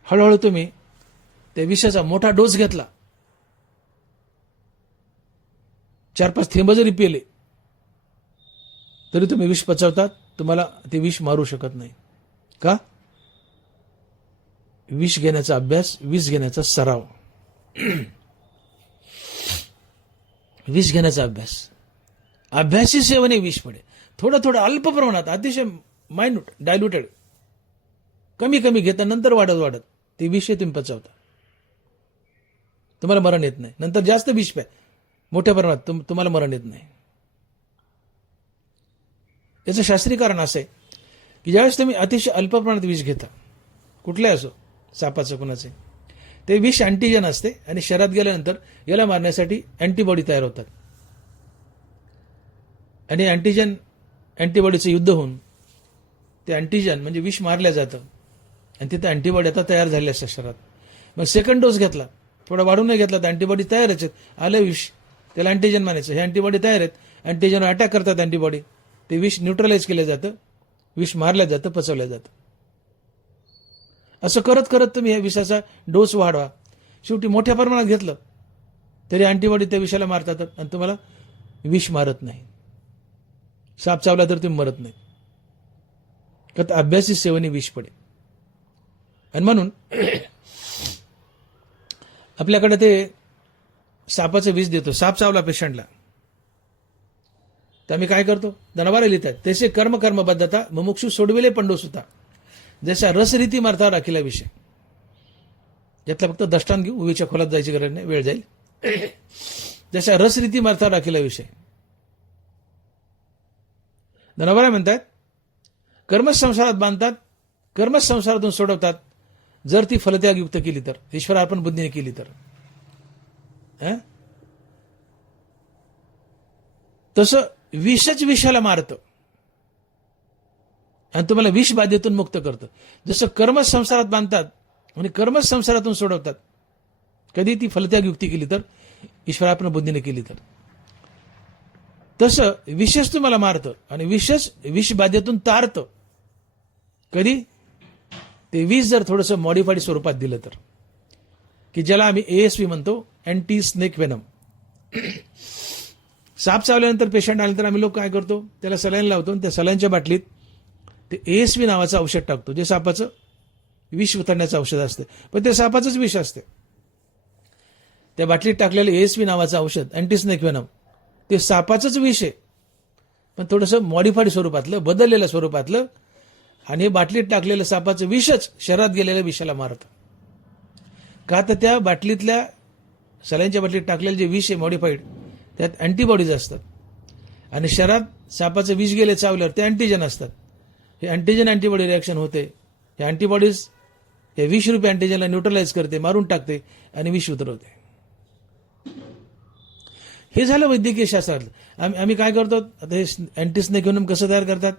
हळूहळू तुम्ही त्या विषाचा मोठा डोस घेतला, 4-5 थेंब जरी पेले तरी तुम्ही विष पचवतात. तुम्हाला ते विष मारू शकत नाही. का? विष घेण्याचा अभ्यास, विष घेण्याचा सराव. विष घेण्याचा अभ्यास, अभ्यासी सेवने विष पडे. थोडं थोडं अल्प प्रमाणात, अतिशय मायन्यूट डायल्युटेड, कमी कमी घेता, नंतर वाढत वाढत ते विष तुम्ही पचवता. तुम्हाला मरण येत नाही. नंतर जास्त विष प्या, मोठ्या प्रमाणात, तुम्हाला मरण येत नाही. याचं शास्त्रीय कारण असं आहे की ज्यावेळेस तुम्ही अतिशय अल्प प्रमाणात विष घेता, कुठले असो, सापाचं कुणाचे, ते विष अँटीजन असते आणि शरीरात गेल्यानंतर याला मारण्यासाठी अँटीबॉडी तयार होतात. आणि अँटीबॉडीचं युद्ध होऊन ते अँटीजन म्हणजे विष मारल्या जातं आणि तिथं अँटीबॉडी आता तयार झाल्या असतात शरीरात. मग सेकंड डोस घेतला, थोडा वाढून नाही घेतला तर अँटीबॉडी तयारच आहेत. आलं विष, त्याला अँटीजन म्हणायचं. हे अँटीबॉडी तयार आहेत, अँटीजनवर अटॅक करतात अँटीबॉडी, ते विष न्यूट्रलाइज केलं जातं, विष मारलं जातं, पचवलं जातं. असं करत करत तुम्ही या विषाचा डोस वाढवा. शेवटी मोठ्या प्रमाणात घेतलं तरी अँटीबॉडी त्या विषाला मारतात आणि तुम्हाला विष मारत नाही. साप चावला तर तुम्ही मरत नाही. का तर अभ्यासी सेवने विष पडे. आणि म्हणून आपल्याकडे ते सापाचं विष देतो. साप चावला पेशंटला तर आम्ही काय करतो, धनवारे लिहितात, तसे कर्म कर्मबद्धता मुमुक्षु सोडविले पंडोस होता, जसा रसरीती मार्था राखीला विषय. यातला फक्त दष्टान घेऊ, उभीच्या खोलात जायची गरज नाही, वेळ जाईल. जसा रसरीती मार्था राखीला विषय. धनवारे म्हणतात कर्मच संसारात बांधतात, कर्मच संसारातून सोडवतात, जर ती फलत्यागयुक्त केली तर, ईश्वरार्पण बुद्धीने केली तर. तसं विषच विषाला मारतं आणि तुम्हाला विष बाधेतून मुक्त करतं. जसं कर्मच संसारात बांधतात आणि कर्मच संसारातून सोडवतात, कधी ती फलत्याग युक्ती केली तर, ईश्वरार्पण बुद्धीने केली तर. तसं विषच तुम्हाला मारतं आणि विषच विषबाधेतून तारतं. कधी? ते विष जर थोडंसं मॉडिफाईड स्वरूपात दिलं तर, की ज्याला आम्ही ASV म्हणतो, अँटी स्नेक वेनम. साप चावल्यानंतर पेशंट आल्यानंतर आम्ही लोक काय करतो, त्याला सलाईन लावतो आणि त्या सलाईनच्या बाटलीत ते ASV नावाचं औषध टाकतो, जे सापाचं विष उतरण्याचं औषध असतं. पण ते सापाचंच विष असते. त्या बाटलीत टाकलेलं ASV नावाचं औषध, अँटी स्नेक वेनम, ते सापाचंच विष आहे, पण थोडंसं मॉडिफाईड स्वरूपातलं, बदललेलं स्वरूपातलं. आणि हे बाटलीत टाकलेलं सापाचं विषच शरीरात गेलेल्या विषाला मारतं. का? तर त्या बाटलीतल्या सलाईनच्या बाटलीत टाकलेलं जे विष आहे मॉडिफाईड, त्यात अँटीबॉडीज असतात. आणि शरीरात सापाचं विष गेले चावल्यावर ते अँटीजन असतात. हे अँटीजन अँटीबॉडी रिॲक्शन होते. हे अँटीबॉडीज हे विषरूपी अँटीजनला न्यूट्रलाइज करते, मारून टाकते आणि विष उतरवते. हे झालं वैद्यकीय शास्त्रातलं. आम्ही काय करतो आता, हे अँटी स्नेक वेनम कसं तयार करतात?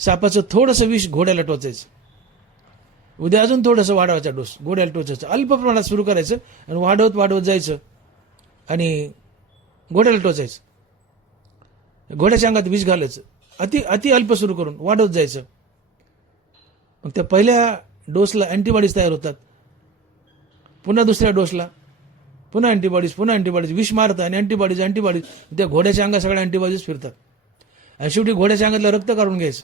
सापाचं थोडंसं विष घोड्याला टोचायचं, उद्या अजून थोडंसं वाढवायचा डोस घोड्याला टोचायचं, अल्प प्रमाणात सुरू करायचं आणि वाढवत जायचं आणि घोड्याला टोचायचं. घोड्याच्या अंगात विष घालायचं, अति अल्प सुरू करून वाढवत जायचं. मग त्या पहिल्या डोसला अँटीबॉडीज तयार होतात, पुन्हा दुसऱ्या डोसला पुन्हा अँटीबॉडीज विष मारतं आणि अँटीबॉडीज त्या घोड्याच्या अंगात सगळ्या अँटीबॉडीज फिरतात. आणि शेवटी घोड्याच्या अंगातलं रक्त काढून घ्यायचं.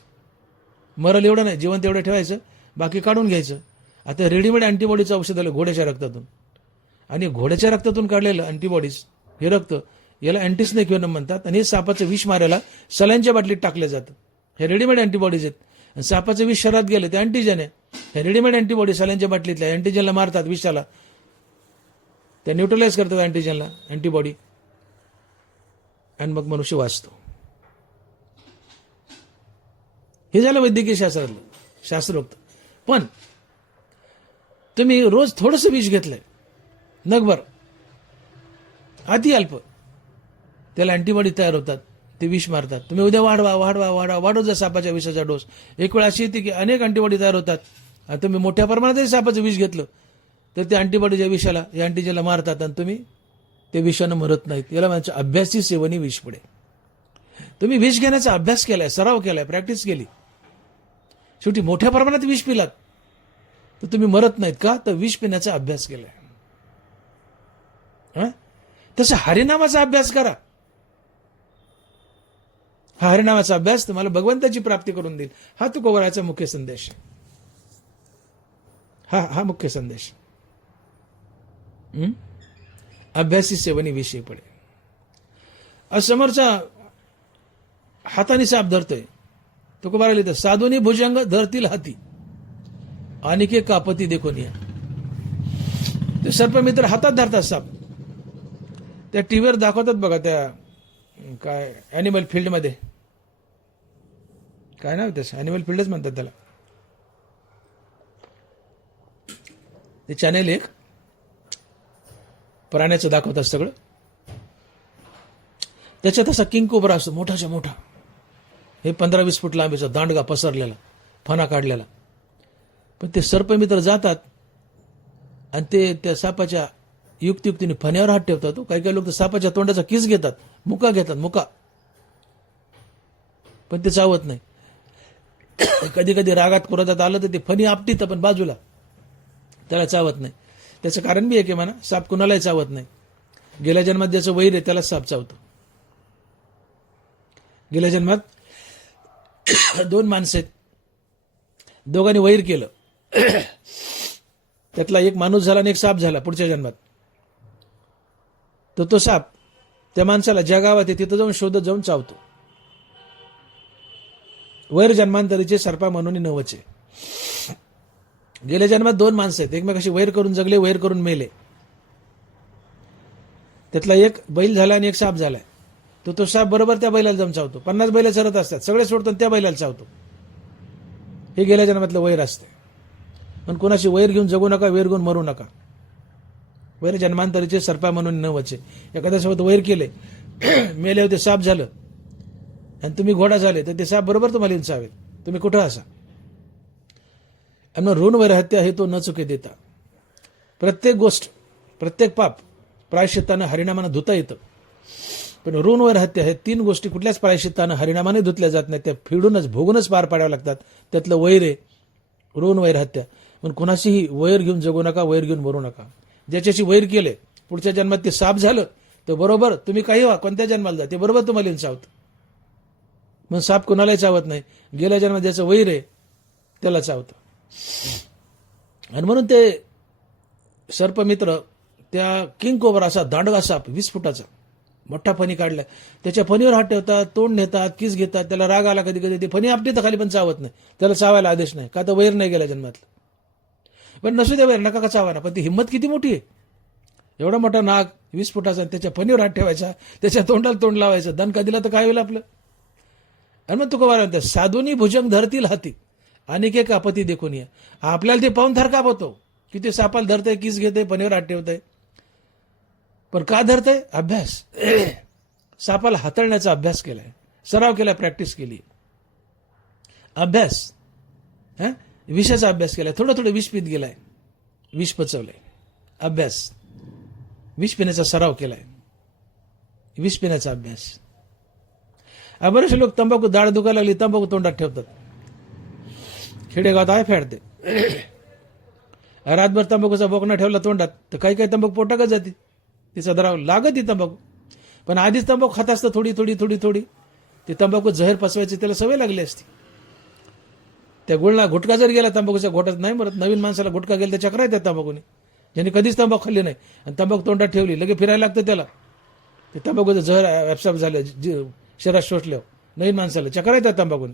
मरल एवढं नाही, जिवंत एवढं ठेवायचं, बाकी काढून घ्यायचं. आता रेडीमेड अँटीबॉडीचं औषध आलं घोड्याच्या रक्तातून, आणि घोड्याच्या रक्तातून काढलेलं अँटीबॉडीज हे रक्त, याला अँटी स्नेक वेनम म्हणतात. आणि हे सापाचं विष मारायला सलाईनच्या बाटलीत टाकलं जातं. हे रेडीमेड अँटीबॉडीज आहेत. आणि सापाचं विष शरीरात गेलं ते अँटीजन आहे. हे रेडीमेड अँटीबॉडी सलाईनच्या बाटलीतल्या अँटीजनला मारतात, विषाला त्या न्यूट्रलाइज करतात अँटीजनला, अँटीबॉडी, आणि मग मनुष्य वाचतो. हे झालं वैद्यकीय शास्त्रातलं, शास्त्रोक्त. पण तुम्ही रोज थोडंसं विष घेतलंय, नगभर, अति अल्प, त्याला अँटीबॉडी तयार होतात, ते विष मारतात. तुम्ही उद्या वाढवा जा सापाच्या विषाचा डोस. एक वेळ अशी येते की अनेक अँटीबॉडी तयार होतात, आणि तुम्ही मोठ्या प्रमाणातही सापाचं विष घेतलं तर ते अँटीबॉडीच्या विषाला, या अँटीजनला मारतात आणि तुम्ही ते विषानं मरत नाहीत. याला म्हणजे अभ्यासी सेवनी विष पुढे. तुम्ही विष घेण्याचा अभ्यास केलाय, सराव केलाय, प्रॅक्टिस केली, शेवटी मोठ्या प्रमाणात विष पिलात तर तुम्ही मरत नाहीत. का? तर विष पिण्याचा अभ्यास केलाय. तसं हरिनामाचा अभ्यास करा. हा हरिनामाचा अभ्यास तुम्हाला भगवंताची प्राप्ती करून देईल. हा तुकोबराचा मुख्य संदेश. हा मुख्य संदेश. अभ्यासी सेवनी विषयी पडे. समोरचा हाताने साप धरतोय, तुकोबारा लिहितं, साधुनी भुजंग धरतील हाती आणिके कापती देखून या. ते सर्पमित्र हातात धरतात साप. त्या टीव्हीवर दाखवतात बघा, त्या काय अॅनिमल फील्डमध्ये, काय नाव त्याचं, अॅनिमल फील्डच म्हणतात त्याला, ते चॅनेल एक प्राण्याचं दाखवतात सगळं. त्याच्यात असा किंग कोब्रा असतो, मोठाच्या मोठा, हे 15-20 फूट लांबीचा, दांडगा पसरलेला, फणा काढलेला. पण ते सर्पमित्र जातात आणि ते त्या सापाच्या युक्तियुक्तीने फण्यावर हात ठेवतात. काही काही लोक तर सापाच्या तोंडाचा किस घेतात, मुका घेतात, मुका, पण ते चावत नाही. कधी कधी रागात क्रोधात आलं तर ते फणी आपटीत पण बाजूला, त्याला चावत नाही. त्याचं कारण बी आहे की म्हणा, साप कुणालाही चावत नाही. गेल्या जन्मात ज्याचं वैर आहे त्याला साप चावतो. गेल्या जन्मात 2 माणसं आहेत, दोघांनी वैर केलं, त्यातला एक माणूस झाला आणि एक साप झाला पुढच्या जन्मात. तर तो साप त्या माणसाला ज्या गावात आहे तिथं जाऊन शोधत जाऊन चावतो. वैर जन्मांतरीचे सर्पा म्हणून नवचे. गेल्या जन्मात 2 माणसं आहेत, एकमेकाशी वैर करून जगले, वैर करून मेले. त्यातला एक बैल झाला आणि एक साप झालाय. तो साप बरोबर त्या बैलाला जाऊन चावतो. 50 बैल चरत असतात, सगळे सोडतो त्या बैलाला चावतो. हे गेल्या जन्मातलं वैर असते. पण कोणाशी वैर घेऊन जगू नका, वैर घेऊन मरू नका. वैर जन्मांतरीचे सर्पा म्हणून न वचे. एखाद्यासोबत वैर केले, मेले होते, साप झालं, आणि तुम्ही घोडा झाले, तर ते साप बरोबर तुम्हाला येऊन चावेल, तुम्ही कुठं असा. आणि ऋण वैर हत्या हे तो न चुके देता. प्रत्येक गोष्ट, प्रत्येक पाप प्रायश्चित्तानं हरिनामानं धुता येतं. पण ऋण वैर हत्या हे 3 गोष्टी कुठल्याच प्रायश्चित्तानं हरिनामाने धुतल्या जात नाही, त्या फिडूनच भोगूनच पार पाडाव्या लागतात. त्यातलं वैर आहे ऋण वैर हत्या. पण कुणाशीही वैर घेऊन जगू नका, वैर घेऊन मरू नका. ज्याच्याशी वैर केले पुढच्या जन्मात ते साप झालं तर बरोबर तुम्ही काही व्हा, कोणत्या जन्माला जा, ते बरोबर तुम्हाला येऊन चावतं. मग साप कुणालाही चावत नाही, गेल्या जन्मात ज्याचं वैर आहे त्याला चावतं. आणि म्हणून ते सर्पमित्र त्या किंग कोबरा असा दांडगा साप 20 फुटाचा मोठा फणी काढलाय, त्याच्या फणीवर हात ठेवतात, तोंड नेतात, किस घेतात. त्याला राग आला कधी कधी ते फणी आपटी तर खाली पण चावत नाही, त्याला चावायला आदेश नाही, का तर वैर नाही गेल्या जन्मातलं. पण नसू दे वैर, नका का चावा ना, पण ती हिंमत किती मोठी आहे. एवढा मोठा नाग 20 फुटाचा, त्याच्या फणीवर हात ठेवायचा, त्याच्या तोंडाला तोंड लावायचं, दणका दिला तर काय होईल आपलं. आणि मग तुका म्हणतात साधूनी भुजंग धरतील हाती अनेक एक आपत्ती देखून या. आपल्याला ते पाहून थरकाप होतो की ते सापाला धरतंय, किस घेतंय, फणीवर हात ठेवतंय. पण का धरतंय? अभ्यास. सापाला हाताळण्याचा अभ्यास केलाय, सराव केलाय, प्रॅक्टिस केली, अभ्यास. विषाचा अभ्यास केलाय, थोडं थोडं विष पीत गेलाय, विष पचवलंय, अभ्यास. विष पिण्याचा सराव केलाय, विष पिण्याचा अभ्यास. बरेचसे लोक तंबाखू दाढ दुखायला लागली तंबाखू तोंडात ठेवतात, खेडेगावात आहे फेडते. रातभर तंबाखूचा बोकणा ठेवला तोंडात तर काही काही तंबाखू पोटाकच जाते, तिचा दराव लागत ती तंबाखू. पण आधीच तंबाखू खात असतं थोडी थोडी थोडी थोडी, ते तंबाखू जहर पसवायची त्याला सवय लागली असती. त्या गुळणा गुटखा जर गेला तंबाखूच्या घोटात नाही मरत. नवीन माणसाला गुटखा गेला तर चक्रा येतात तंबाखूने, ज्यांनी कधीच तंबाखू खाल्ली नाही आणि तंबाखू तोंडात ठेवली लगे फिरायला लागतं त्याला. ते तंबाखूचं जहर ॲब्सॉर्ब झालं शरीरात शोषल्यावर नवीन माणसाला चक्रा येतात तंबाखूने.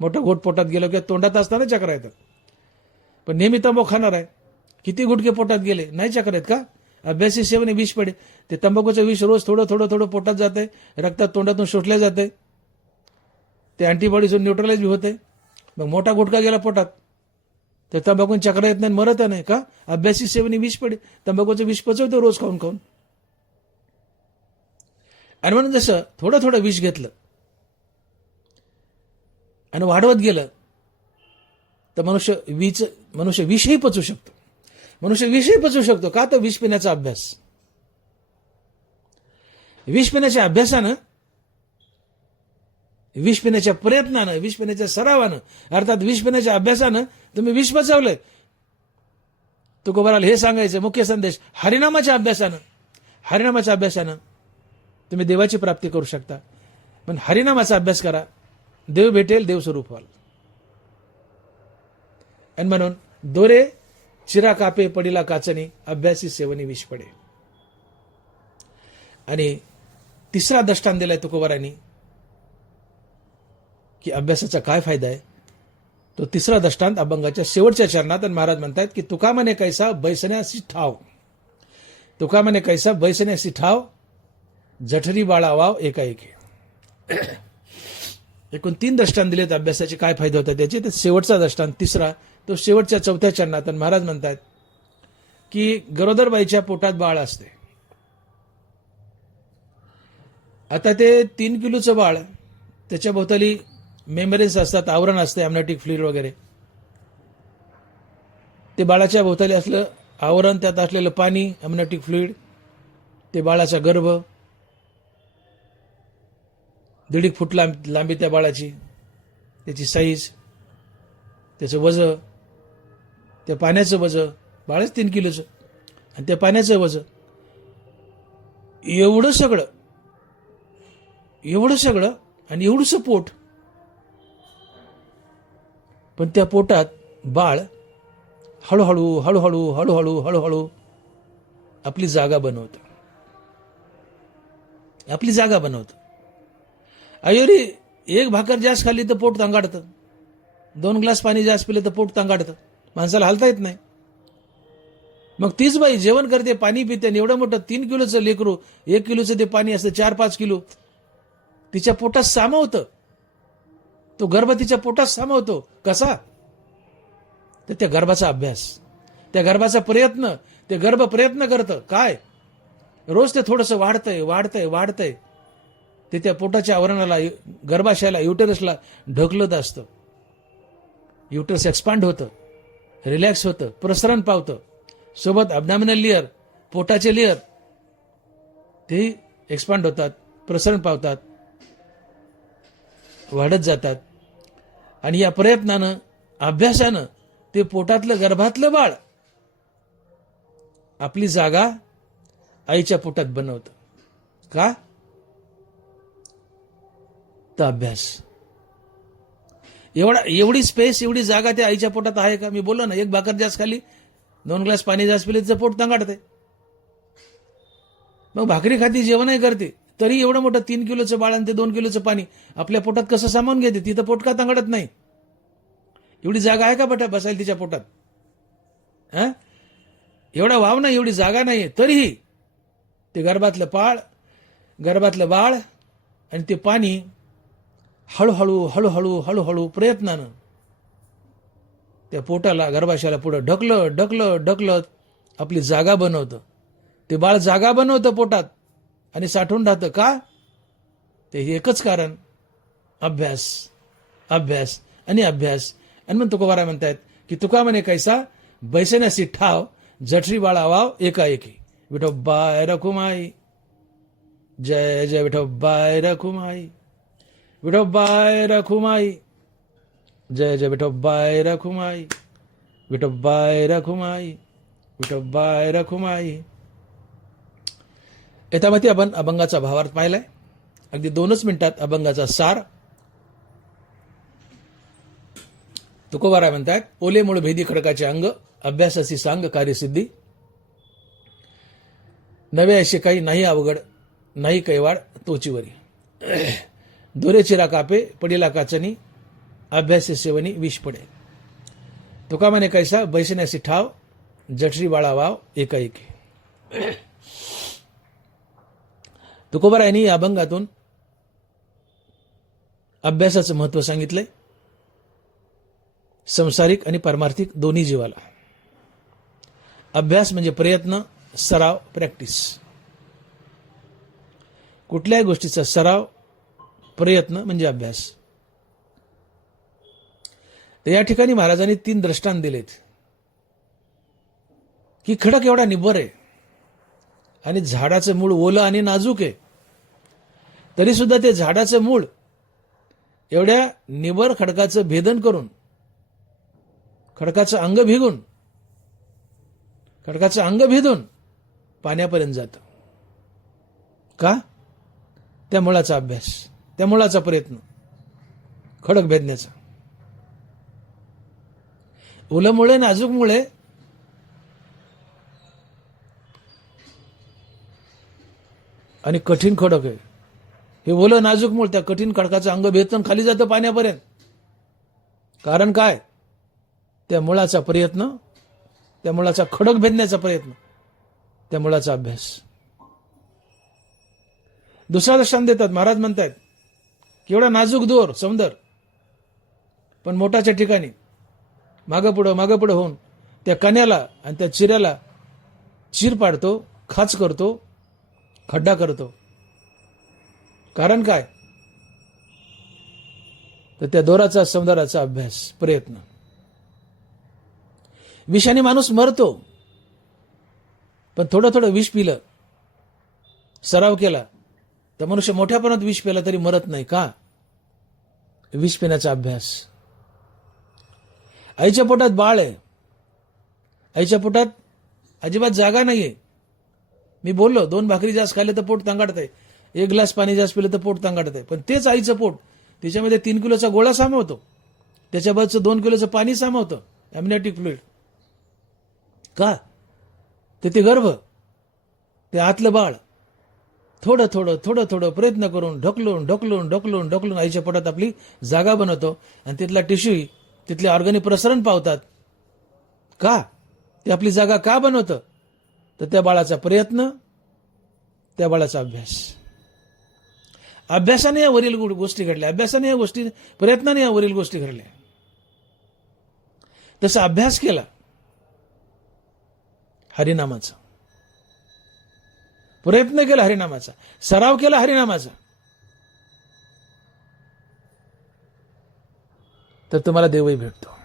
मोठं घोट पोटात गेलं किंवा तोंडात असताना चक्रा येतात. पण नेहमी तंबाखू खाणार आहे, किती गुटके पोटात गेले नाही चक्रा येत का? अभ्यासी सेवने विष पडे. ते तंबाखूचं विष रोज थोडं थोडं थोडं पोटात जाते, रक्तात तोंडातून शोषल्या जाते, ते अँटीबॉडीजून न्यूट्रलाइज बी होते. मग मोठा गुटखा गेला पोटात तर तंबाखून चक्रा येत नाही, मरत नाही का? अभ्यासी सेवने विष पडे. तंबाखूचं विष पचवतो रोज खाऊन खाऊन. आणि म्हणून जसं थोडं थोडं विष घेतलं आणि वाढवत गेलं तर मनुष्य विषही पचवू शकतो. मनुष्य विषही पचवू शकतो का? तर विष पिण्याचा अभ्यास. विष पिण्याच्या अभ्यासानं, विष पिण्याच्या प्रयत्नानं, विष पिण्याच्या सरावानं, अर्थात विष पिण्याच्या अभ्यासानं तुम्ही विष पचवलंय. तुकोबाराला हे सांगायचं मुख्य संदेश, हरिनामाच्या अभ्यासानं तुम्ही देवाची प्राप्ती करू शकता. पण हरिनामाचा अभ्यास करा, देव भेटेल, देव स्वरूप व्हाल. आणि म्हणून दोरे चिरा कापे पडिला काचनी, अभ्यासी सेवनी विष पडे. आणि तिसरा दृष्टांत दिलाय तुकोबारांनी की अभ्यासाचा काय फायदा आहे. तो तिसरा दृष्टांत अभंगाच्या शेवटच्या चरणात. आणि महाराज म्हणतात की तुका म्हणे कैसा बैसण्यासी ठाव, तुका म्हणे कैसा बैसण्यासी ठाव, जठरी बाळा वाव एकाएकी. एकूण 3 दृष्टांत दिलेत अभ्यासाचे काय फायदे होतात त्याचे. तर शेवटचा दृष्टांत तिसरा, तो शेवटच्या 4थ्या चरणात. आणि महाराज म्हणतात की गरोदर बाईच्या पोटात बाळ असते. आता ते 3 किलोचं बाळ, त्याच्या भोवताली मेम्ब्रेन्स असतात, आवरण असते, अमनॅटिक फ्लुइड वगैरे. ते बाळाच्या भोवताली असलं आवरण, त्यात असलेलं पाणी, अमनॅटिक फ्लुइड, ते बाळाचा गर्भ, 1.5 फूट लांबी त्या बाळाची, त्याची साईज, त्याचं वजन, त्या पाण्याचं वजन, बाळच 3 किलोचं, आणि त्या पाण्याचं वजन, एवढं सगळं आणि एवढंसं पोट. पण त्या पोटात बाळ हळूहळू आपली जागा बनवतं. अयोरी 1 भाकर जास्त खाल्ली तर पोट तांगाडतं, 2 ग्लास पाणी जास्त पिलं तर पोट तांगाडतं, माणसाला हालता येत नाही. मग तीच बाई जेवण करते, पाणी पिते, आणि एवढं मोठं 3 किलोचं लेकरू, 1 किलोचं ते पाणी असतं, 4-5 किलो तिच्या पोटात सामावतं. तो गर्भ तिच्या पोटात सामावतो. कसा? तर त्या गर्भाचा अभ्यास, त्या गर्भाचा प्रयत्न. ते गर्भ प्रयत्न करतं काय? रोज ते थोडंसं वाढतंय. ते त्या पोटाच्या आवरणाला, गर्भाशयाला, युटेरसला ढकलत असतं. युटेरस एक्सपांड होतं, रिलॅक्स होतं, प्रसरण पावतं. सोबत अब्डॉमिनल लेअर, पोटाचे लेअर, ते एक्सपांड होतात, प्रसरण पावतात, वाढत जातात. आणि या प्रयत्नानं, अभ्यासानं ते पोटातलं, गर्भातलं बाळ आपली जागा आईच्या पोटात बनवतं. का? तर अभ्यास. एवढी स्पेस, एवढी जागा त्या आईच्या पोटात आहे का? मी बोललो ना, एक भाकर जास्त खाली, 2 ग्लास पाणी जास्त पिले तिचं पोट तंगाडते. मग भाकरी खाती, जेवणही करते, तरी एवढं मोठं 3 किलोचं बाळ आणि ते 2 किलोचं पाणी आपल्या पोटात कसं सामावून घेते? तिथं पोट का तंगाडत नाही? एवढी जागा आहे का बसायला तिच्या पोटात? एवढा वाव नाही, एवढी जागा नाहीये, तरीही ते गर्भातलं बाळ आणि ते पाणी हळूहळू हळूहळू हळूहळू प्रयत्नानं त्या पोटाला, गर्भाशयाला पुढे ढकलत आपली जागा बनवतं. ते बाळ जागा बनवतं पोटात आणि साठवून राहतं. का? ते एकच कारण, अभ्यास, अभ्यास आणि अभ्यास. आणि मग तुकोबाराय म्हणतायत की तुका म्हणे कैसा बैसण्यासी ठाव, जठरी बाळा वाव एकाएकी. विठोबाय रखुमाई, जय जय विठोबाय रखुमाई, विठोबाय रखुमाई, जय जय विठोबाय रखुमाई, विठोबाय रखुमाई, विठोबाय रखुमाई. याच्यामध्ये आपण अभंगाचा भावार्थ पाहिलाय. अगदी 2च मिनिटात अभंगाचा सार. तुकोबाराय म्हणतात, ओले मूळ भेदी खडकाचे अंग, अभ्यासाची सांग कार्यसिद्धी. नवे असे काही नाही अवघड, नाही कैवाड तोचीवरी. दोरे चिरा कापे पडिला काचनी, अभ्यासे सेवनी विष पडे. तुका म्हणे कैसा बैसण्यासी ठाव, जठरी बाळा वाव एकाएकी. तुकोबारायांनी या अभंगातून अभ्यासाचं महत्व सांगितलंय, संसारिक आणि पारमार्थिक दोन्ही जीवाला. अभ्यास म्हणजे प्रयत्न, सराव, प्रॅक्टिस. कुठल्याही गोष्टीचा सराव, प्रयत्न म्हणजे अभ्यास. तर या ठिकाणी महाराजांनी 3 दृष्टांत दिलेत की खडक एवढा निब्बर आहे आणि झाडाचं मूळ ओलं आणि नाजूक आहे, तरी सुद्धा ते झाडाचं मूळ एवढ्या निबर खडकाचं भेदन करून, खडकाचं अंग भेदून पाण्यापर्यंत जातं. का? त्या मुळाचा अभ्यास, त्या मुळाचा प्रयत्न, खडक भेदण्याचा. ओलं मुळे, नाजूक मुळे आणि कठीण खडक आहे. हे ओलं नाजूक मूळ त्या कठीण खडकाचं अंग भेदून खाली जातं पाण्यापर्यंत. कारण काय? त्या मुळाचा प्रयत्न, त्या मुळाचा खडक भेदण्याचा प्रयत्न, त्या मुळाचा अभ्यास. दुसरा दृष्टांत देतात. महाराज म्हणतात की एवढा नाजूक दोर सौंदर, पण मोठाच्या ठिकाणी मागं पुढं होऊन त्या कण्याला आणि त्या चिऱ्याला चीर पाडतो, खाच करतो, खड्डा करतो. कारण काय? तर त्या दोराचा, सौंदर्याचा अभ्यास, प्रयत्न. विषाने माणूस मरतो, पण थोडं विष पिलं, सराव केला, तर मनुष्य मोठ्या प्रमाणात विष पिला तरी मरत नाही. का? विष पिण्याचा अभ्यास. आईच्या पोटात बाळ आहे, आईच्या पोटात अजिबात जागा नाहीये. मी बोललो 2 भाकरी जास्त खाल्ले तर पोट तांगाडतंय, 1 ग्लास पाणी जास्त पिलं तर पोट तांगाडतंय. पण तेच आईचं पोट, त्याच्यामध्ये 3 किलोचा गोळा सामावतो, त्याच्याबाजूचं 2 किलोचं पाणी सामावतं, एमनियोटिक फ्लुइड. का? ते गर्भ, ते आतलं बाळ थोडं प्रयत्न करून ढकलून आईच्या पोटात आपली जागा बनवतो आणि तिथला टिश्यू, तिथले ऑर्गनी प्रसरण पावतात. का? ते आपली जागा का बनवतं? तर त्या बाळाचा प्रयत्न, त्या बाळाचा अभ्यास. अभ्यासाने या वरील गोष्टी घडल्या, अभ्यासाने या गोष्टी, प्रयत्नाने या वरील गोष्टी घडल्या. तसा अभ्यास केला हरिनामाचा, प्रयत्न केला हरिनामाचा, सराव केला हरिनामाचा, तर तुम्हाला देवही भेटतो.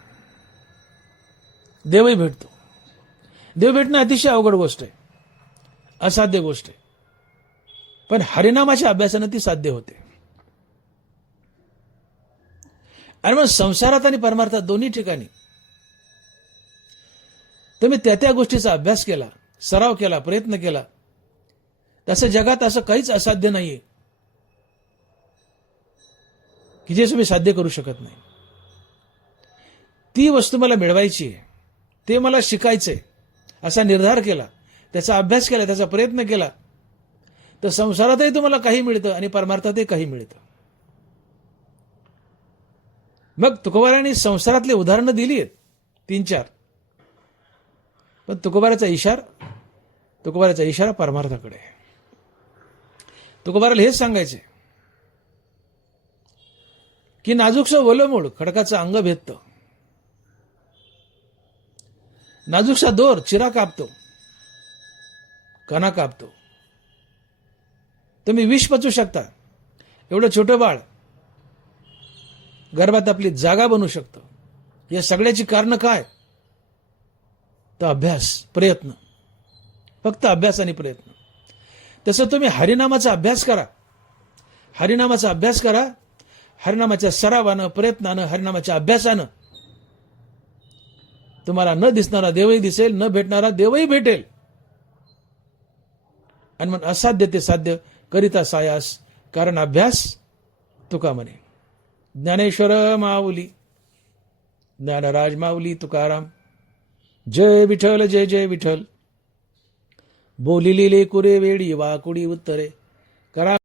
देवही भेटतो. देव भेटणं अतिशय अवघड गोष्ट आहे, असाध्य गोष्ट आहे. पण हरिनामाच्या अभ्यासानं ती साध्य होते. आणि मग संसारात आणि परमार्थात दोन्ही ठिकाणी तुम्ही त्या गोष्टीचा अभ्यास केला, सराव केला, प्रयत्न केला, तसं जगात असं काहीच असाध्य नाहीये की जे तुम्ही साध्य करू शकत नाही. ती वस्तू मला मिळवायची आहे, ते मला शिकायचंय असा निर्धार केला, त्याचा अभ्यास केला, त्याचा प्रयत्न केला, तर संसारातही तुम्हाला काही मिळतं आणि परमार्थातही काही मिळतं. मग तुकोबारांनी संसारातली उदाहरणं दिली आहेत 3-4, पण तुकोबाराचा इशारा परमार्थाकडे. तुकोबाराला हेच सांगायचे की नाजूकसं ओलंमूळ खडकाचं अंग भेदतं, नाजूकसा दोर चिरा कापतो, कणा कापतो. तुम्ही विष पचवू शकता, एवढं छोटं बाळ गर्भात आपली जागा बनवू शकतं. या सगळ्याची कारणं काय? तर अभ्यास, प्रयत्न, फक्त अभ्यास आणि प्रयत्न. तसं तुम्ही हरिनामाचा अभ्यास करा, हरिनामाचा अभ्यास करा. हरिनामाच्या सरावानं, प्रयत्नानं, हरिनामाच्या अभ्यासानं तुम्हाला न दिसणारा देवही दिसेल, न भेटणारा देवही भेटेल. आणि मग असाध्य ते साध्य करिता सायास, कारण अभ्यास तुका म्हणे. ज्ञानेश्वर माऊली, ज्ञानराज माऊली तुकाराम. जय विठ्ठल, जय जय विठ्ठल. बोलिले कुरे वेळी वाकुडी उत्तरे. करा